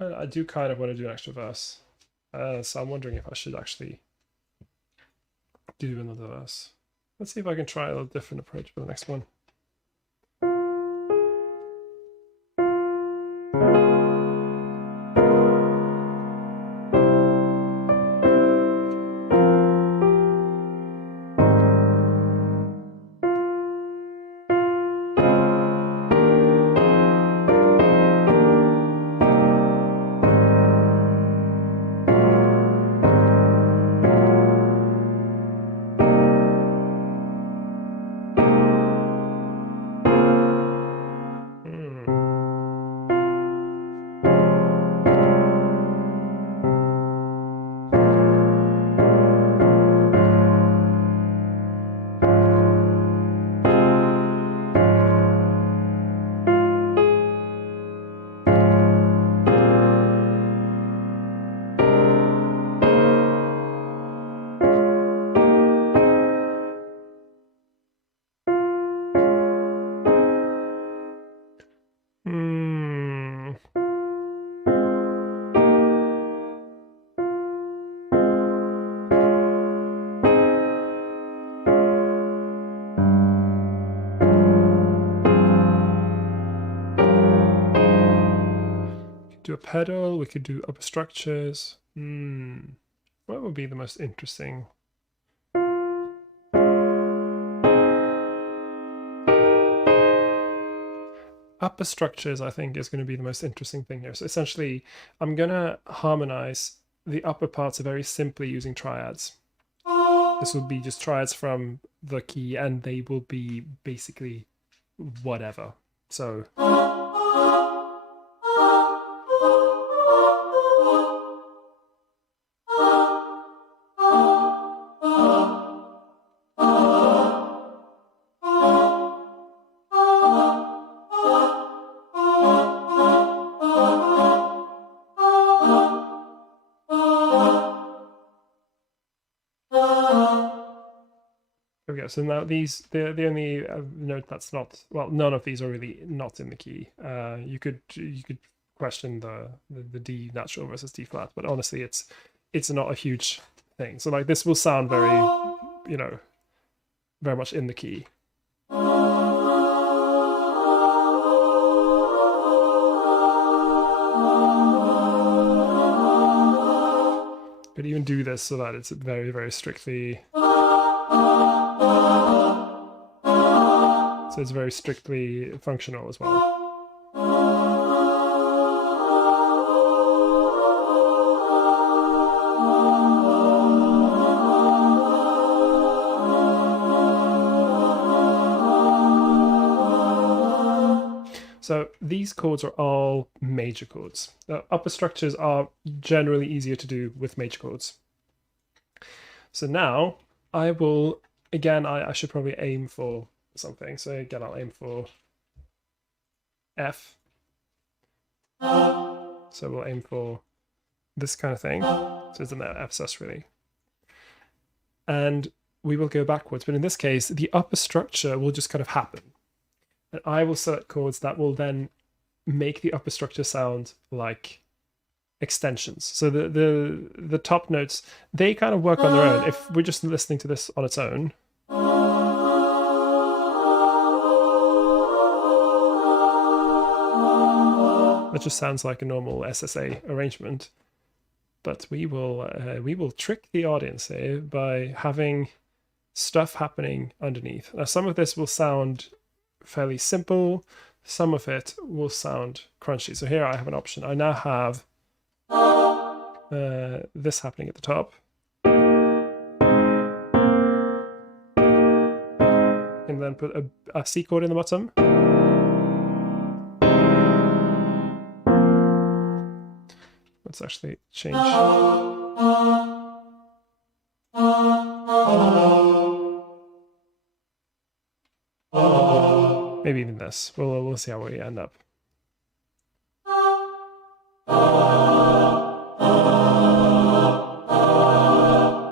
I do kind of want to do an extra verse. So I'm wondering if I should actually do another verse. Let's see if I can try a little different approach for the next one. Do a pedal, we could do upper structures. What would be the most interesting? Upper structures, I think, is going to be the most interesting thing here. So essentially, I'm going to harmonize the upper parts very simply using triads. This will be just triads from the key, and they will be basically whatever. So okay, so now these, the only note that's not, well, none of these are really not in the key. You could question the D natural versus D flat, but honestly, it's not a huge thing. So like this will sound very, you know, very much in the key. Could even do this so that it's very, very strictly. So it's very strictly functional as well. So these chords are all major chords. Upper structures are generally easier to do with major chords. So now I will, again, I should probably aim for something. So again, I'll aim for F. So we'll aim for this kind of thing. So it's an F sus really. And we will go backwards. But in this case, the upper structure will just kind of happen. And I will select chords that will then make the upper structure sound like extensions. So the top notes, they kind of work on their own. If we're just listening to this on its own, that just sounds like a normal SSA arrangement. But we will trick the audience here by having stuff happening underneath. Now some of this will sound fairly simple, some of it will sound crunchy. So here I have an option. I now have this happening at the top. And then put a C chord in the bottom. Let's actually change. Maybe even this. We'll see how we end up.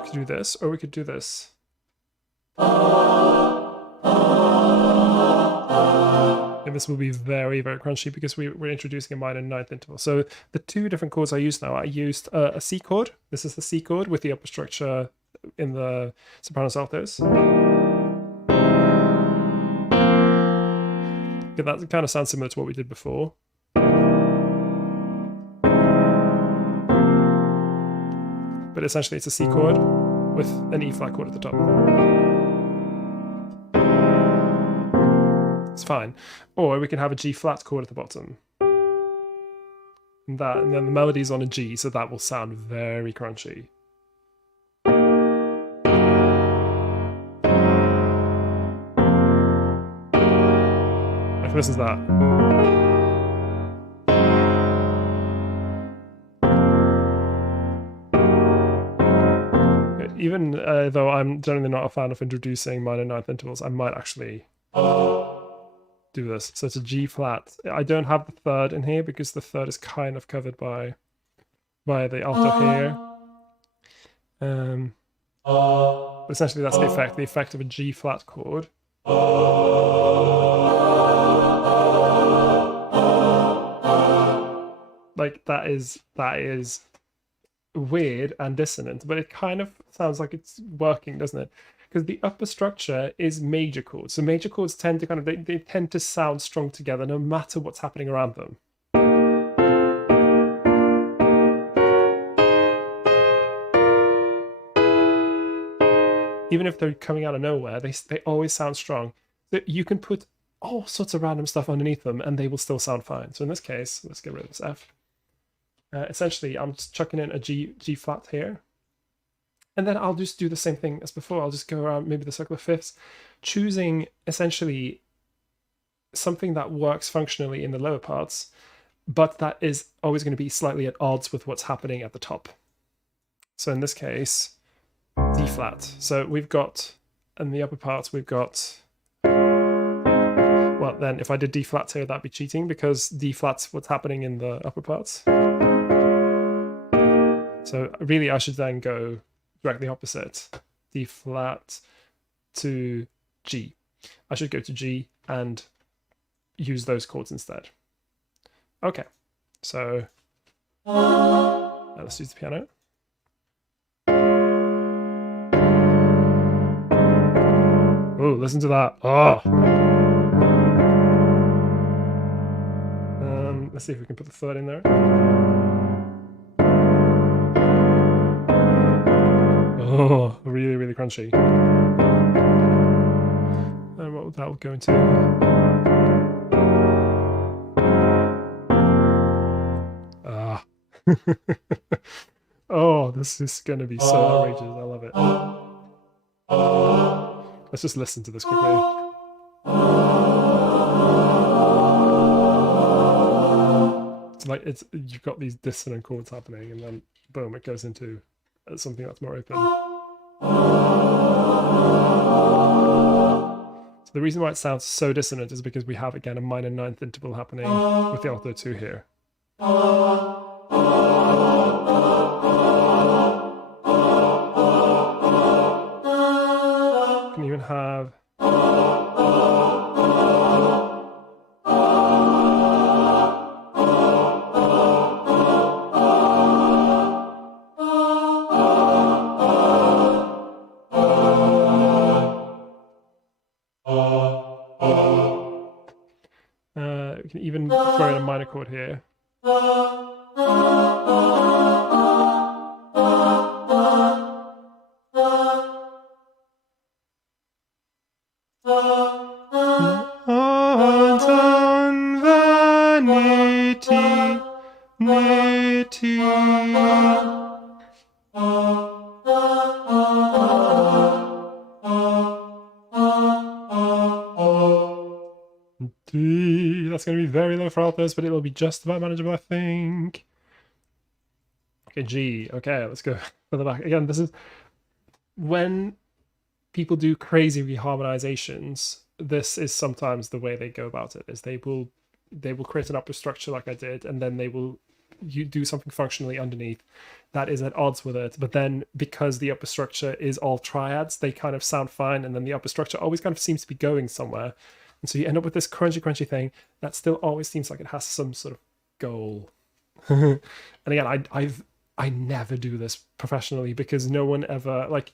We could do this, or we could do this. And this will be very, very crunchy because we're introducing a minor ninth interval. So the two different chords I used now, I used a C chord. This is the C chord with the upper structure in the sopranos altos. That kind of sounds similar to what we did before. But essentially it's a C chord with an E flat chord at the top. It's fine. Or we can have a G flat chord at the bottom. And then the melody's on a G, so that will sound very crunchy. Like this is that. Even though I'm generally not a fan of introducing minor ninth intervals, I might actually do this. So it's a G flat. I don't have the third in here because the third is kind of covered by the alto here. But essentially that's the effect of a G flat chord. Like that is weird and dissonant, but it kind of sounds like it's working, doesn't it? Because the upper structure is major chords. So major chords tend to kind of, they tend to sound strong together no matter what's happening around them. Even if they're coming out of nowhere, they always sound strong. So you can put all sorts of random stuff underneath them and they will still sound fine. So in this case, let's get rid of this F. Essentially, I'm just chucking in a G flat here. And then I'll just do the same thing as before. I'll just go around maybe the circle of fifths, choosing essentially something that works functionally in the lower parts, but that is always going to be slightly at odds with what's happening at the top. So in this case, D flat. So we've got, in the upper parts, we've got, well, then if I did D flat here, that'd be cheating because D flat's what's happening in the upper parts. So really, I should then go directly opposite, D flat to G. I should go to G and use those chords instead. Okay, so now let's use the piano. Oh, listen to that. Oh. Let's see if we can put the third in there. Oh, really, really crunchy. And what that will go into? Ah. Oh, this is going to be so outrageous. I love it. Let's just listen to this quickly. It's like you've got these dissonant chords happening, and then boom, it goes into something that's more open. So the reason why it sounds so dissonant is because we have, again, a minor ninth interval happening with the alto 2 here. You can even have... we can even throw in a minor chord here. That's going to be very low for altos, but it'll be just about manageable, I think. Okay, G. Okay, let's go further back. Again, this is when people do crazy reharmonizations. This is sometimes the way they go about it. Is they will create an upper structure like I did, and then they will do something functionally underneath that is at odds with it. But then because the upper structure is all triads, they kind of sound fine, and then the upper structure always kind of seems to be going somewhere. And so you end up with this crunchy thing that still always seems like it has some sort of goal. And again, I never do this professionally because no one ever, like,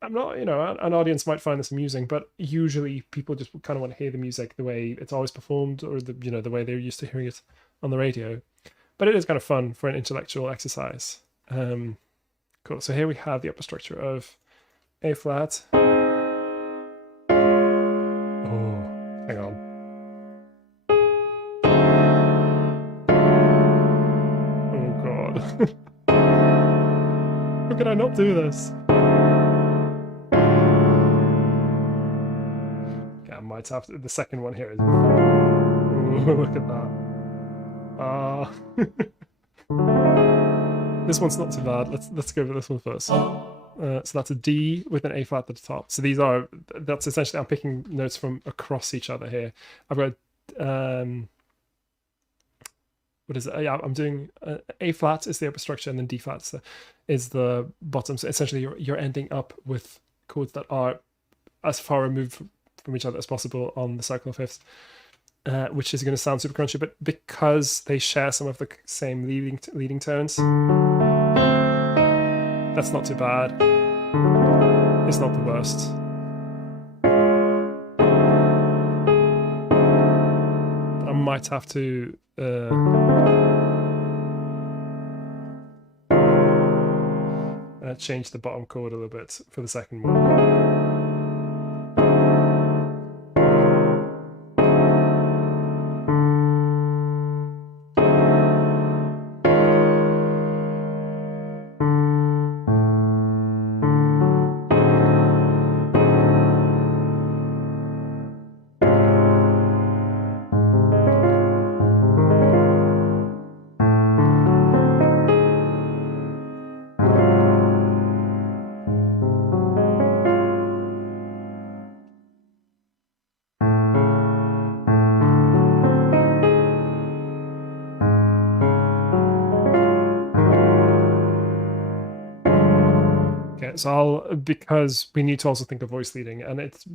I'm not, an audience might find this amusing, but usually people just kind of want to hear the music the way it's always performed, or the way they're used to hearing it on the radio. But it is kind of fun for an intellectual exercise. Cool. So here we have the upper structure of A flat. Hang on. Oh god. How can I not do this? Okay, I might have to. The second one here is. Ooh, look at that. This one's not too bad. Let's go with this one first. So that's a D with an A flat at the top. So that's essentially, I'm picking notes from across each other here. I've got, what is it? Yeah, I'm doing A flat is the upper structure, and then D flat is the bottom. So essentially you're ending up with chords that are as far removed from each other as possible on the cycle of fifths, which is going to sound super crunchy, but because they share some of the same leading tones, that's not too bad. It's not the worst. But I might have to change the bottom chord a little bit for the second one. So because we need to also think of voice leading, and it's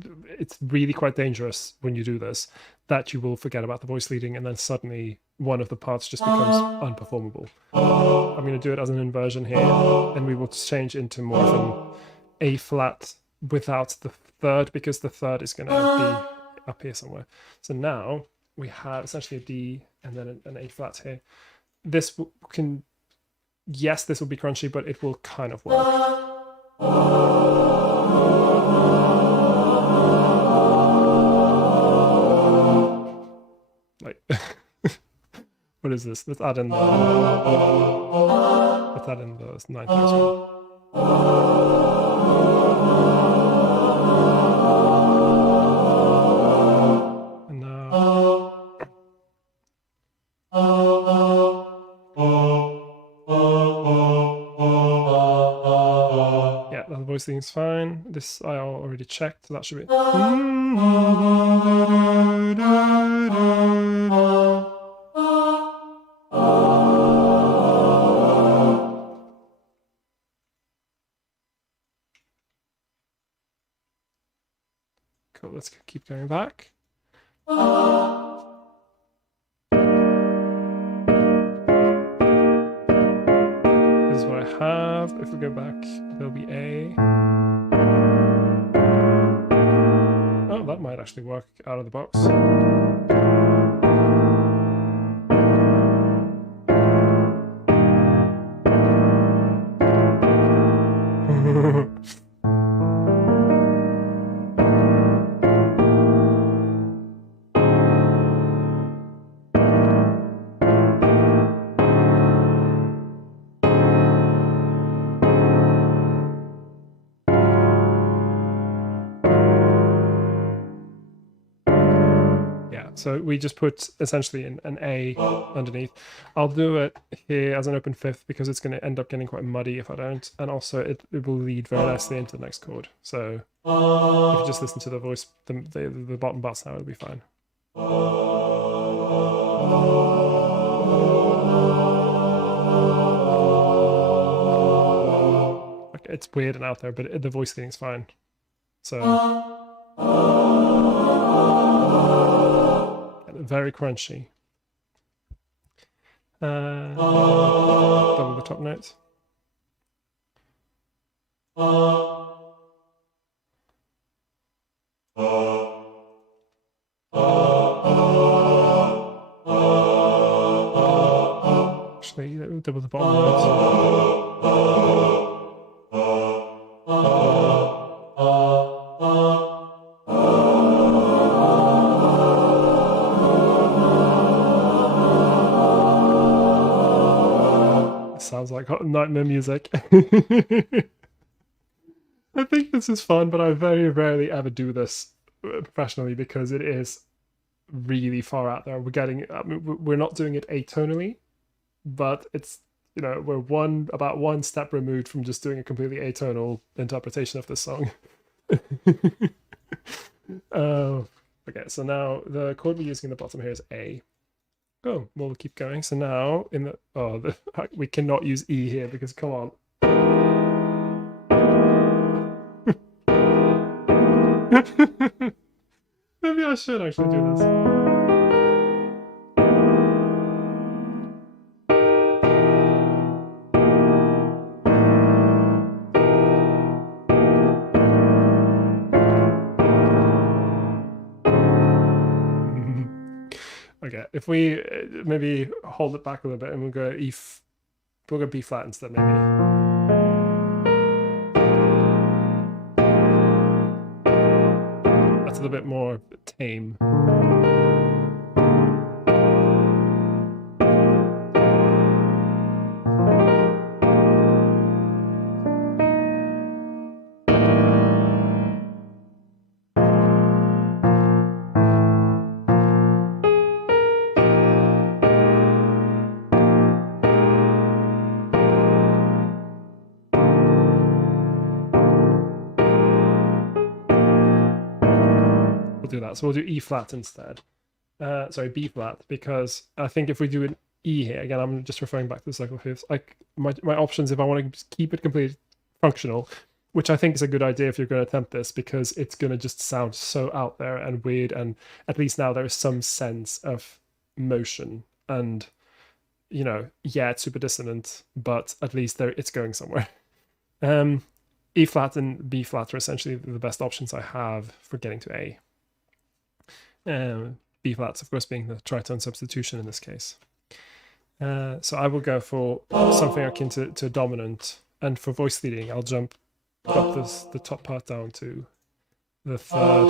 really quite dangerous when you do this, that you will forget about the voice leading, and then suddenly one of the parts just becomes unperformable. I'm going to do it as an inversion here, and we will change into more of an A flat without the third, because the third is going to be up here somewhere. So now we have essentially a D and then an A flat here. This can, yes, this will be crunchy, but it will kind of work. Like, what is this? Let's add in the ninth as well. And now, yeah, the voicing is fine. This I already checked, so that should be. Cool, let's keep going back. This is what I have. If we go back, there'll be A. Oh, that might actually work out of the box. So we just put essentially an A underneath. I'll do it here as an open fifth because it's going to end up getting quite muddy if I don't. And also it will lead very nicely into the next chord. So if you just listen to the voice, the bottom bars now, it'll be fine. Okay, it's weird and out there, but the voice thing is fine. So very crunchy. Double the top note. Actually, double the bottom note. Sounds like nightmare music. I think this is fun, but I very rarely ever do this professionally because it is really far out there. We're not doing it atonally, but it's, we're about one step removed from just doing a completely atonal interpretation of this song. Okay, so now the chord we're using in the bottom here is A. Oh, we'll keep going. So now in the we cannot use E here because come on. Maybe I should actually do this. Okay, if we maybe hold it back a little bit and we'll go we'll go B flat instead, maybe. That's a little bit more tame. Do that, so we'll do E flat instead. Sorry, B flat, because I think if we do an E here, again, I'm just referring back to the cycle fifths, like my options, if I want to keep it completely functional, which I think is a good idea if you're going to attempt this, because it's going to just sound so out there and weird, and at least now there is some sense of motion, and yeah, it's super dissonant, but at least it's going somewhere. E flat and B flat are essentially the best options I have for getting to A. B flats, of course, being the tritone substitution in this case. So I will go for something akin to dominant, and for voice leading, I'll jump up the top part down to the third.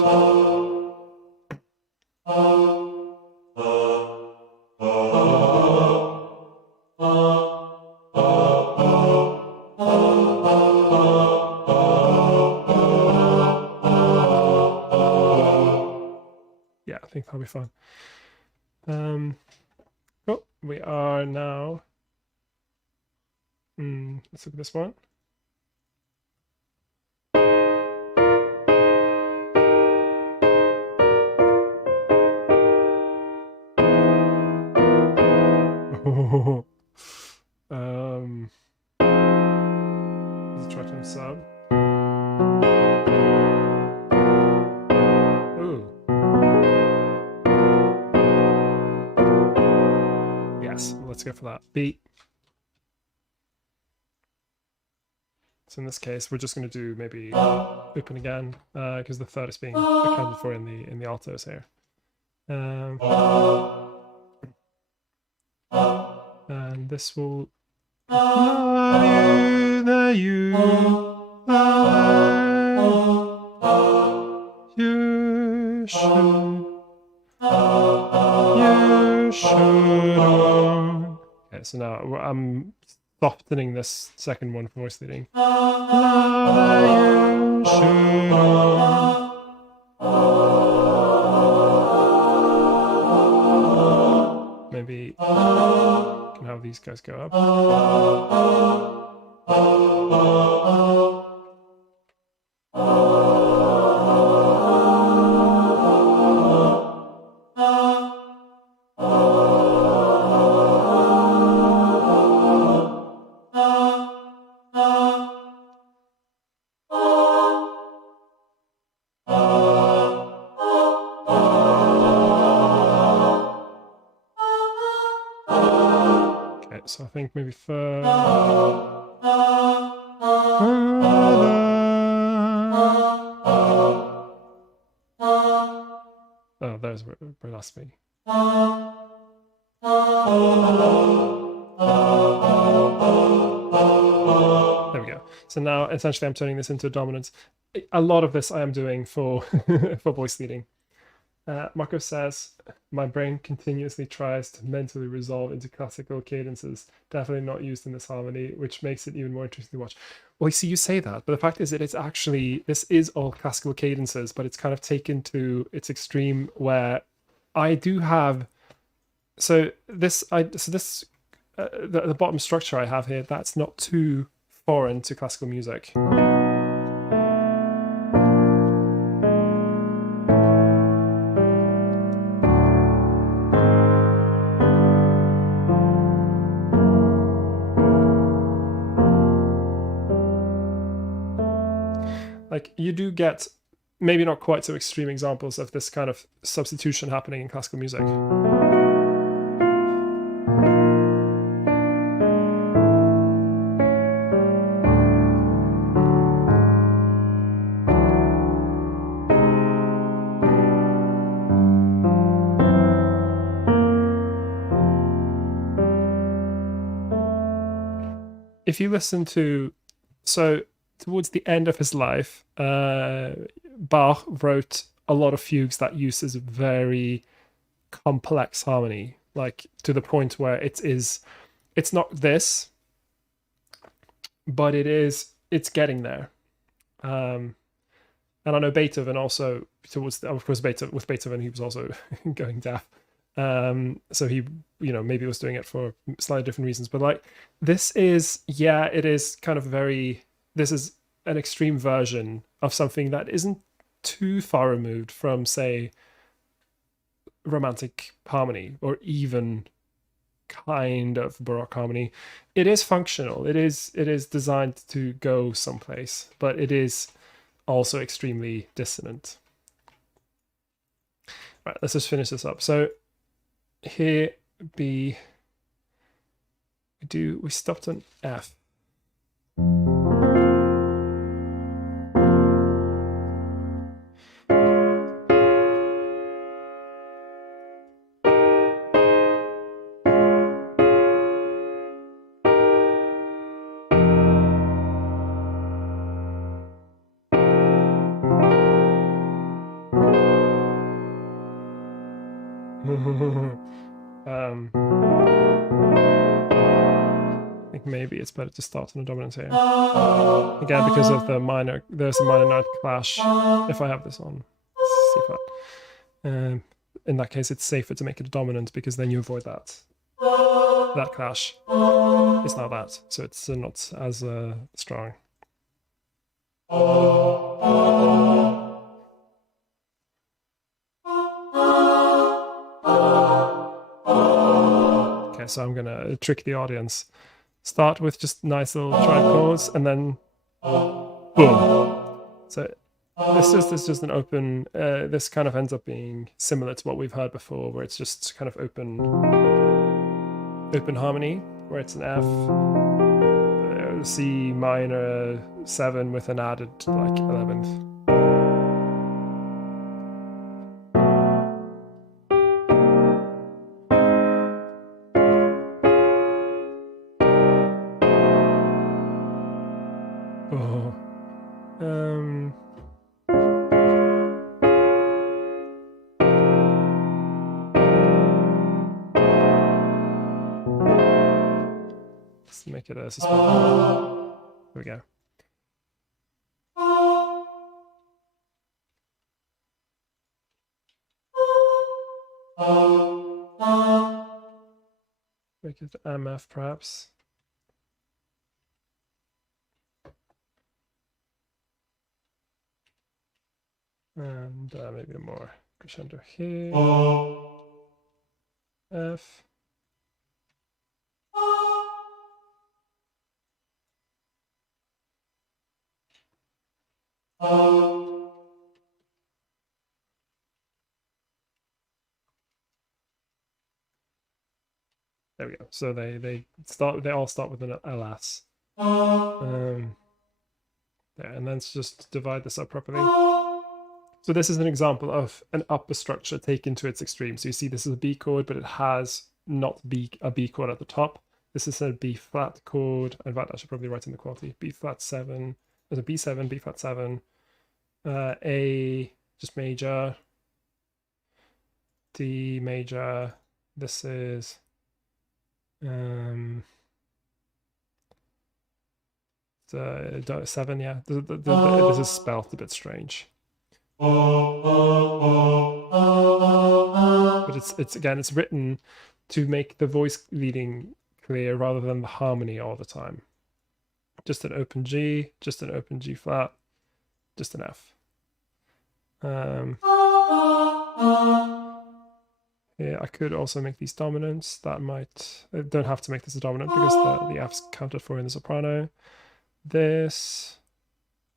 Yeah, I think that'll be fun. Oh, we are now. Let's look at this one. Let's try to sub. Ooh. Yes, let's go for that. B. So in this case, we're just going to do maybe open again, because the third is being accounted for in the altos here. And this will you should. Okay, so now I'm softening this second one for voice leading. Maybe can have these guys go up. So I think maybe first. Oh, there's where that's me. There we go. So now essentially I'm turning this into a dominance. A lot of this I am doing for for voice leading. Marco says, my brain continuously tries to mentally resolve into classical cadences, definitely not used in this harmony, which makes it even more interesting to watch. Well, you see, you say that, but the fact is that it's actually, this is all classical cadences, but it's kind of taken to its extreme where I do have, the bottom structure I have here, that's not too foreign to classical music. Like, you do get maybe not quite so extreme examples of this kind of substitution happening in classical music. If you listen to, towards the end of his life, Bach wrote a lot of fugues that uses very complex harmony, like to the point where it's not this, but it's getting there. And I know Beethoven also, of course, with Beethoven, he was also going deaf. So he, maybe was doing it for slightly different reasons, but like this is, it is kind of this is an extreme version of something that isn't too far removed from, say, romantic harmony or even kind of Baroque harmony. It is functional. It is designed to go someplace, but it is also extremely dissonant. Right, let's just finish this up. So here we stopped on F. I think maybe it's better to start on a dominant here. Again, because of the minor, there's a minor note clash if I have this on C flat. In that case, it's safer to make it a dominant because then you avoid that clash. It's not that, so it's not as strong. Okay, so I'm gonna trick the audience. Start with just nice little triad chords, and then boom. So this is just an open. This kind of ends up being similar to what we've heard before, where it's just kind of open harmony, where it's an F, C minor 7 with an added like 11th. Let's make it a suspension. Here we go. Make it MF perhaps. And maybe a more crescendo here. F. There we go. So they all start with an LS. There, and then let's just divide this up properly. So this is an example of an upper structure taken to its extreme. So you see this is a B chord, but it has not a B chord at the top. This is a B flat chord. In fact, I should probably write in the quality. B flat 7. There's a B7, B flat 7. A just major. D major. This is the 7, yeah. This is spelled a bit strange. But it's again, it's written to make the voice leading clear rather than the harmony all the time. Just an open G, just an open G flat, just an F. Yeah, I could also make these dominants. That might, I don't have to make this a dominant because the F's counted for in the soprano. This.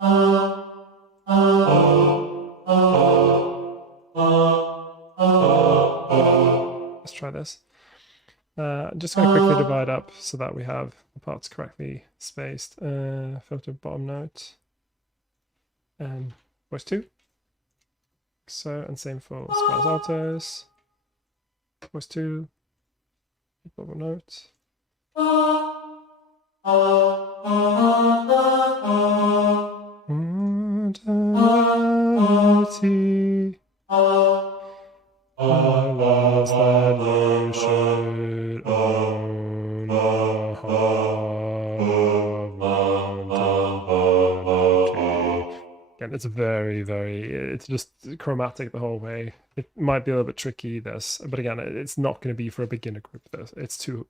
Let's try this. I'm just going to quickly divide up so that we have the parts correctly spaced. Filter bottom note. And voice 2. So, and same for sopranos altos. Voice 2. Bottom note. That you should own the harmony. Again, it's it's just chromatic the whole way. It might be a little bit tricky, this, but again, it's not going to be for a beginner group. It's too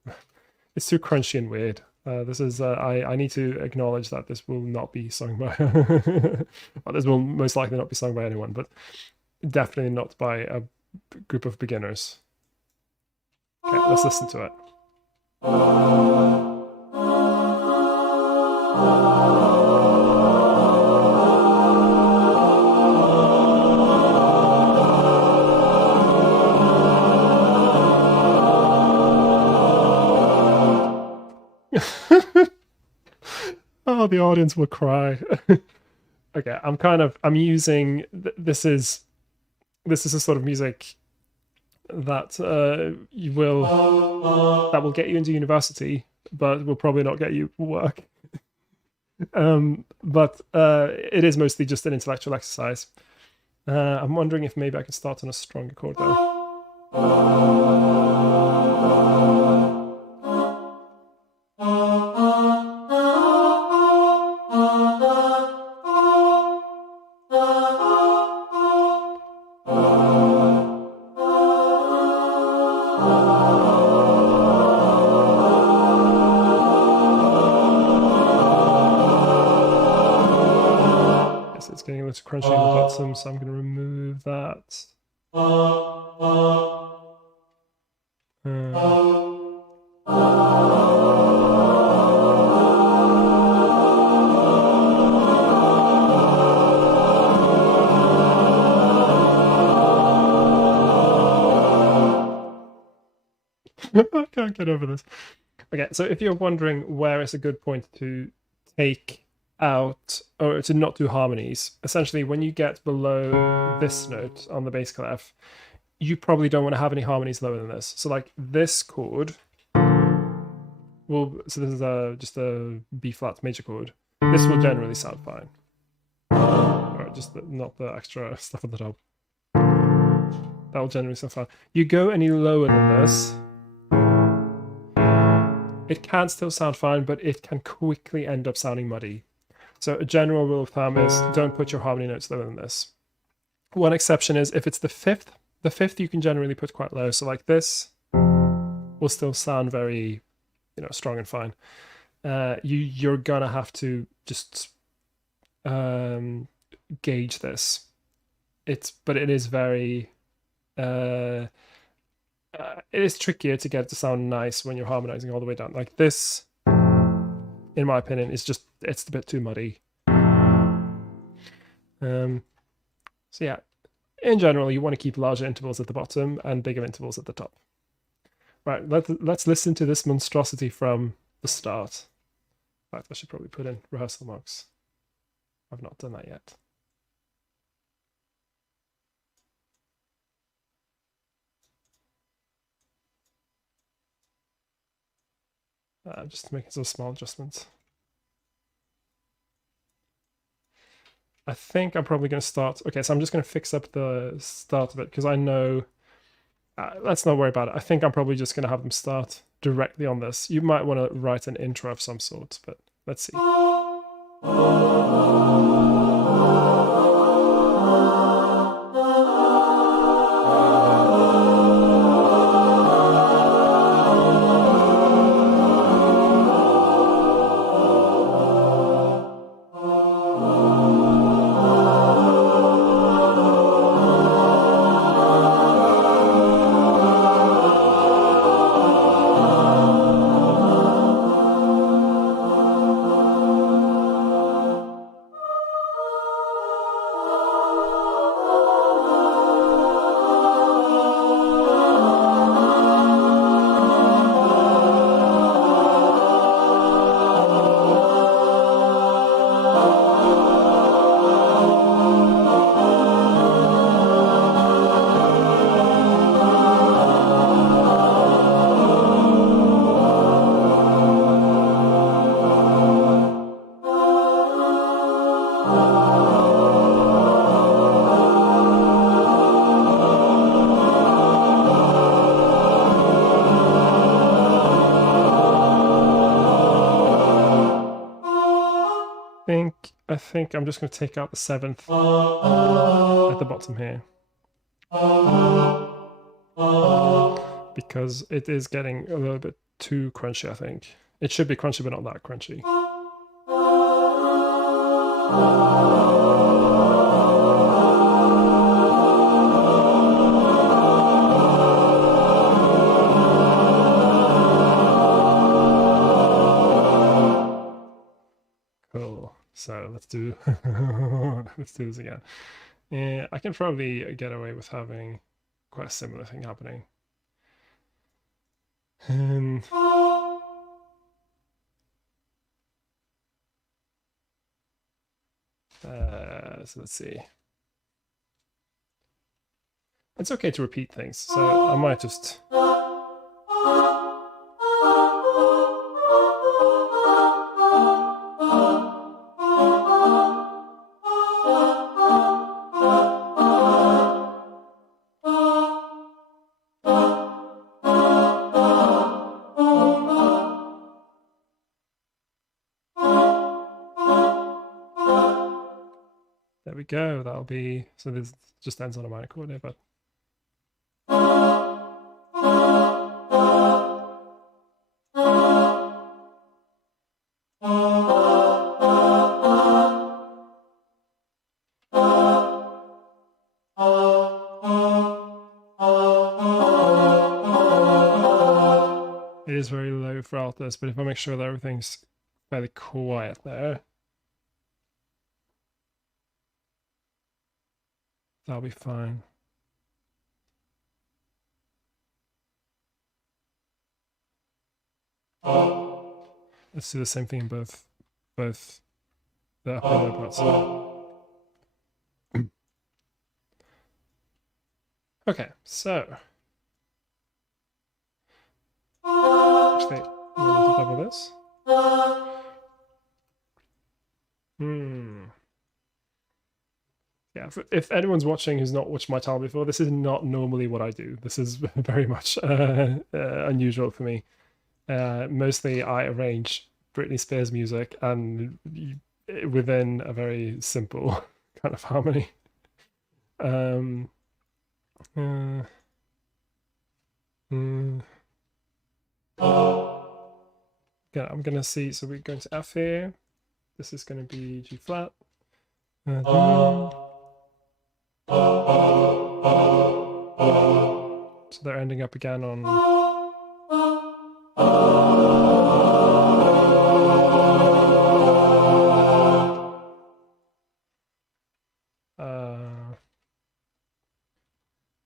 crunchy and weird. This is I need to acknowledge that this will not be sung by well, this will most likely not be sung by anyone, but definitely not by a group of beginners. Okay, let's listen to it. Oh, the audience will cry. Okay, I'm using this is a sort of music that will get you into university, but will probably not get you work. But it is mostly just an intellectual exercise. I'm wondering if maybe I can start on a stronger chord though. It's getting a little crunchy on the bottom, so I'm going to remove that. I can't get over this. Okay, so if you're wondering where is a good point to take out or to not do harmonies, essentially when you get below this note on the bass clef, you probably don't want to have any harmonies lower than this. So like this chord will, so this is just a B flat major chord. This will generally sound fine. Or just not the extra stuff at the top. That will generally sound fine. You go any lower than this, it can still sound fine, but it can quickly end up sounding muddy. So a general rule of thumb is don't put your harmony notes lower than this. One exception is if it's the fifth you can generally put quite low. So like this will still sound very, strong and fine. You're gonna have to just gauge this. But it is very it is trickier to get it to sound nice when you're harmonizing all the way down. Like this, in my opinion, it's a bit too muddy. So yeah, in general, you want to keep larger intervals at the bottom and bigger intervals at the top. Right, let's listen to this monstrosity from the start. In fact, I should probably put in rehearsal marks. I've not done that yet. Just making some small adjustments. I think I'm probably going to start. Okay, so I'm just going to fix up the start of it because I know. Let's not worry about it. I think I'm probably just going to have them start directly on this. You might want to write an intro of some sort, but let's see. I think I'm just going to take out the seventh at the bottom here. Because it is getting a little bit too crunchy, I think. It should be crunchy, but not that crunchy. Cool. So let's do this again. I can probably get away with having quite a similar thing happening. So let's see. It's okay to repeat things, so I might just... go. That'll be, so this just ends on a minor chord here, but. It is very low for altos, but if I make sure that everything's fairly quiet there, that'll be fine. Let's do the same thing in both the upper and lower parts. Okay, so actually, I'm going to double this. Yeah, if anyone's watching who's not watched my channel before, this is not normally what I do. This is very much unusual for me. Mostly I arrange Britney Spears music and within a very simple kind of harmony. Yeah, I'm gonna see. So we're going to F here. This is going to be G flat. So they're ending up again on.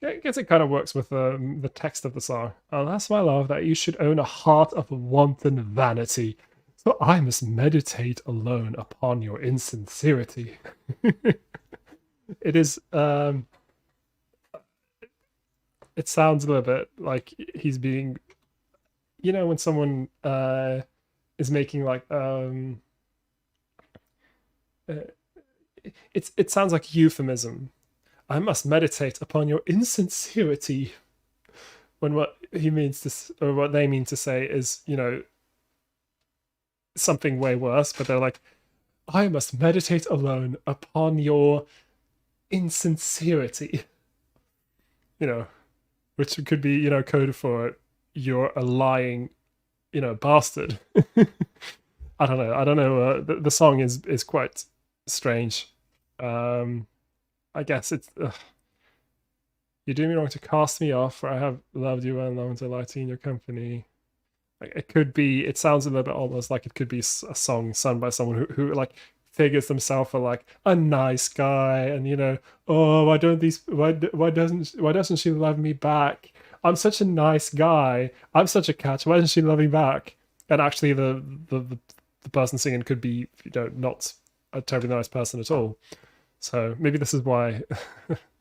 I guess it kind of works with the text of the song. Alas, my love, that you should own a heart of wanton vanity, so I must meditate alone upon your insincerity. It is. It sounds a little bit like he's being, you know, when someone is making like it sounds like euphemism. I must meditate upon your insincerity, when what he means to, or what they mean to say is, you know, something way worse, but they're like, I must meditate alone upon your insincerity, you know, which could be, you know, code for you're a lying, you know, bastard. I don't know. The song is quite strange. I guess it's you do me wrong to cast me off, for I have loved you and longed to light in your company. Like, it could be, it sounds a little bit almost like it could be a song sung by someone who like figures themselves for like a nice guy, and you know, oh, why doesn't she love me back? I'm such a nice guy. I'm such a catch. Why doesn't she love me back? And actually, the person singing could be, you know, not a terribly nice person at all. So maybe this is why.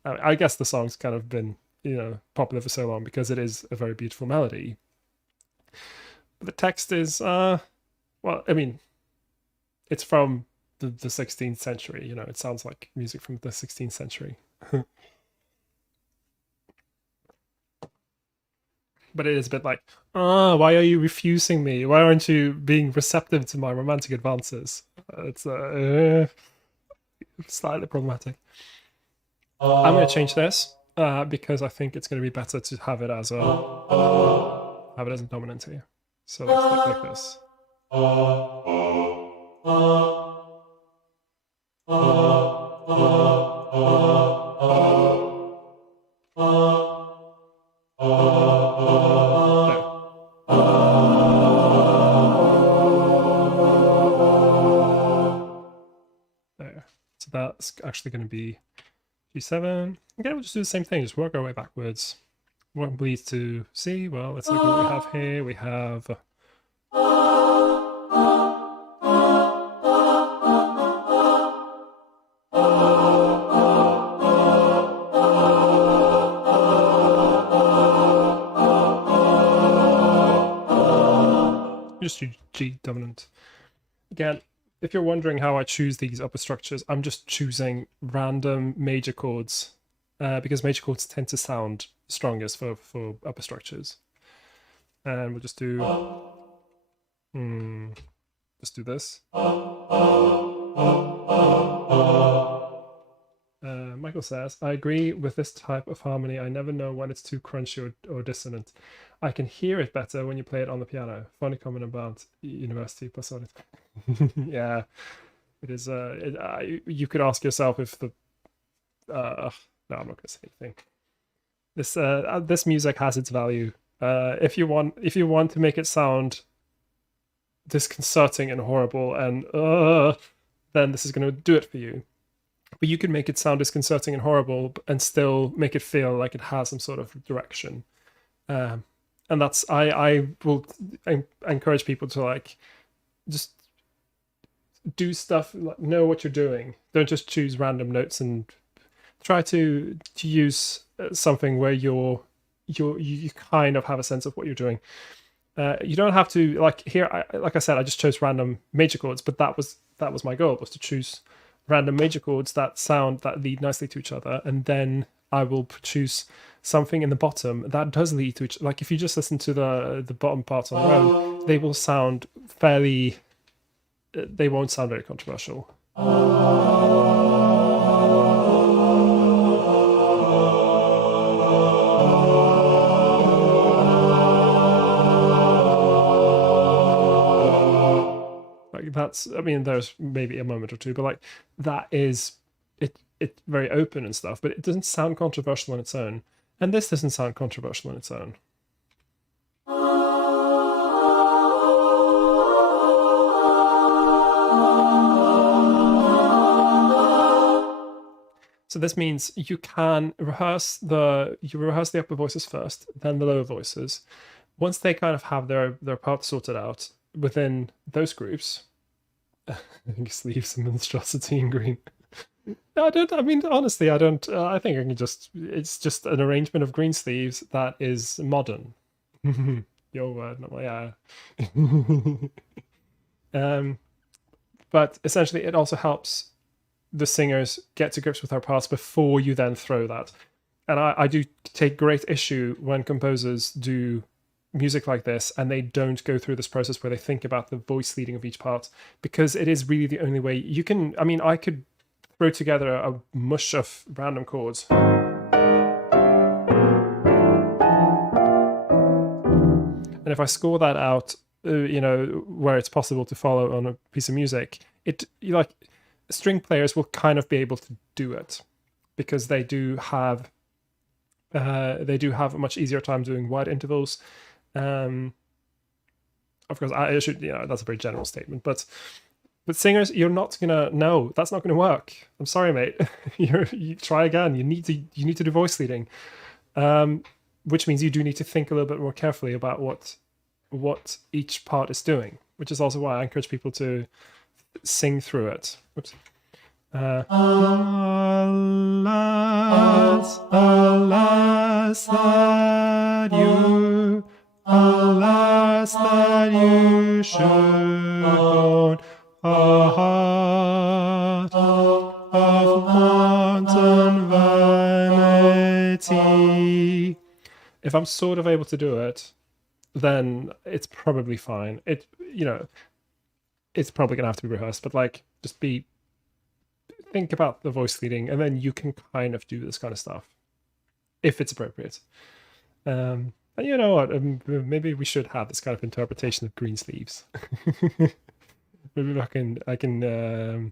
I guess the song's kind of been, you know, popular for so long because it is a very beautiful melody. But the text is, well, I mean, it's from the 16th century. You know, it sounds like music from the 16th century. But it is a bit like, why are you refusing me? Why aren't you being receptive to my romantic advances? It's slightly problematic. I'm going to change this because I think it's going to be better to have it as a dominant here. So let's like this. There. So that's actually going to be G7. Okay, we'll just do the same thing, just work our way backwards. What leads to C? Well, let's look at what we have here. We have just G dominant. Again, if you're wondering how I choose these upper structures, I'm just choosing random major chords because major chords tend to sound strongest for upper structures. And we'll just do let's do this. Michael says, I agree with this type of harmony. I never know when it's too crunchy or dissonant. I can hear it better when you play it on the piano. Funny comment about university plus sonnet. Yeah, it is. You could ask yourself if the. No, I'm not going to say anything. This music has its value. If you want to make it sound disconcerting and horrible, and then this is going to do it for you. But you can make it sound disconcerting and horrible and still make it feel like it has some sort of direction. And that's I will encourage people to like just do stuff, like, know what you're doing. Don't just choose random notes, and try to use something where you kind of have a sense of what you're doing. You don't have to, like here, like I said, I just chose random major chords, but that was my goal, was to choose random major chords that lead nicely to each other, and then I will choose something in the bottom that does lead to each. Like if you just listen to the bottom parts on their own, they will sound fairly. They won't sound very controversial. I mean, there's maybe a moment or two, but like that is it's very open and stuff, but it doesn't sound controversial on its own. And this doesn't sound controversial on its own. So this means you can rehearse the upper voices first, then the lower voices. Once they kind of have their parts sorted out within those groups. Greensleeves and monstrosity in green. I mean, honestly, I don't. I think I can just. It's just an arrangement of Greensleeves that is modern. Your word, not my. But essentially, it also helps the singers get to grips with their parts before you then throw that. And I do take great issue when composers do music like this and they don't go through this process where they think about the voice leading of each part, because it is really the only way you can. I mean, I could throw together a mush of random chords and if I score that out, where it's possible to follow on a piece of music, like string players will kind of be able to do it because they do have a much easier time doing wide intervals. Of course, I should, that's a very general statement, but singers, you're not gonna. No, that's not gonna work. I'm sorry, mate. You try again. You need to do voice leading, which means you do need to think a little bit more carefully about what each part is doing. Which is also why I encourage people to sing through it. Oops. Alas, alas, that you. Alas, that you should own a heart of wanton vanity. If I'm sort of able to do it, then it's probably fine. It's probably gonna have to be rehearsed, but like just think about the voice leading, and then you can kind of do this kind of stuff if it's appropriate. And you know what? Maybe we should have this kind of interpretation of Greensleeves. Maybe I can. I don't know.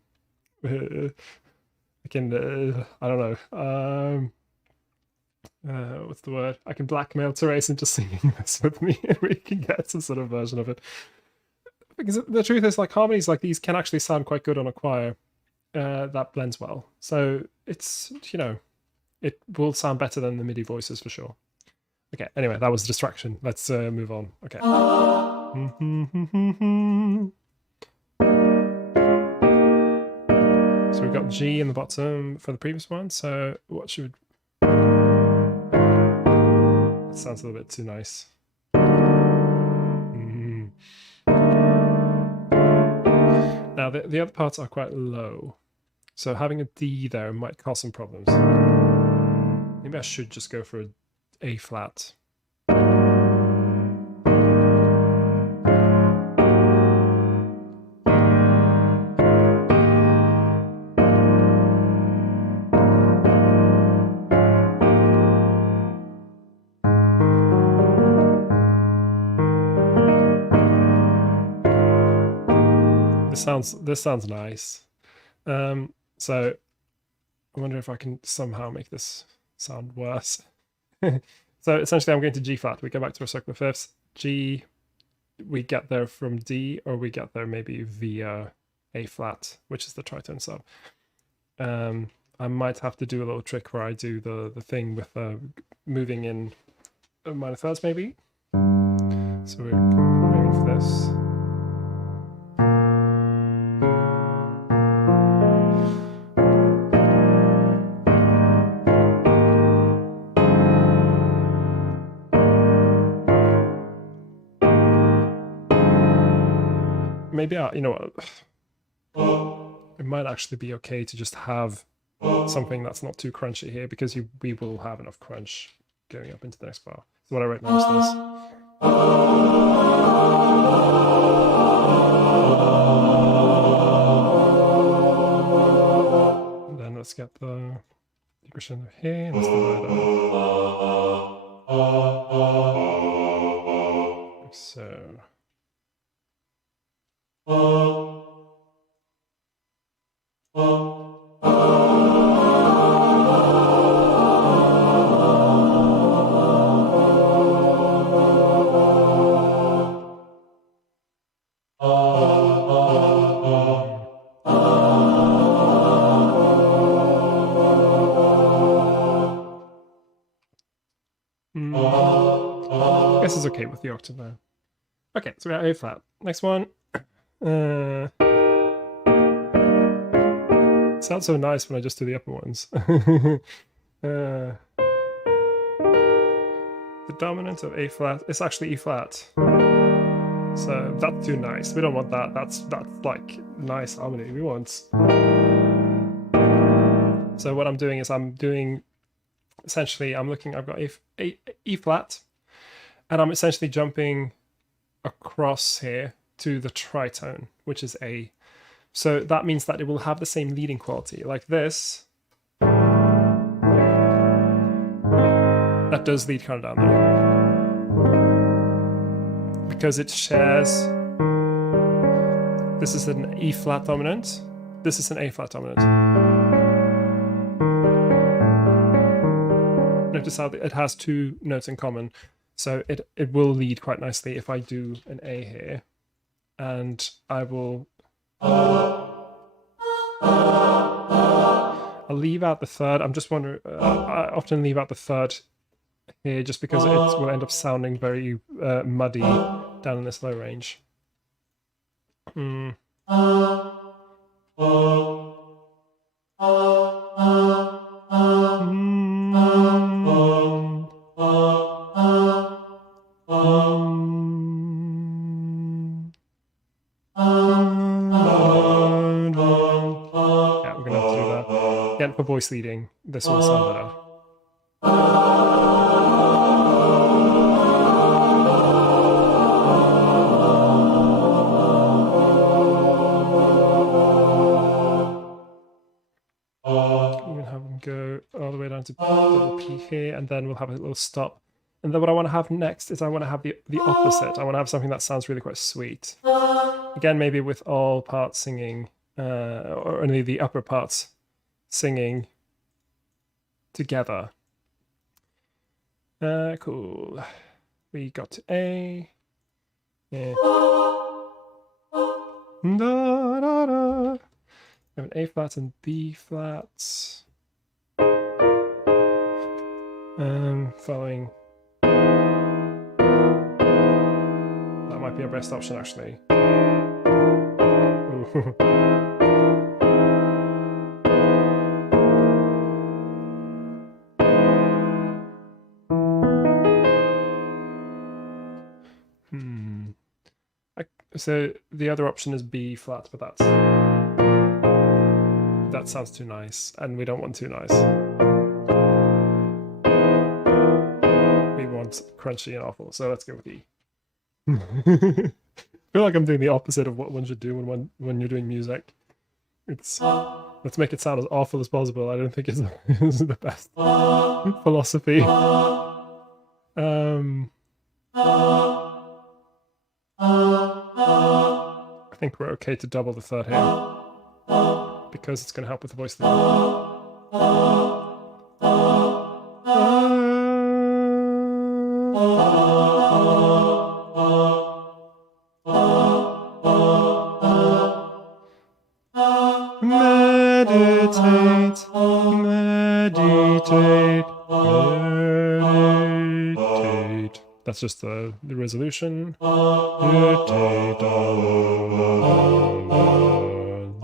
What's the word? I can blackmail Therese into singing this with me, and we can get some sort of version of it. Because the truth is, like harmonies like these can actually sound quite good on a choir. That blends well. So it's it will sound better than the MIDI voices for sure. Okay, anyway, that was a distraction. Let's move on. Okay. So we've got G in the bottom for the previous one. So what should... That sounds a little bit too nice. Now, the other parts are quite low. So having a D there might cause some problems. Maybe I should just go for A flat. This sounds nice. So I wonder if I can somehow make this sound worse. So essentially I'm going to G flat. We go back to our circular fifths. G, we get there from D, or we get there maybe via A flat, which is the tritone sub. I might have to do a little trick where I do the thing with moving in minor thirds maybe. So we're moving for this. Maybe you know what? It might actually be okay to just have something that's not too crunchy here, because we will have enough crunch going up into the next bar. So what I write now is this. And then let's get the crescendo here, and let's divide it. Like so. I guess it's okay with the octave now. Okay, so we got A flat. Next one. It sounds so nice when I just do the upper ones. The dominant of A flat is actually E flat. So that's too nice. We don't want that. That's like nice harmony. We want. So what I'm doing is essentially I'm looking. I've got E flat, and I'm essentially jumping across here to the tritone, which is A. So that means that it will have the same leading quality, like this. That does lead kind of down there. Because it shares... This is an E flat dominant. This is an A flat dominant. Notice how it has two notes in common. So it will lead quite nicely if I do an A here. And I will... I'll leave out the third. I'm just wondering, I often leave out the third here just because it will end up sounding very muddy down in this low range. For voice leading, this will sound better. We'll have them go all the way down to double P here, and then we'll have a little stop. And then what I want to have next is I want to have the opposite. I want to have something that sounds really quite sweet. Again, maybe with all parts singing, or only the upper parts singing together. Cool. We got to A. Yeah. Da, da, da. We have an A flat and B flats. Following. That might be our best option, actually. So the other option is B flat, but that sounds too nice, and we don't want too nice. We want crunchy and awful, so let's go with E. I feel like I'm doing the opposite of what one should do when you're doing music. It's let's make it sound as awful as possible. I don't think it's the best philosophy. I think we're okay to double the third here, because it's going to help with the voice lead. Meditate, meditate, meditate. That's just the resolution. Meditate on the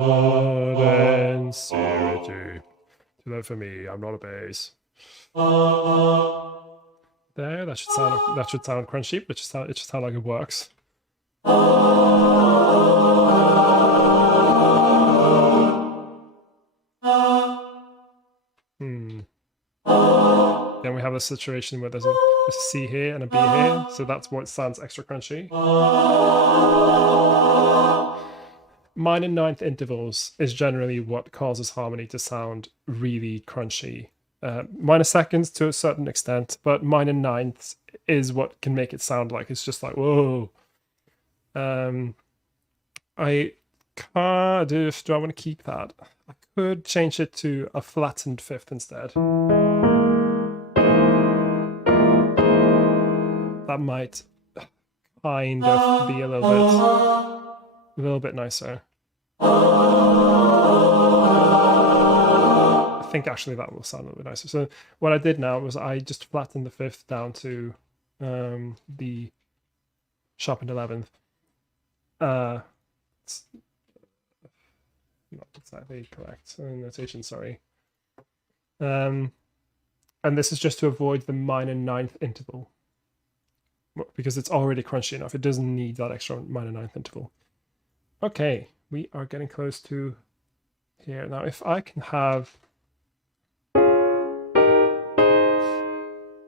Lord and sincerity. Do that for me. I'm not a bass. There, that should sound crunchy, but it just sound like it works. Then we have a situation where there's a C here and a B here, so that's what sounds extra crunchy. Minor ninth intervals is generally what causes harmony to sound really crunchy. Minor seconds to a certain extent, but minor ninths is what can make it sound like it's just like, whoa. I can't do I want to keep that? I could change it to a flattened fifth instead. That might kind of be a little bit nicer. I think actually that will sound a little bit nicer. So what I did now was I just flattened the fifth down to the sharpened 11th. It's not exactly correct notation, sorry. And this is just to avoid the minor ninth interval, because it's already crunchy enough. It doesn't need that extra minor ninth interval. Okay, we are getting close to here. Now, if I can have...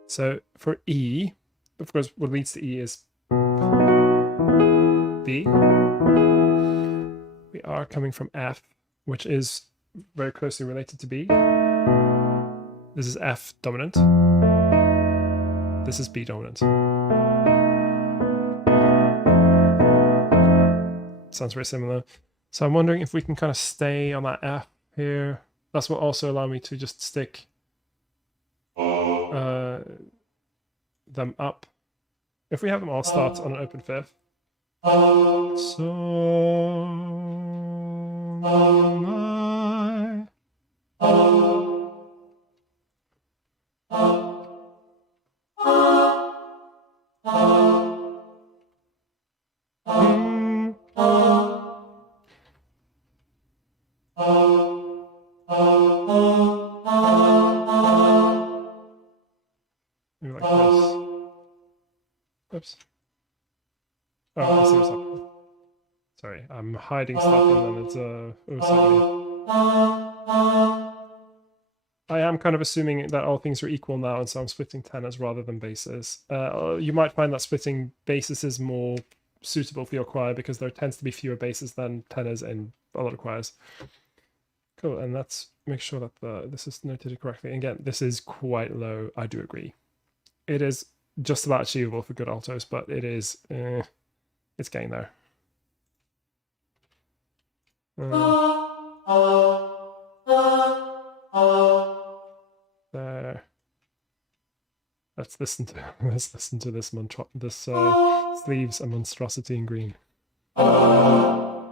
So for E, of course, what leads to E is B. We are coming from F, which is very closely related to B. This is F dominant. This is B dominant. Sounds very similar. So I'm wondering if we can kind of stay on that F here. That's what also allow me to just stick them up. If we have them all start on an open fifth. So like this. Oops. Oh, I see what's happening. Sorry, I'm hiding stuff and then it's I am kind of assuming that all things are equal now, and so I'm splitting tenors rather than basses. You might find that splitting basses is more suitable for your choir because there tends to be fewer basses than tenors in a lot of choirs. Cool, and let's make sure that this is notated correctly. Again, this is quite low, I do agree. It is just about achievable for good altos, but it is, it's getting there. There. Let's listen to this Sleeves a Monstrosity in Green. Oh,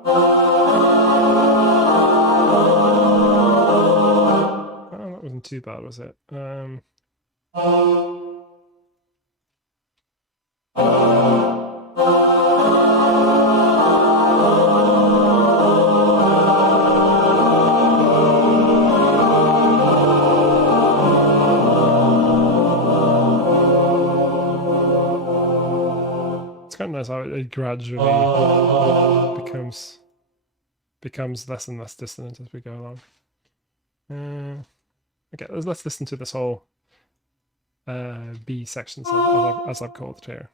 that wasn't too bad, was it? It's kind of nice how it gradually becomes less and less dissonant as we go along. Okay, let's listen to this whole B section as I've called it here.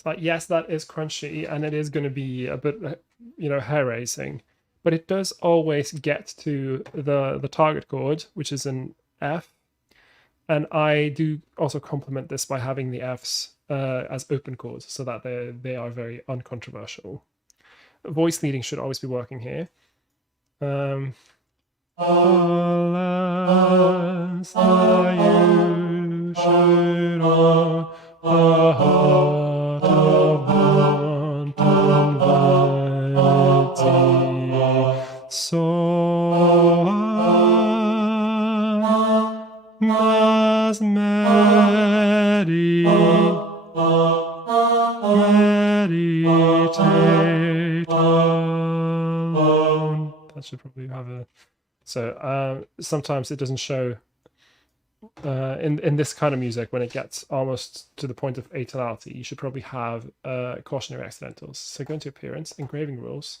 It's like, yes, that is crunchy and it is going to be a bit, hair raising, but it does always get to the target chord, which is an F. And I do also complement this by having the Fs as open chords so that they are very uncontroversial. Voice leading should always be working here. Alas, you should on a heart of wanton vanity, so I must meditate alone. That should probably have a... So sometimes it doesn't show in this kind of music when it gets almost to the point of atonality. You should probably have cautionary accidentals. So go into appearance, engraving rules,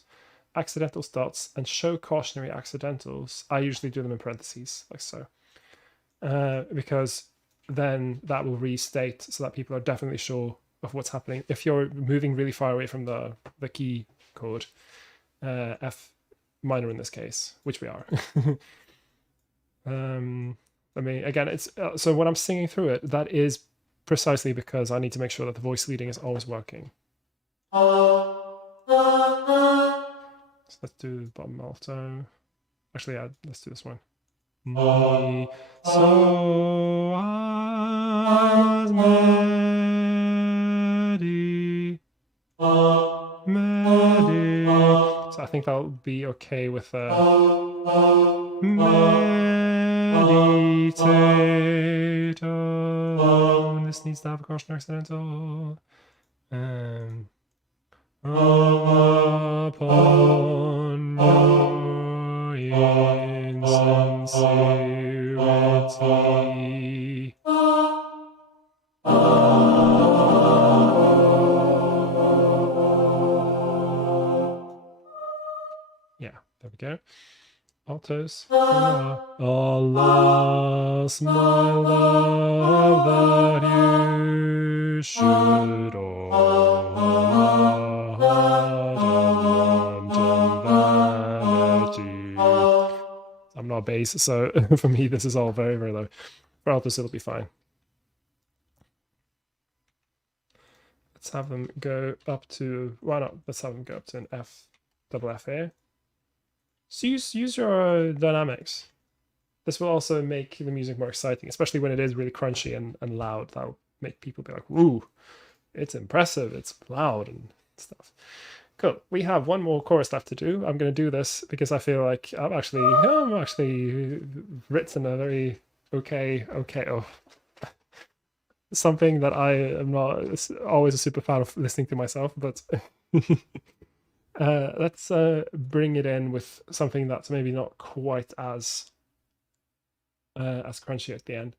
accidental dots, and show cautionary accidentals. I usually do them in parentheses, like so, because then that will restate so that people are definitely sure of what's happening. If you're moving really far away from the key chord, F minor in this case, which we are. I mean, again, it's so when I'm singing through it, that is precisely because I need to make sure that the voice leading is always working. So let's do bottom alto. Actually, yeah, let's do this one. Me, so I must meditate. So I think that'll be okay with meditate alone. This needs to have a caution accidental. Upon your insincerity. Yeah, there we go. Altos. Alas, my love, that you should own a heart of wanton vanity. I'm not bass, so for me this is all very, very low. For altos it'll be fine. Let's have them go up to, why not? Let's have them go up to an F, double F here. So use your dynamics. This will also make the music more exciting, especially when it is really crunchy and loud. That'll make people be like, "Ooh, it's impressive, it's loud and stuff." Cool. We have one more chorus left to do. I'm going to do this because I feel like I'm actually written a very okay, something that I am not always a super fan of listening to myself, but let's bring it in with something that's maybe not quite as crunchy at the end.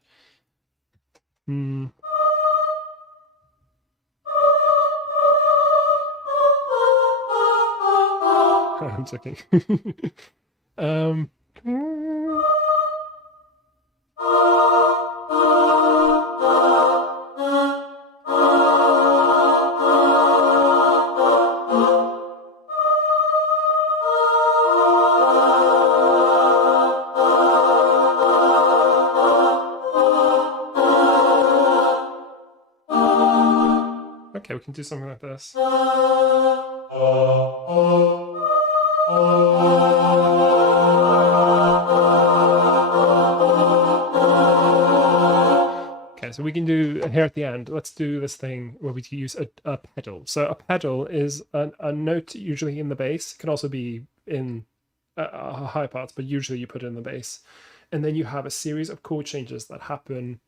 I'm joking. Okay, we can do something like this. Okay, so we can do here at the end. Let's do this thing where we use a pedal. So a pedal is a note usually in the bass. It can also be in high parts, but usually you put it in the bass. And then you have a series of chord changes that happen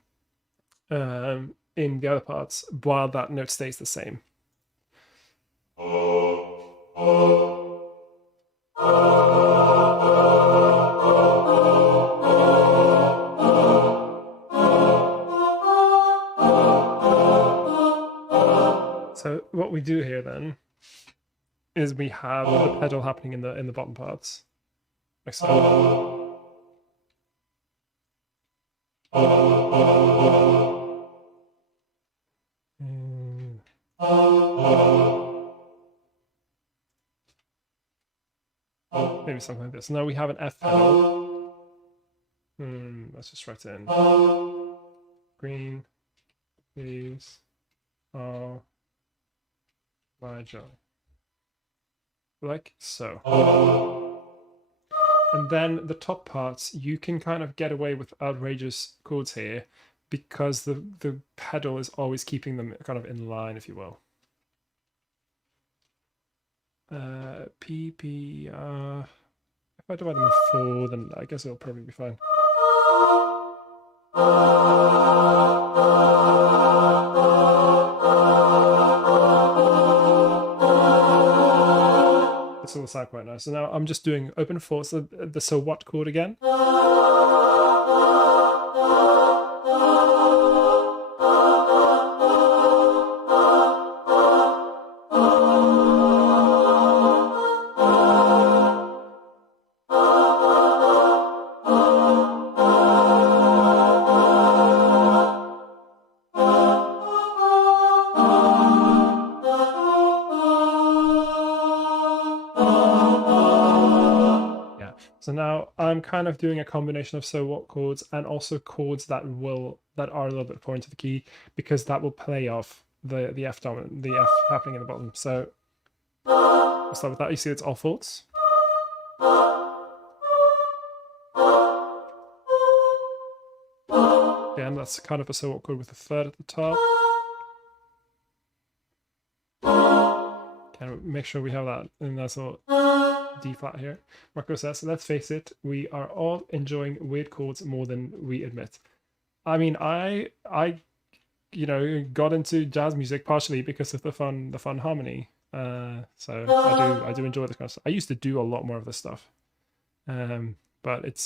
in the other parts while that note stays the same. So what we do here then is we have the pedal happening in the bottom parts, like so. Maybe something like this. Now we have an F pedal. Let's just write it in. Green leaves are my joy. Like so. And then the top parts, you can kind of get away with outrageous chords here because the pedal is always keeping them kind of in line, if you will. P, P, if I divide them in 4, then I guess it'll probably be fine. This will sound quite nice. So now I'm just doing open 4, so the so what chord again. So now I'm kind of doing a combination of so what chords and also chords that are a little bit more into the key, because that will play off the F dominant, the F happening in the bottom. So we'll start with that. You see it's all fourths. Again, that's kind of a so what chord with a third at the top. Kind of make sure we have that in that sort of D flat here. Marco says, let's face it, we are all enjoying weird chords more than we admit. I mean, I got into jazz music partially because of the fun harmony. So I do enjoy this kind of stuff. I used to do a lot more of this stuff. But it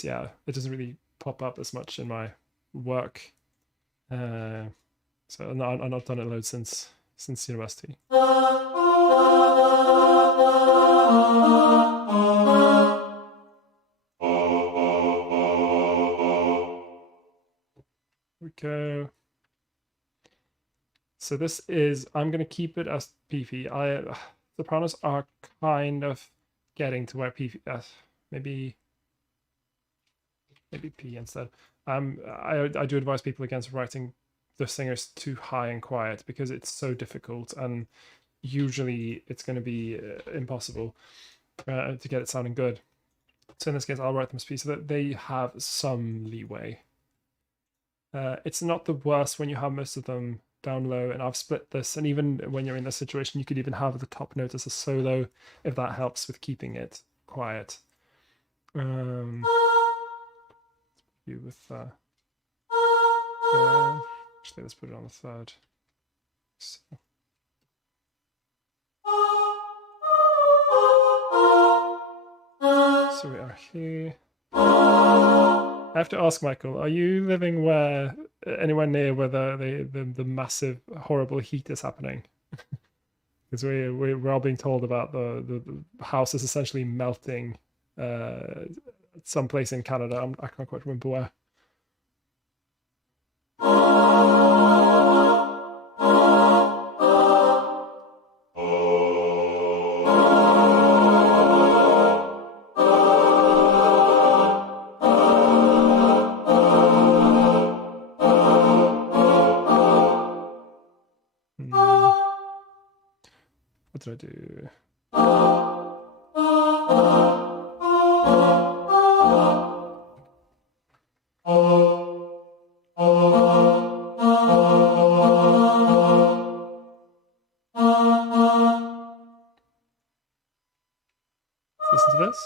doesn't really pop up as much in my work. So I've not done it loads since university. We go. So this is, I'm going to keep it as PP. Sopranos are kind of getting to where PP, maybe P instead. I do advise people against writing the singers too high and quiet because it's so difficult, and usually it's going to be impossible to get it sounding good. So in this case, I'll write them as P so that they have some leeway. It's not the worst when you have most of them down low, and I've split this, and even when you're in this situation, you could even have the top note as a solo if that helps with keeping it quiet. With actually, let's put it on the third. So. So we are here. I have to ask Michael, are you living anywhere near where the massive horrible heat is happening? Because we're all being told about the house is essentially melting someplace in Canada. I can't quite remember where. What did I do? Listen to this.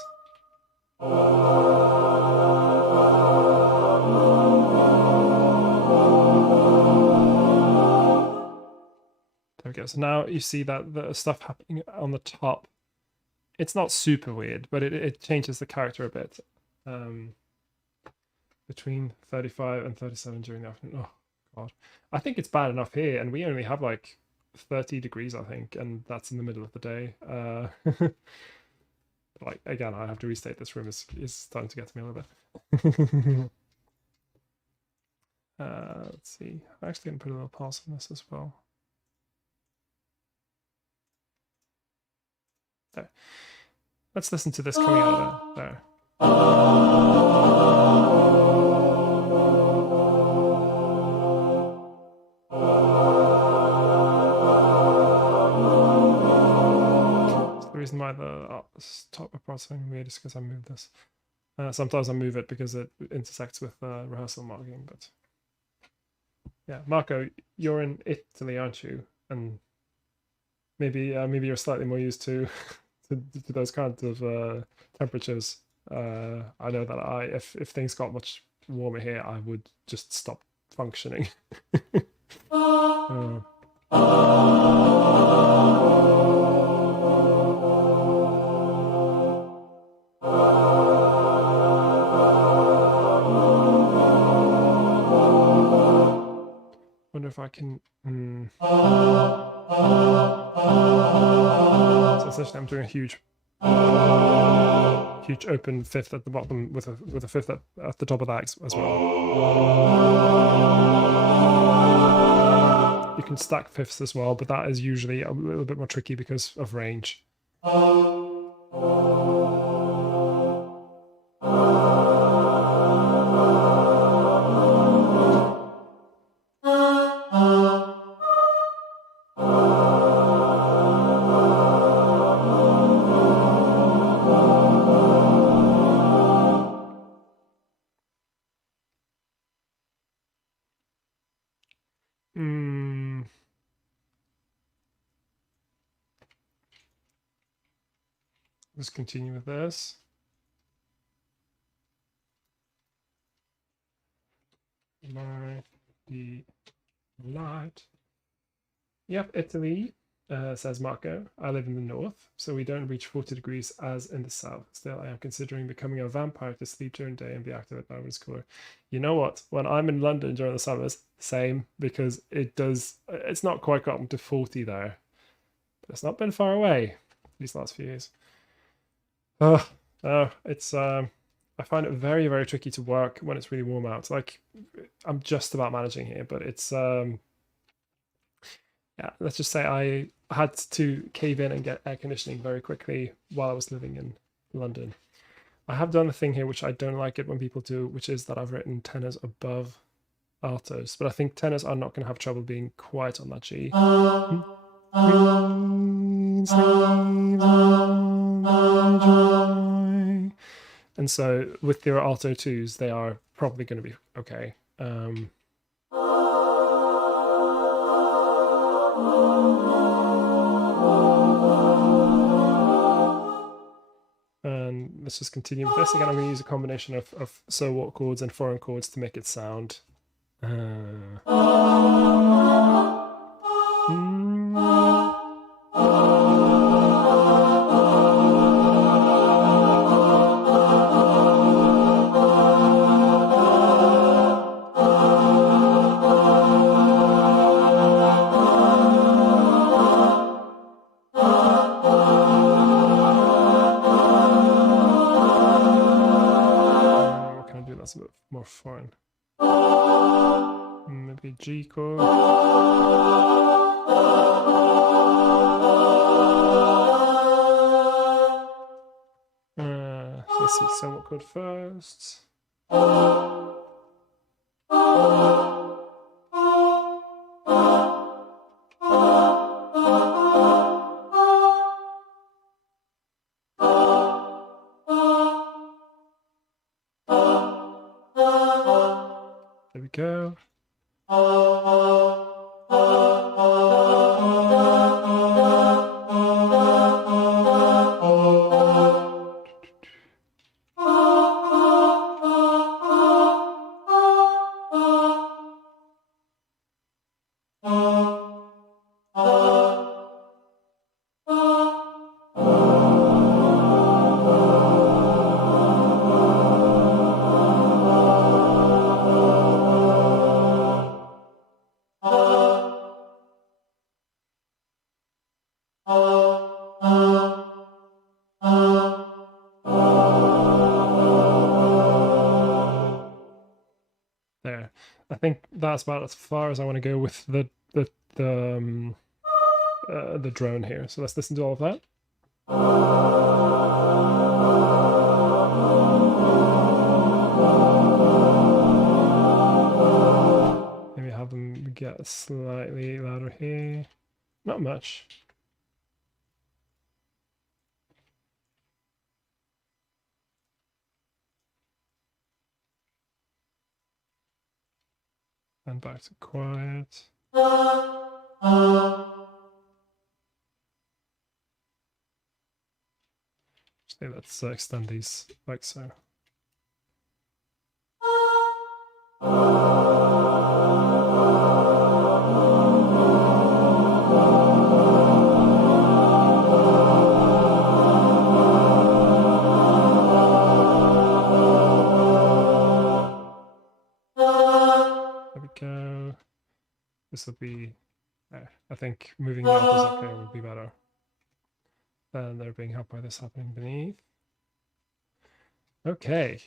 There we go. So now you see that the stuff happening on the top. It's not super weird, but it changes the character a bit. Between 35 and 37 during the afternoon. Oh, God. I think it's bad enough here, and we only have like 30 degrees, I think, and that's in the middle of the day. Like, again, I have to restate, this room is starting to get to me a little bit. Let's see. I'm actually going to put a little pause on this as well. There. Let's listen to this coming out of there. So the reason why the top part's so weird is because I moved this. Sometimes I move it because it intersects with rehearsal marking, but yeah, Marco, you're in Italy, aren't you? And maybe you're slightly more used to to those kinds of temperatures. I know that if things got much warmer here, I would just stop functioning. Wonder if I can. So essentially, I'm doing a huge open fifth at the bottom with a fifth at the top of that as well. You can stack fifths as well, but that is usually a little bit more tricky because of range. Let's continue with this. The light. Yep, Italy, says Marco. I live in the north, so we don't reach 40 degrees as in the south. Still, I am considering becoming a vampire to sleep during the day and be active at night when it's cooler. You know what? When I'm in London during the summers, same, because it's not quite gotten to 40 there. But it's not been far away these last few years. It's I find it very, very tricky to work when it's really warm out. Like, I'm just about managing here, but it's yeah, let's just say I had to cave in and get air conditioning very quickly while I was living in London. I have done a thing here which I don't like it when people do, which is that I've written tenors above altos, but I think tenors are not going to have trouble being quite on that G. And so with their alto twos, they are probably going to be okay. And let's just continue with this. Again, I'm going to use a combination of so what chords and foreign chords to make it sound. That's a bit more foreign. Maybe G chord. Let's see, so what chord first? There we go. There. I think that's about as far as I want to go with the drone here. So let's listen to all of that. Maybe have them get slightly louder here. Not much. And back to quiet. Actually, let's extend these like so. There we go. This will be, I think moving the altos up here will be better than they're being helped by this happening beneath. Okay.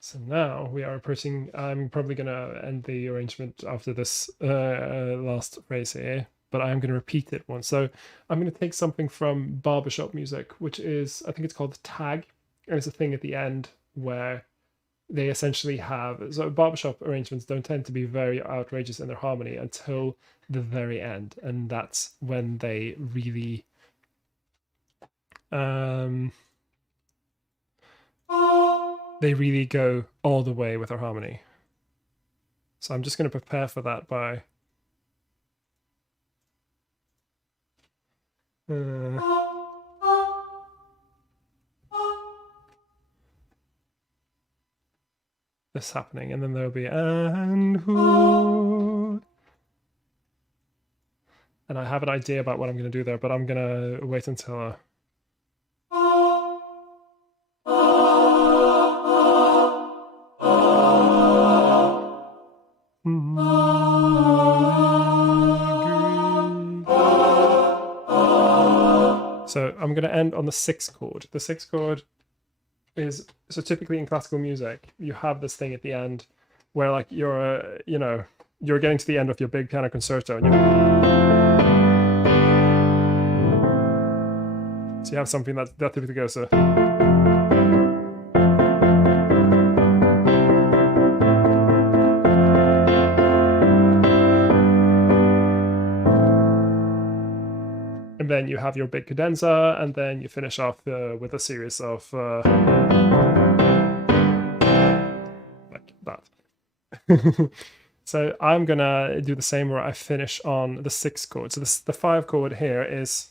So now we are approaching, I'm probably going to end the arrangement after this last phrase here, but I'm going to repeat it once. So I'm going to take something from barbershop music, which is, I think it's called tag, and it's a thing at the end where they essentially have, so barbershop arrangements don't tend to be very outrageous in their harmony until the very end, and that's when they really go all the way with their harmony. So I'm just going to prepare for that by this happening, and then there'll be and who, and I have an idea about what I'm going to do there, but I'm going to wait until so I'm going to end on the 6th chord. The 6th chord is, so typically in classical music, you have this thing at the end where like you're, you're getting to the end of your big piano concerto, and so you have something that typically goes so. And then you have your big cadenza, and then you finish off with a series of like that. So I'm gonna do the same where I finish on the 6th chord. So the 5 chord here is,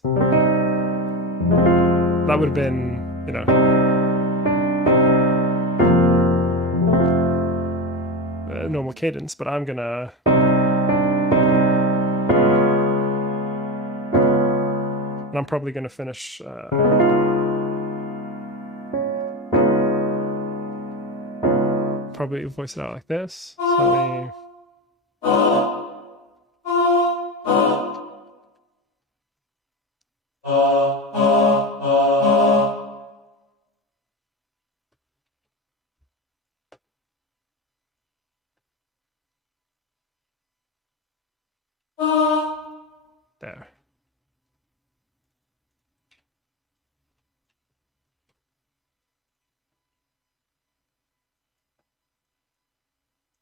that would have been, normal cadence, but I'm gonna and I'm probably going to finish probably voice it out like this. So there.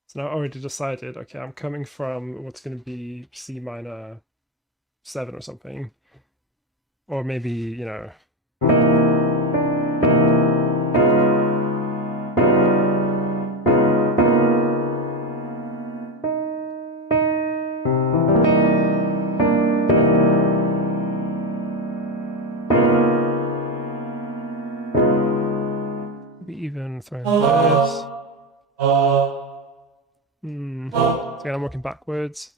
So now I already decided, okay, I'm coming from what's going to be C minor 7 or something. Or maybe, maybe even throwing this. So again, I'm working backwards.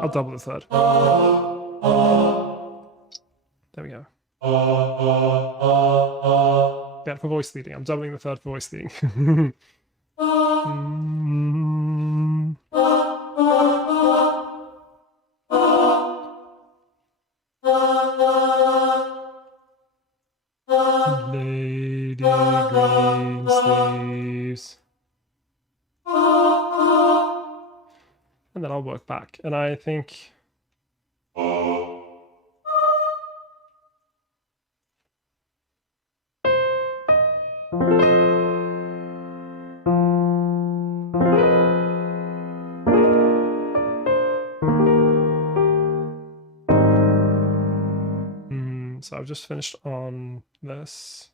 I'll double the third. There we go. Yeah, for voice leading. I'm doubling the third for voice leading. Lady Greensleeves. And then I'll work back. And I think... So I've just finished on this.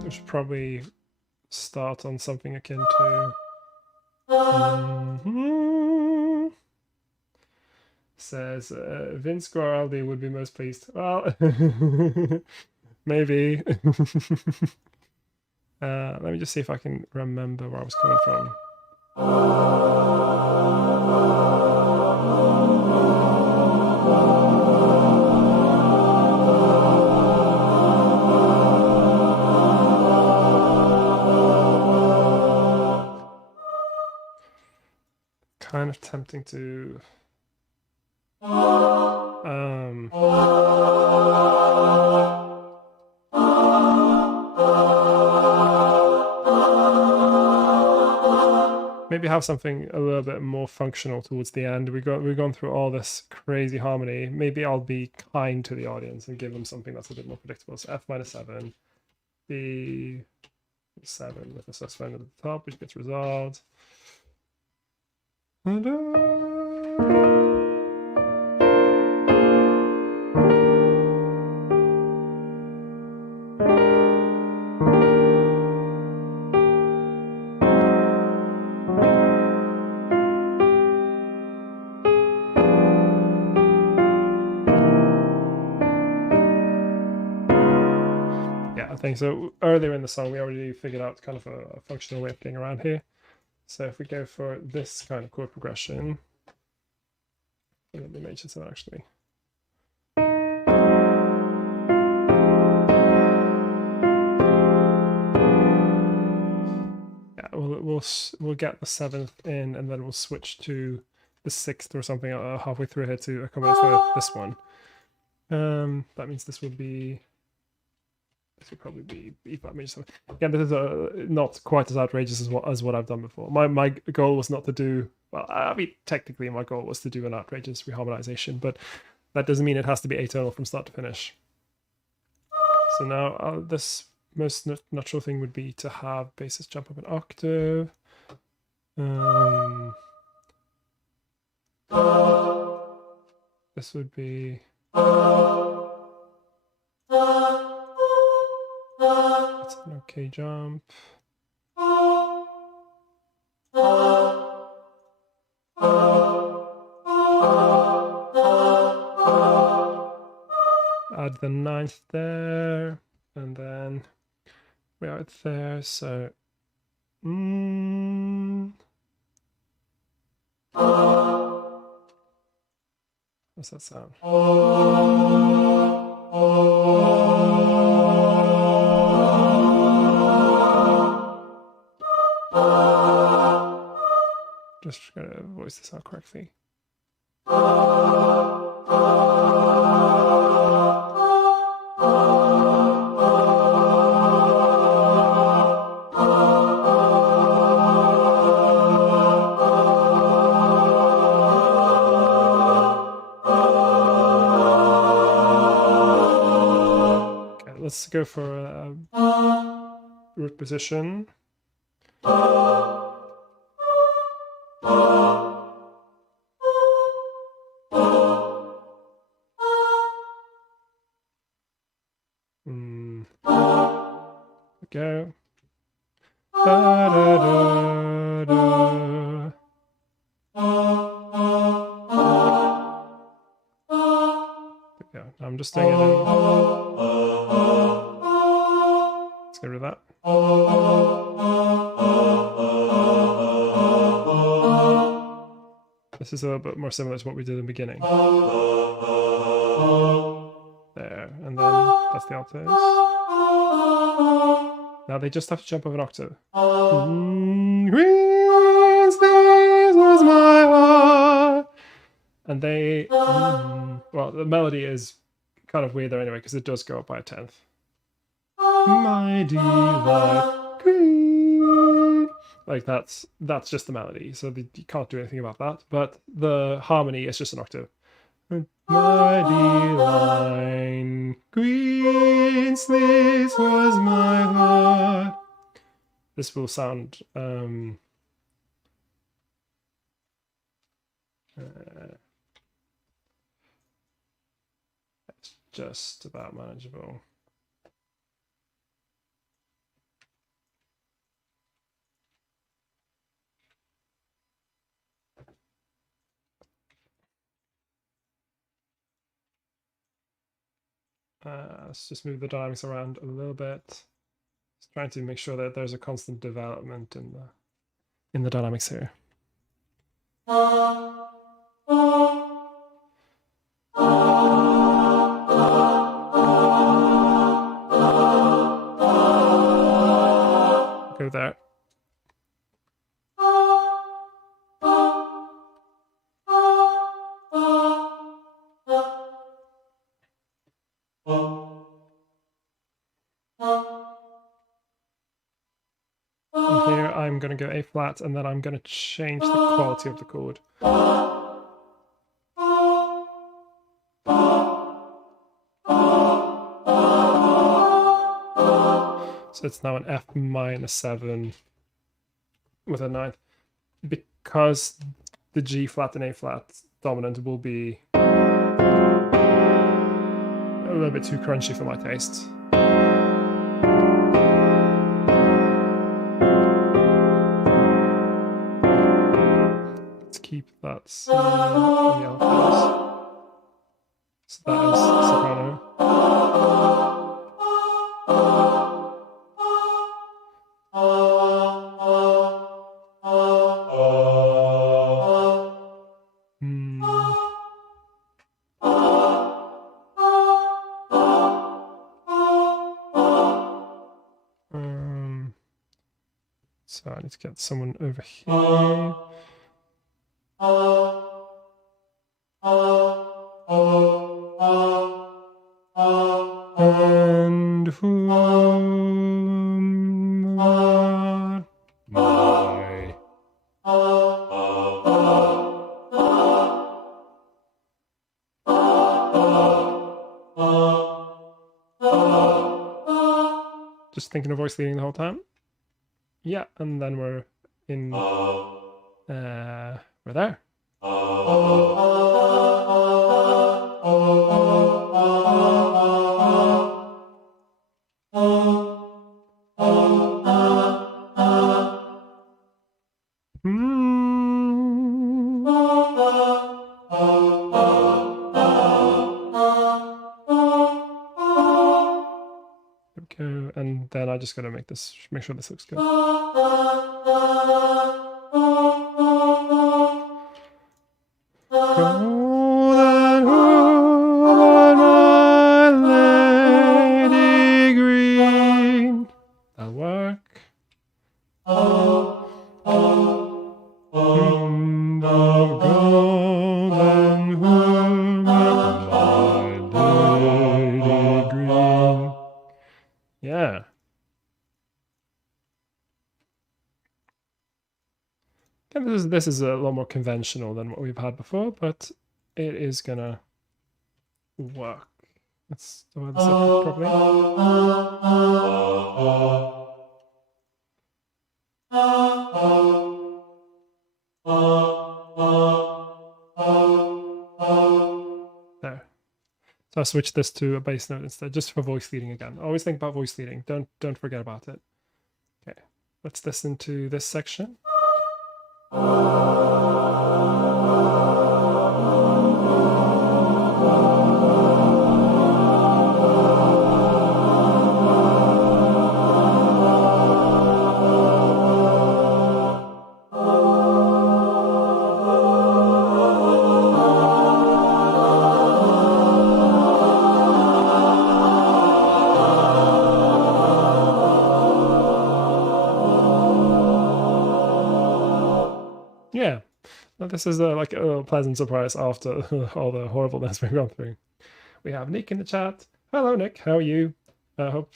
I should probably start on something akin to... Says Vince Guaraldi would be most pleased. Well, maybe. Let me just see if I can remember where I was coming from. Kind of tempting to maybe have something a little bit more functional towards the end. We've gone through all this crazy harmony. Maybe I'll be kind to the audience and give them something that's a bit more predictable. So F minor 7, B 7 with a suspended at the top, which gets resolved. I think so. Earlier in the song, we already figured out kind of a functional way of getting around here. So if we go for this kind of chord progression, let me mention some actually. Yeah, we'll get the 7th in, and then we'll switch to the 6th or something halfway through here to accommodate for this one. That means this would be. This would probably be E flat major 7. Again, this is not quite as outrageous as what I've done before. My goal was not to do, well, I mean, technically my goal was to do an outrageous reharmonization, but that doesn't mean it has to be atonal from start to finish. So now this most natural thing would be to have basses jump up an octave. This would be... That's an okay jump. Add the 9th there, and then we are there, so how's that sound? Just gonna voice this out correctly. Okay, let's go for a root position. Go. Da, da, da, da. There we go. I'm just doing it in. Let's get rid of that. This is a little bit more similar to what we did in the beginning. There, and then that's the altos. Now they just have to jump over an octave. Greensleeves was my heart. And they, well, the melody is kind of weird there anyway, because it does go up by a tenth. My delight green. Like that's just the melody, so you can't do anything about that. But the harmony is just an octave. My delight Greensleeves was my heart. This will sound it's just about manageable. Let's just move the dynamics around a little bit. Just trying to make sure that there's a constant development in the dynamics here. Go there. And here I'm going to go A flat, and then I'm going to change the quality of the chord. So it's now an F minus 7 with a ninth. Because the G flat and A flat dominant will be a little bit too crunchy for my taste. Let's keep that C on the altos. So that is soprano. So I need to get someone over here. And whom are my just thinking of voice leading the whole time. Yeah, and then we're in we're there. Go, and then I just gotta make sure this looks good. Golden woman, my lady green. That'll work. Golden woman, my lady green. Yeah. And this is a lot more conventional than what we've had before, but it is gonna work. Let's do this up properly. There. So So I switched this to a bass note instead, just for voice leading again. Always think about voice leading. Don't forget about it. Okay, let's listen to this section. Yeah, this is like a pleasant surprise after all the horribleness we've gone through. We have Nick in the chat. Hello, Nick. How are you? I hope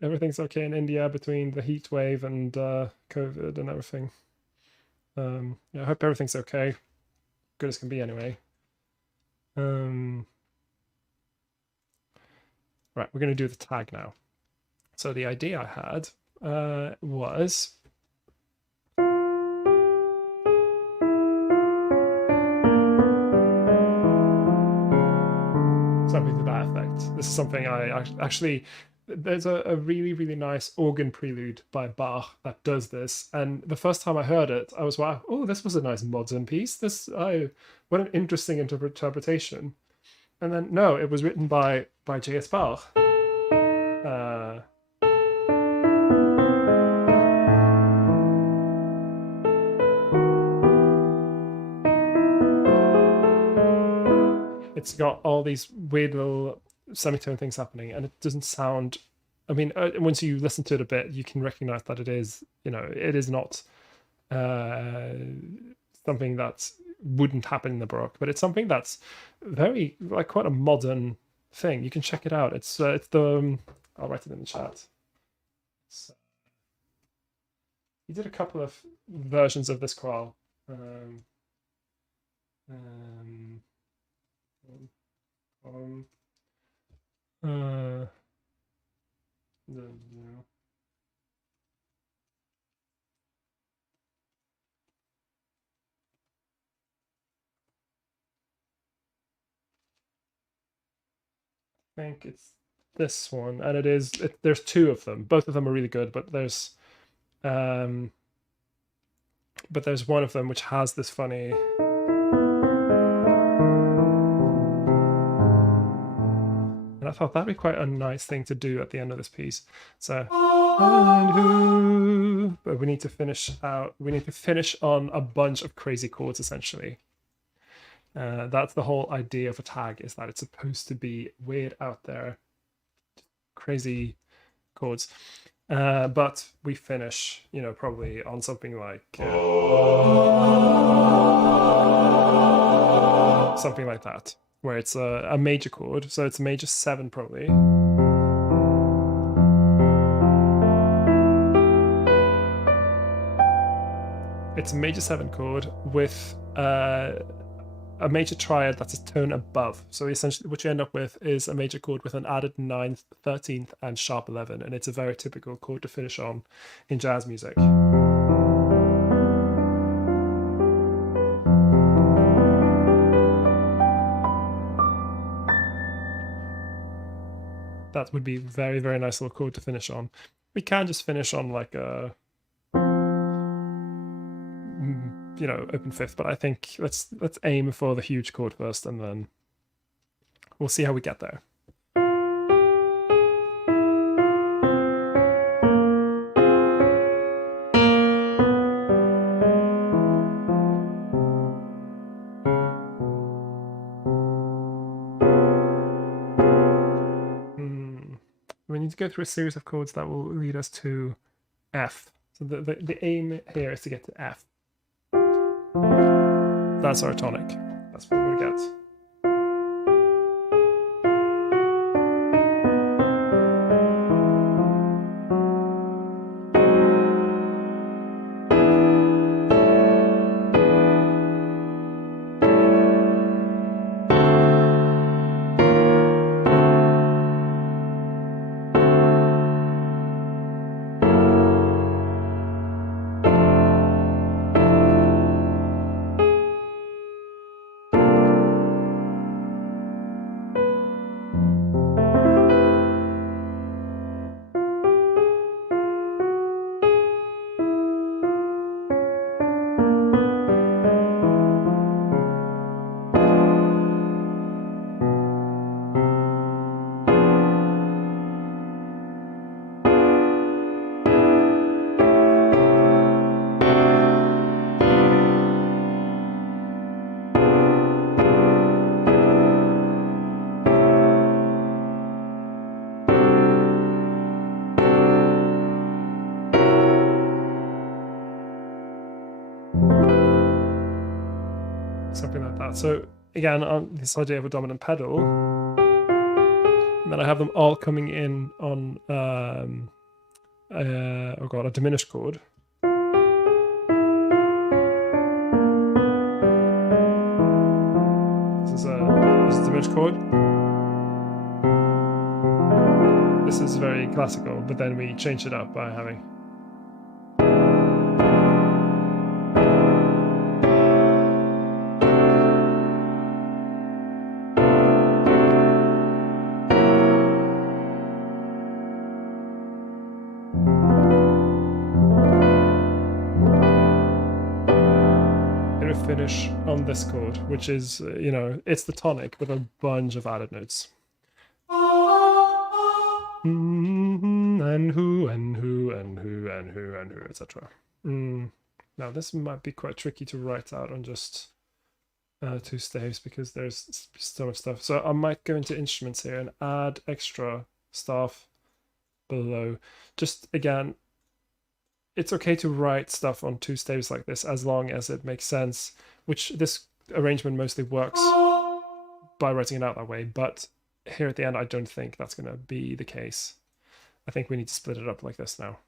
everything's okay in India between the heat wave and COVID and everything. Yeah, I hope everything's okay. Good as can be, anyway. Right, we're going to do the tag now. So the idea I had was something to that effect. This is something I actually, there's a really, really nice organ prelude by Bach that does this. And the first time I heard it, I was, wow, oh, this was a nice modern piece. What an interesting interpretation. And then, no, it was written by J.S. Bach. It's got all these weird little semitone things happening, and it doesn't sound. I mean, once you listen to it a bit, you can recognize that it is, it is not something that wouldn't happen in the Baroque, but it's something that's very, like, quite a modern thing. You can check it out. It's the. I'll write it in the chat. He did a couple of versions of this choral. I think it's this one, and there's two of them. Both of them are really good, but there's one of them which has this funny. And I thought that'd be quite a nice thing to do at the end of this piece. So, but we need to finish on a bunch of crazy chords, essentially. That's the whole idea of a tag, is that it's supposed to be weird out there, crazy chords. But we finish, probably on something like something like that, where it's a major chord. So it's a major 7 probably. It's a major 7 chord with a major triad that's a tone above. So essentially what you end up with is a major chord with an added 9th, 13th, and sharp 11. And it's a very typical chord to finish on in jazz music. That would be very, very nice little chord to finish on. We can just finish on like a open 5th, but I think let's aim for the huge chord first, and then we'll see how we get there. We need to go through a series of chords that will lead us to F. So the aim here is to get to F. That's our tonic. That's what we're going to get. exactly like that. So again, on this idea of a dominant pedal, and then I have them all coming in on oh god, a diminished chord. This is a diminished chord. This is very classical, but then we change it up by having. Finish on this chord, which is, you know, it's the tonic with a bunch of added notes. And who, and who, and who, and who, and who, etc. Now, this might be quite tricky to write out on just 2 staves because there's so much stuff. So I might go into instruments here and add extra stuff below. Just again, it's okay to write stuff on 2 staves like this as long as it makes sense, which this arrangement mostly works by writing it out that way. But here at the end, I don't think that's going to be the case. I think we need to split it up like this now.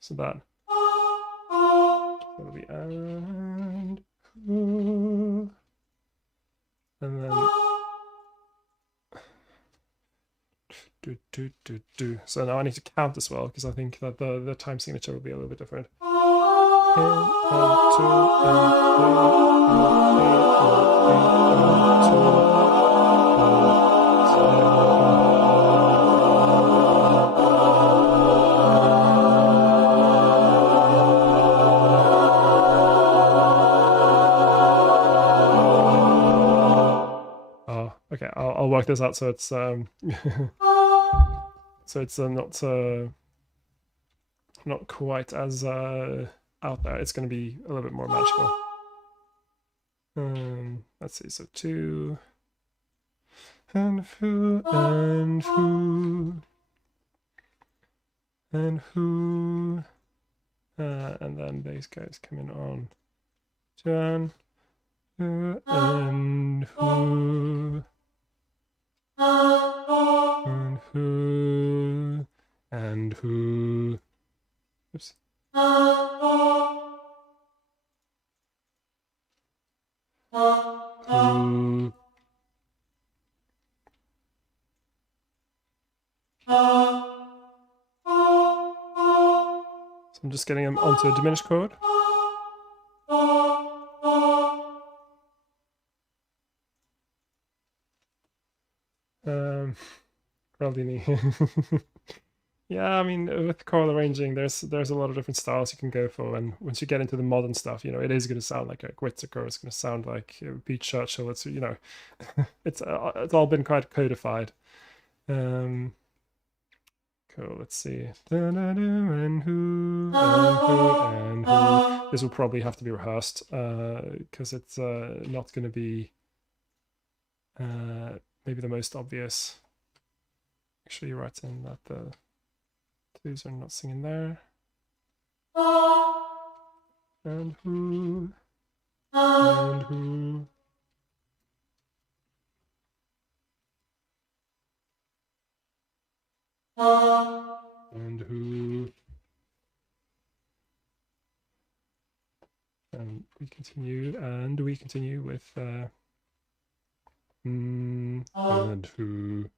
So that will be and then So now I need to count as well because I think that the time signature will be a little bit different. Okay, I'll work this out so it's so it's not quite as out there. It's going to be a little bit more magical. Let's see. So 2 and who and who and who, and then these guys come in on Jan, who and who. And who, and who, oops. Who. So I'm just getting them onto a diminished chord. Raldini. Yeah, I mean, with choral arranging, there's a lot of different styles you can go for, and once you get into the modern stuff, you know, it is going to sound like a Whittaker, it's going to sound like Pete Churchill. It's, you know, it's all been quite codified. Cool. Let's see. And who, and who, and who. This will probably have to be rehearsed because it's not going to be maybe the most obvious. Make sure you write in that the 2s are not singing there. And who, and who. And who. And we continue with and who.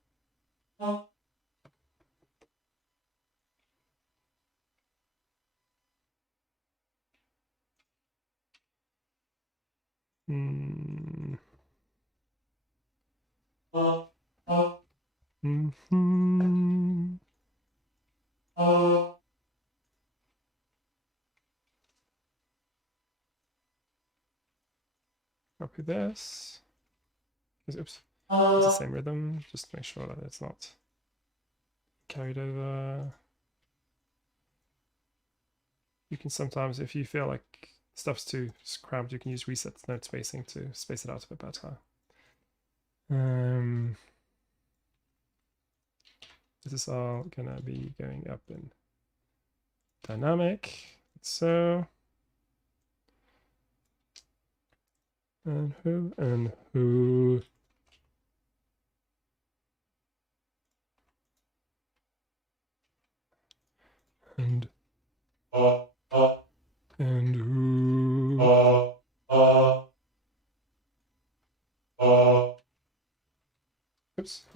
Copy this. Oops, it's the same rhythm. Just to make sure that it's not carried over. You can sometimes, if you feel like stuff's too cramped, you can use reset note spacing to space it out a bit better. This is all gonna be going up in dynamic. So and who, and who. And who. Oops.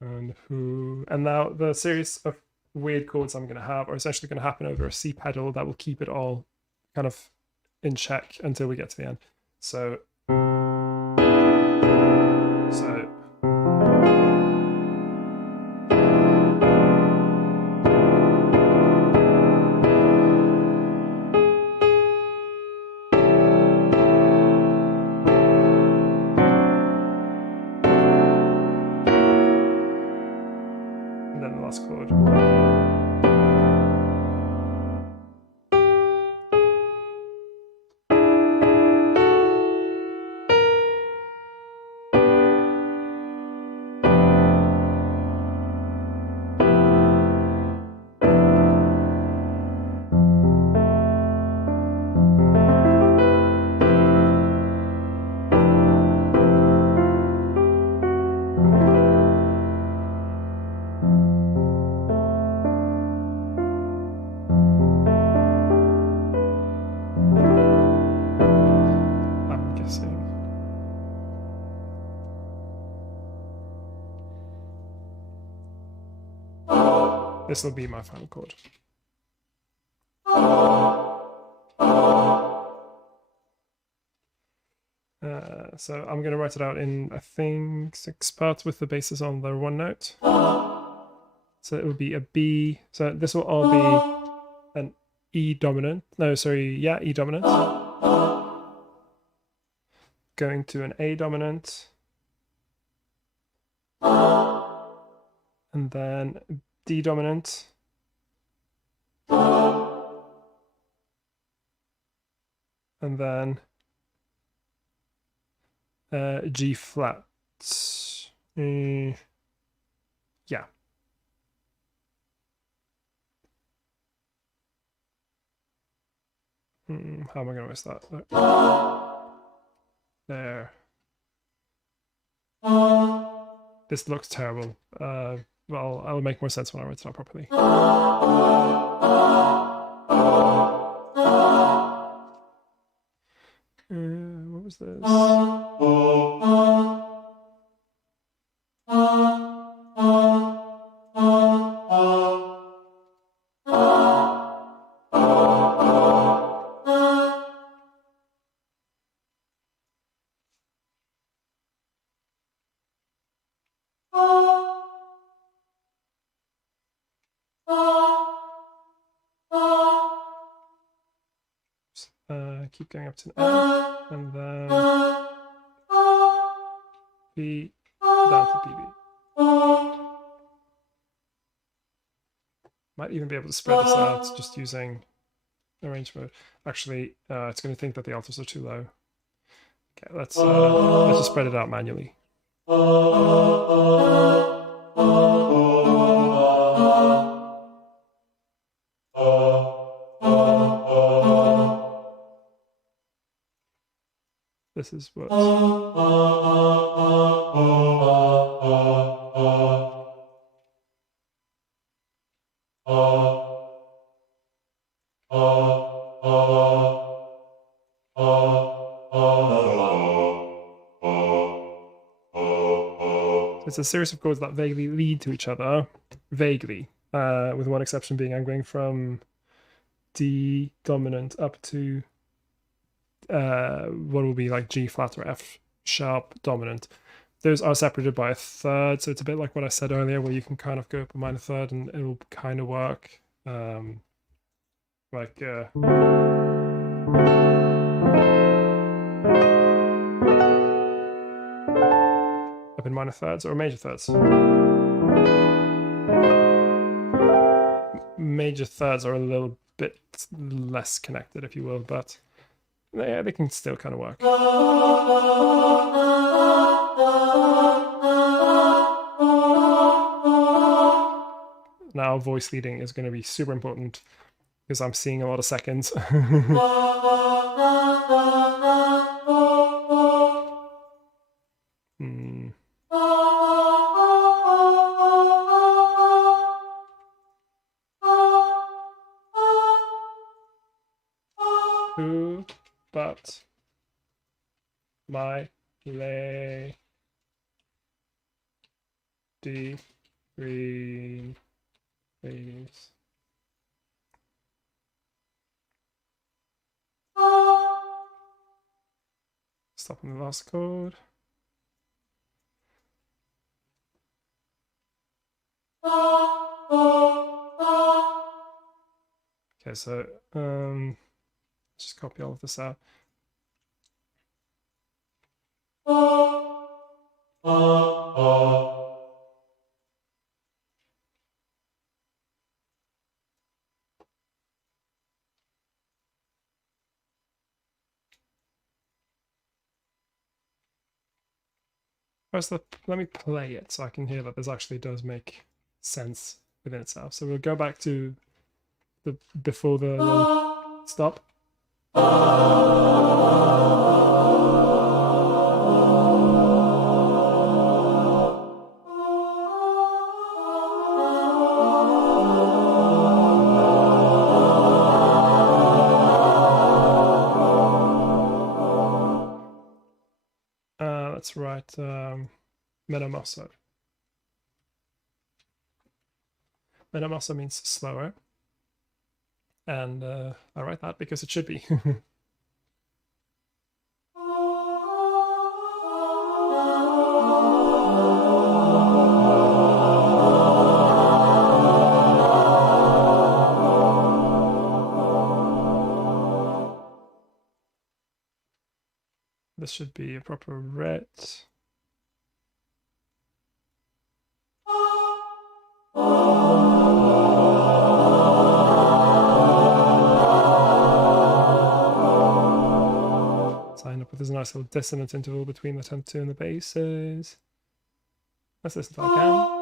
and who. And now the series of weird chords I'm going to have are essentially going to happen over a C pedal that will keep it all kind of in check until we get to the end. So and then the last chord. This will be my final chord. So I'm going to write it out in, I think, 6 parts with the basses on the one note. So it will be a B. So this will all be an E dominant. No, sorry, yeah, E dominant. Going to an A dominant. And then D dominant. And then G flat. Yeah. How am I going to miss that? There. This looks terrible. Well, it'll make more sense when I write it out properly. What was this? Keep going up to an F, and then B down to BB. Might even be able to spread this out just using arrange mode. Actually, it's going to think that the altos are too low. Okay, let's just spread it out manually. This is what. It's a series of chords that vaguely lead to each other, vaguely, with one exception being I'm going from D dominant up to what will be like G flat or F sharp dominant. Those are separated by a third, so it's a bit like what I said earlier, where you can kind of go up a minor third and it will kind of work. Like up in minor thirds or major thirds. Major thirds are a little bit less connected, if you will, but yeah, they can still kind of work. Now voice leading is going to be super important because I'm seeing a lot of seconds. my lady green leaves. Stop on the last chord. Okay, so just copy all of this out. First, let me play it so I can hear that this actually does make sense within itself. So we'll go back to the before the stop. Let's write metamosso. Metamosso means slower. And I write that because it should be. This should be a proper ret. So I end up with this nice little dissonant interval between the 10th 2 and the basses. Let's listen to that again.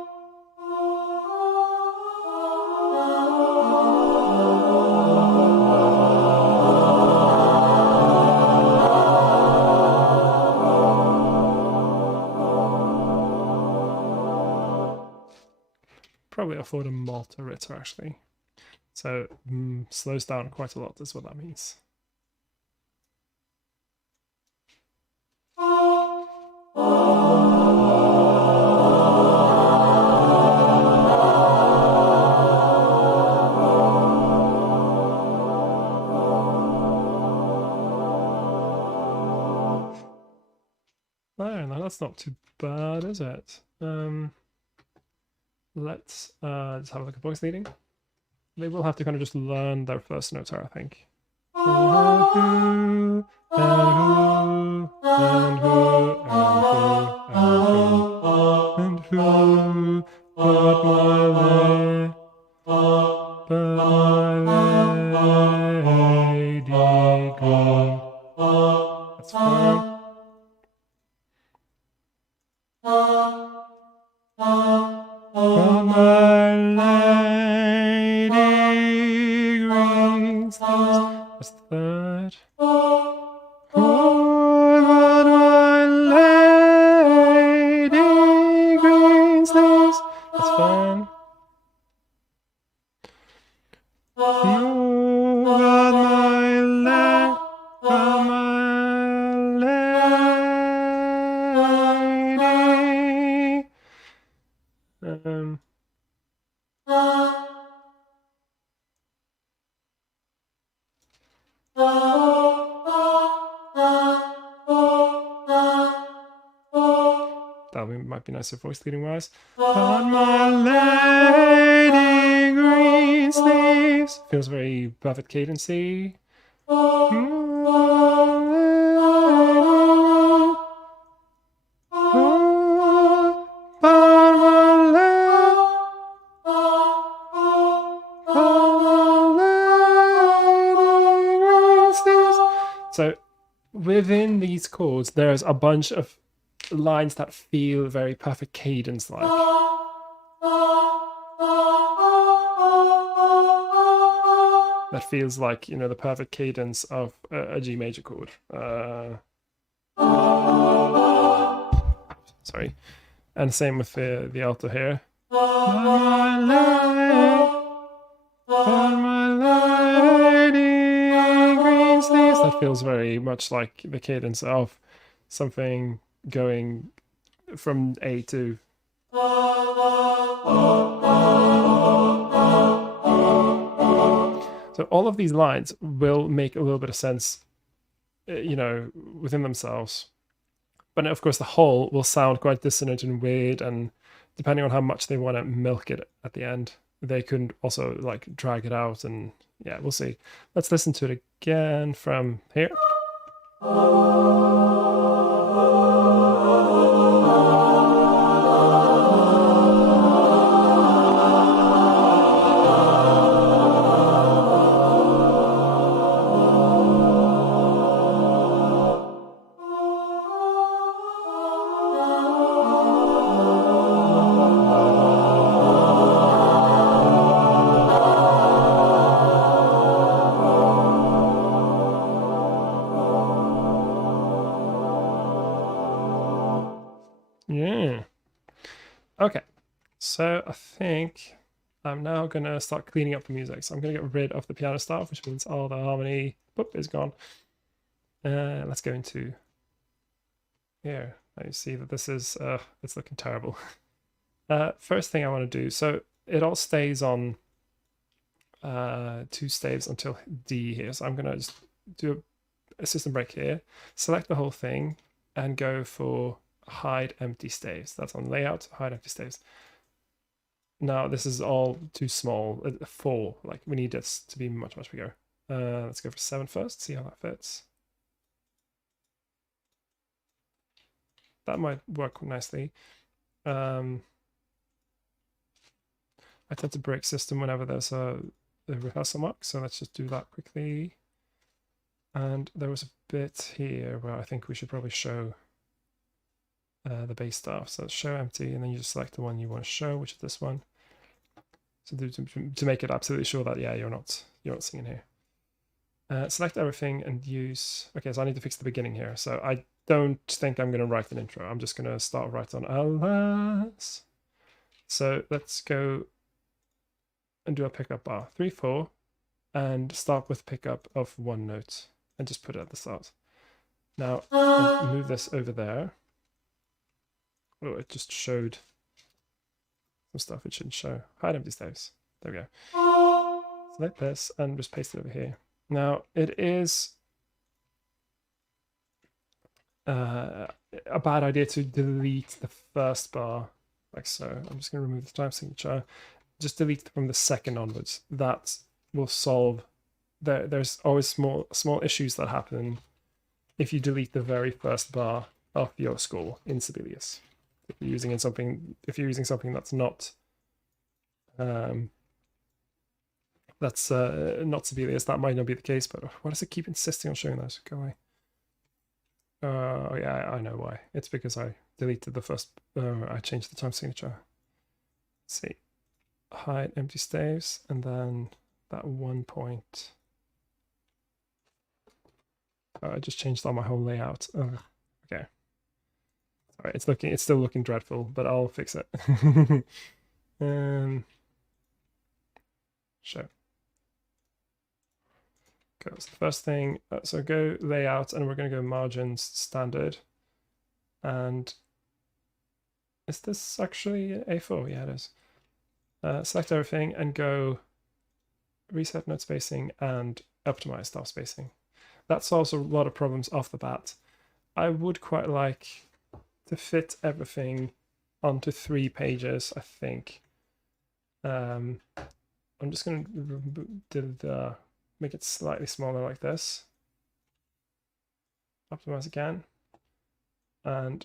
Probably afford a multi-ritter actually. So slows down quite a lot is what that means. No, that's not too bad, is it? Let's just have a look at voice leading. They will have to kind of just learn their first notes, I think. And who, but my lady green. That's fine. My lady Greensleeves. That's the third. My lady Greensleeves. That's fine. That might be nicer voice leading wise. But my lady Greensleeves feels very perfect cadency. So within these chords, there's a bunch of lines that feel very perfect cadence like. That feels like, you know, the perfect cadence of a G major chord. Sorry. And same with the alto here. That feels very much like the cadence of something going from A to. So all of these lines will make a little bit of sense, within themselves. But of course, the whole will sound quite dissonant and weird, and depending on how much they want to milk it at the end, they could also like drag it out, and yeah, we'll see. Let's listen to it again from here. Yeah. Okay. So I think I'm now going to start cleaning up the music. So I'm going to get rid of the piano stuff, which means all the harmony is gone. Let's go into here. Now you see that this is, it's looking terrible. First thing I want to do, so it all stays on 2 staves until D here. So I'm going to just do a system break here, select the whole thing, and go for hide empty staves. That's on layout, hide empty staves. Now this is all too small. 4, like we need this to be much, much bigger. Let's go for 7 first, see how that fits. That might work nicely. I tend to break system whenever there's a rehearsal mark, so let's just do that quickly. And there was a bit here where I think we should probably show the bass stuff. So show empty, and then you just select the one you want to show, which is this one. So to make it absolutely sure that you're not singing here. Select everything and use. Okay, so I need to fix the beginning here. So I don't think I'm going to write an intro. I'm just going to start right on alas. So let's go and do a pickup bar 3 4, and start with pickup of 1 note and just put it at the start. Now I'll move this over there. Oh, it just showed some stuff it shouldn't show. Hide empty staves. There we go. Select this and just paste it over here. Now it is a bad idea to delete the first bar like so. I'm just going to remove the time signature. Just delete from the second onwards. That will solve. There's always small issues that happen if you delete the very first bar of your score in Sibelius. If you're using something that's not not Sibelius, that might not be the case. But why does it keep insisting on showing those? Go away. Oh yeah, I know why. It's because I deleted the first. I changed the time signature. Let's see, hide empty staves, and then that 1 point. I just changed all my whole layout. Okay. All right, it's still looking dreadful, but I'll fix it. Show. Go. So the first thing. So go layout, and we're going to go margins standard. And is this actually A4? Yeah, it is. Select everything and go reset note spacing and optimize staff spacing. That solves a lot of problems off the bat. I would quite like to fit everything onto 3 pages, I think. I'm just going to make it slightly smaller like this. Optimize again. And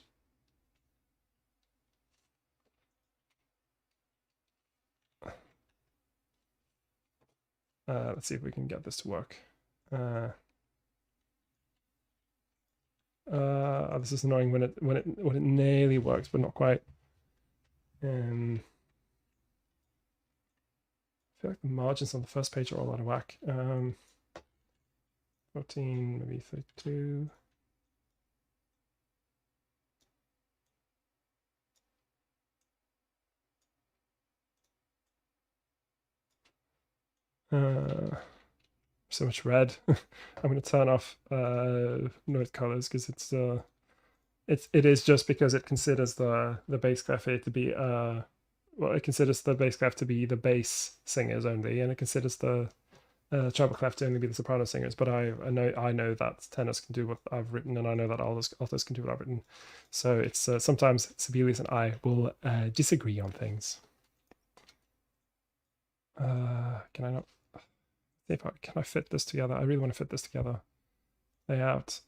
let's see if we can get this to work. This is annoying when it nearly works, but not quite. I feel like the margins on the first page are all out of whack. 14, maybe 32. So much red. I'm going to turn off note colors because it's it is just because it considers the bass clef here to be well, it considers the bass clef to be the bass singers only, and it considers the treble clef to only be the soprano singers. But I know that tenors can do what I've written, and I know that altos can do what I've written. So it's sometimes Sibelius and I will disagree on things. Can I not? See if can I fit this together? I really want to fit this together. Layout.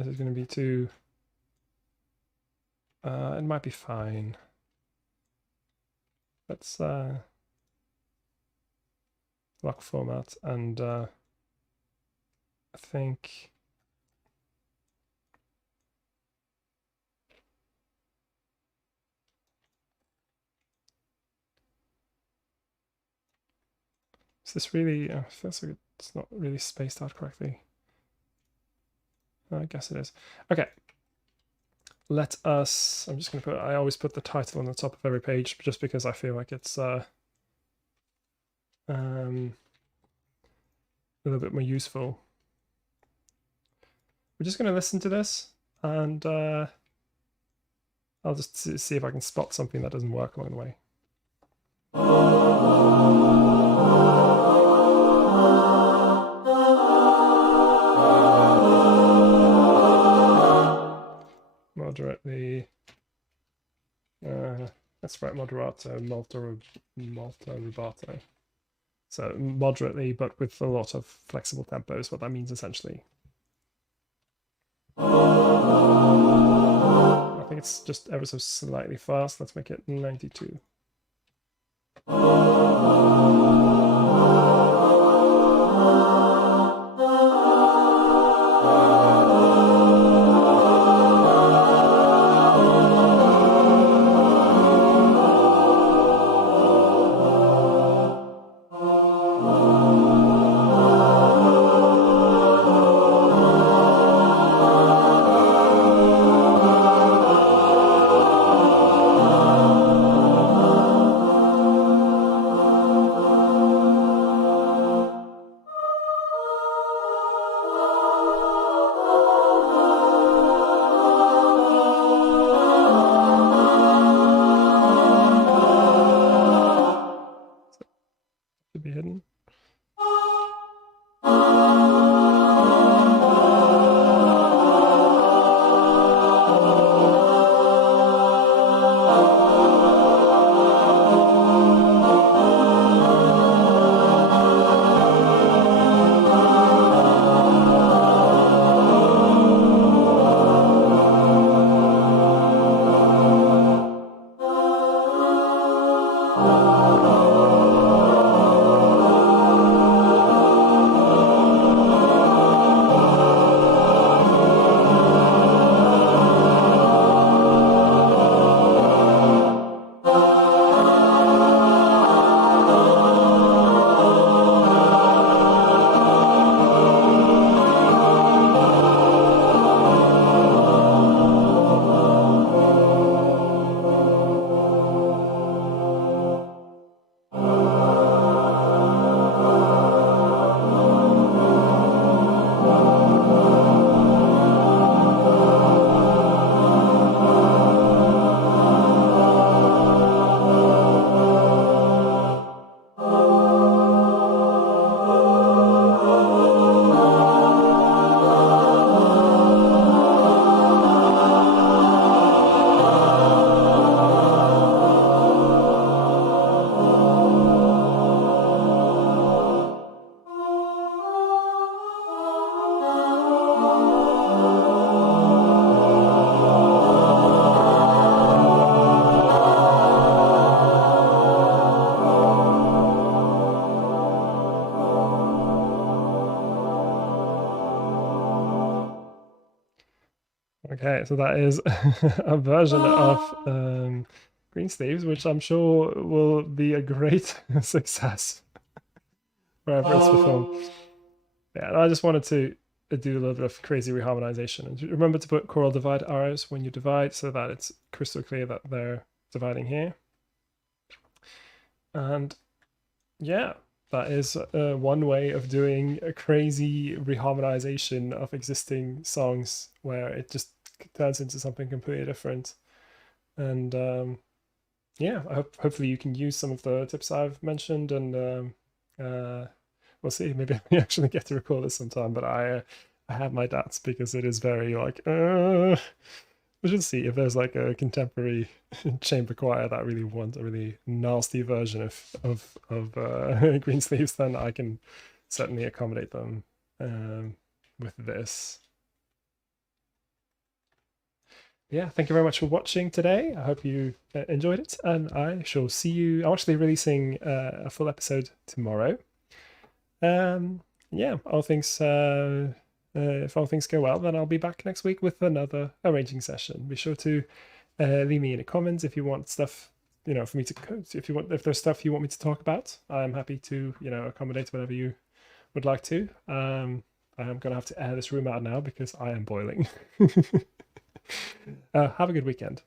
Is it going to be too? It might be fine. Let's lock format, and I think is this really? Feels like it's not really spaced out correctly. I guess it is. Okay. Let us. I'm just going to put. I always put the title on the top of every page, just because I feel like it's a little bit more useful. We're just going to listen to this, and I'll just see if I can spot something that doesn't work along the way. Moderately. Let's write moderato, molto rubato. So moderately, but with a lot of flexible tempos, what that means essentially. I think it's just ever so slightly fast. Let's make it 92. Be hidden. Okay, so that is a version of Greensleeves, which I'm sure will be a great success wherever it's performed. Yeah, and I just wanted to do a little bit of crazy reharmonization. And remember to put choral divide arrows when you divide so that it's crystal clear that they're dividing here. And yeah, that is one way of doing a crazy reharmonization of existing songs where it just turns into something completely different. And yeah, hopefully you can use some of the tips I've mentioned, and we'll see. Maybe we actually get to record this sometime, but I have my doubts because it is very like we should see if there's like a contemporary chamber choir that really wants a really nasty version of Greensleeves, then I can certainly accommodate them with this. Yeah, thank you very much for watching today. I hope you enjoyed it, and I shall see you. I'm actually releasing a full episode tomorrow. Yeah, all things if all things go well, then I'll be back next week with another arranging session. Be sure to leave me in the comments if you want stuff, for me to, if there's stuff you want me to talk about. I'm happy to, accommodate whatever you would like to. I am gonna have to air this room out now because I am boiling. Have a good weekend.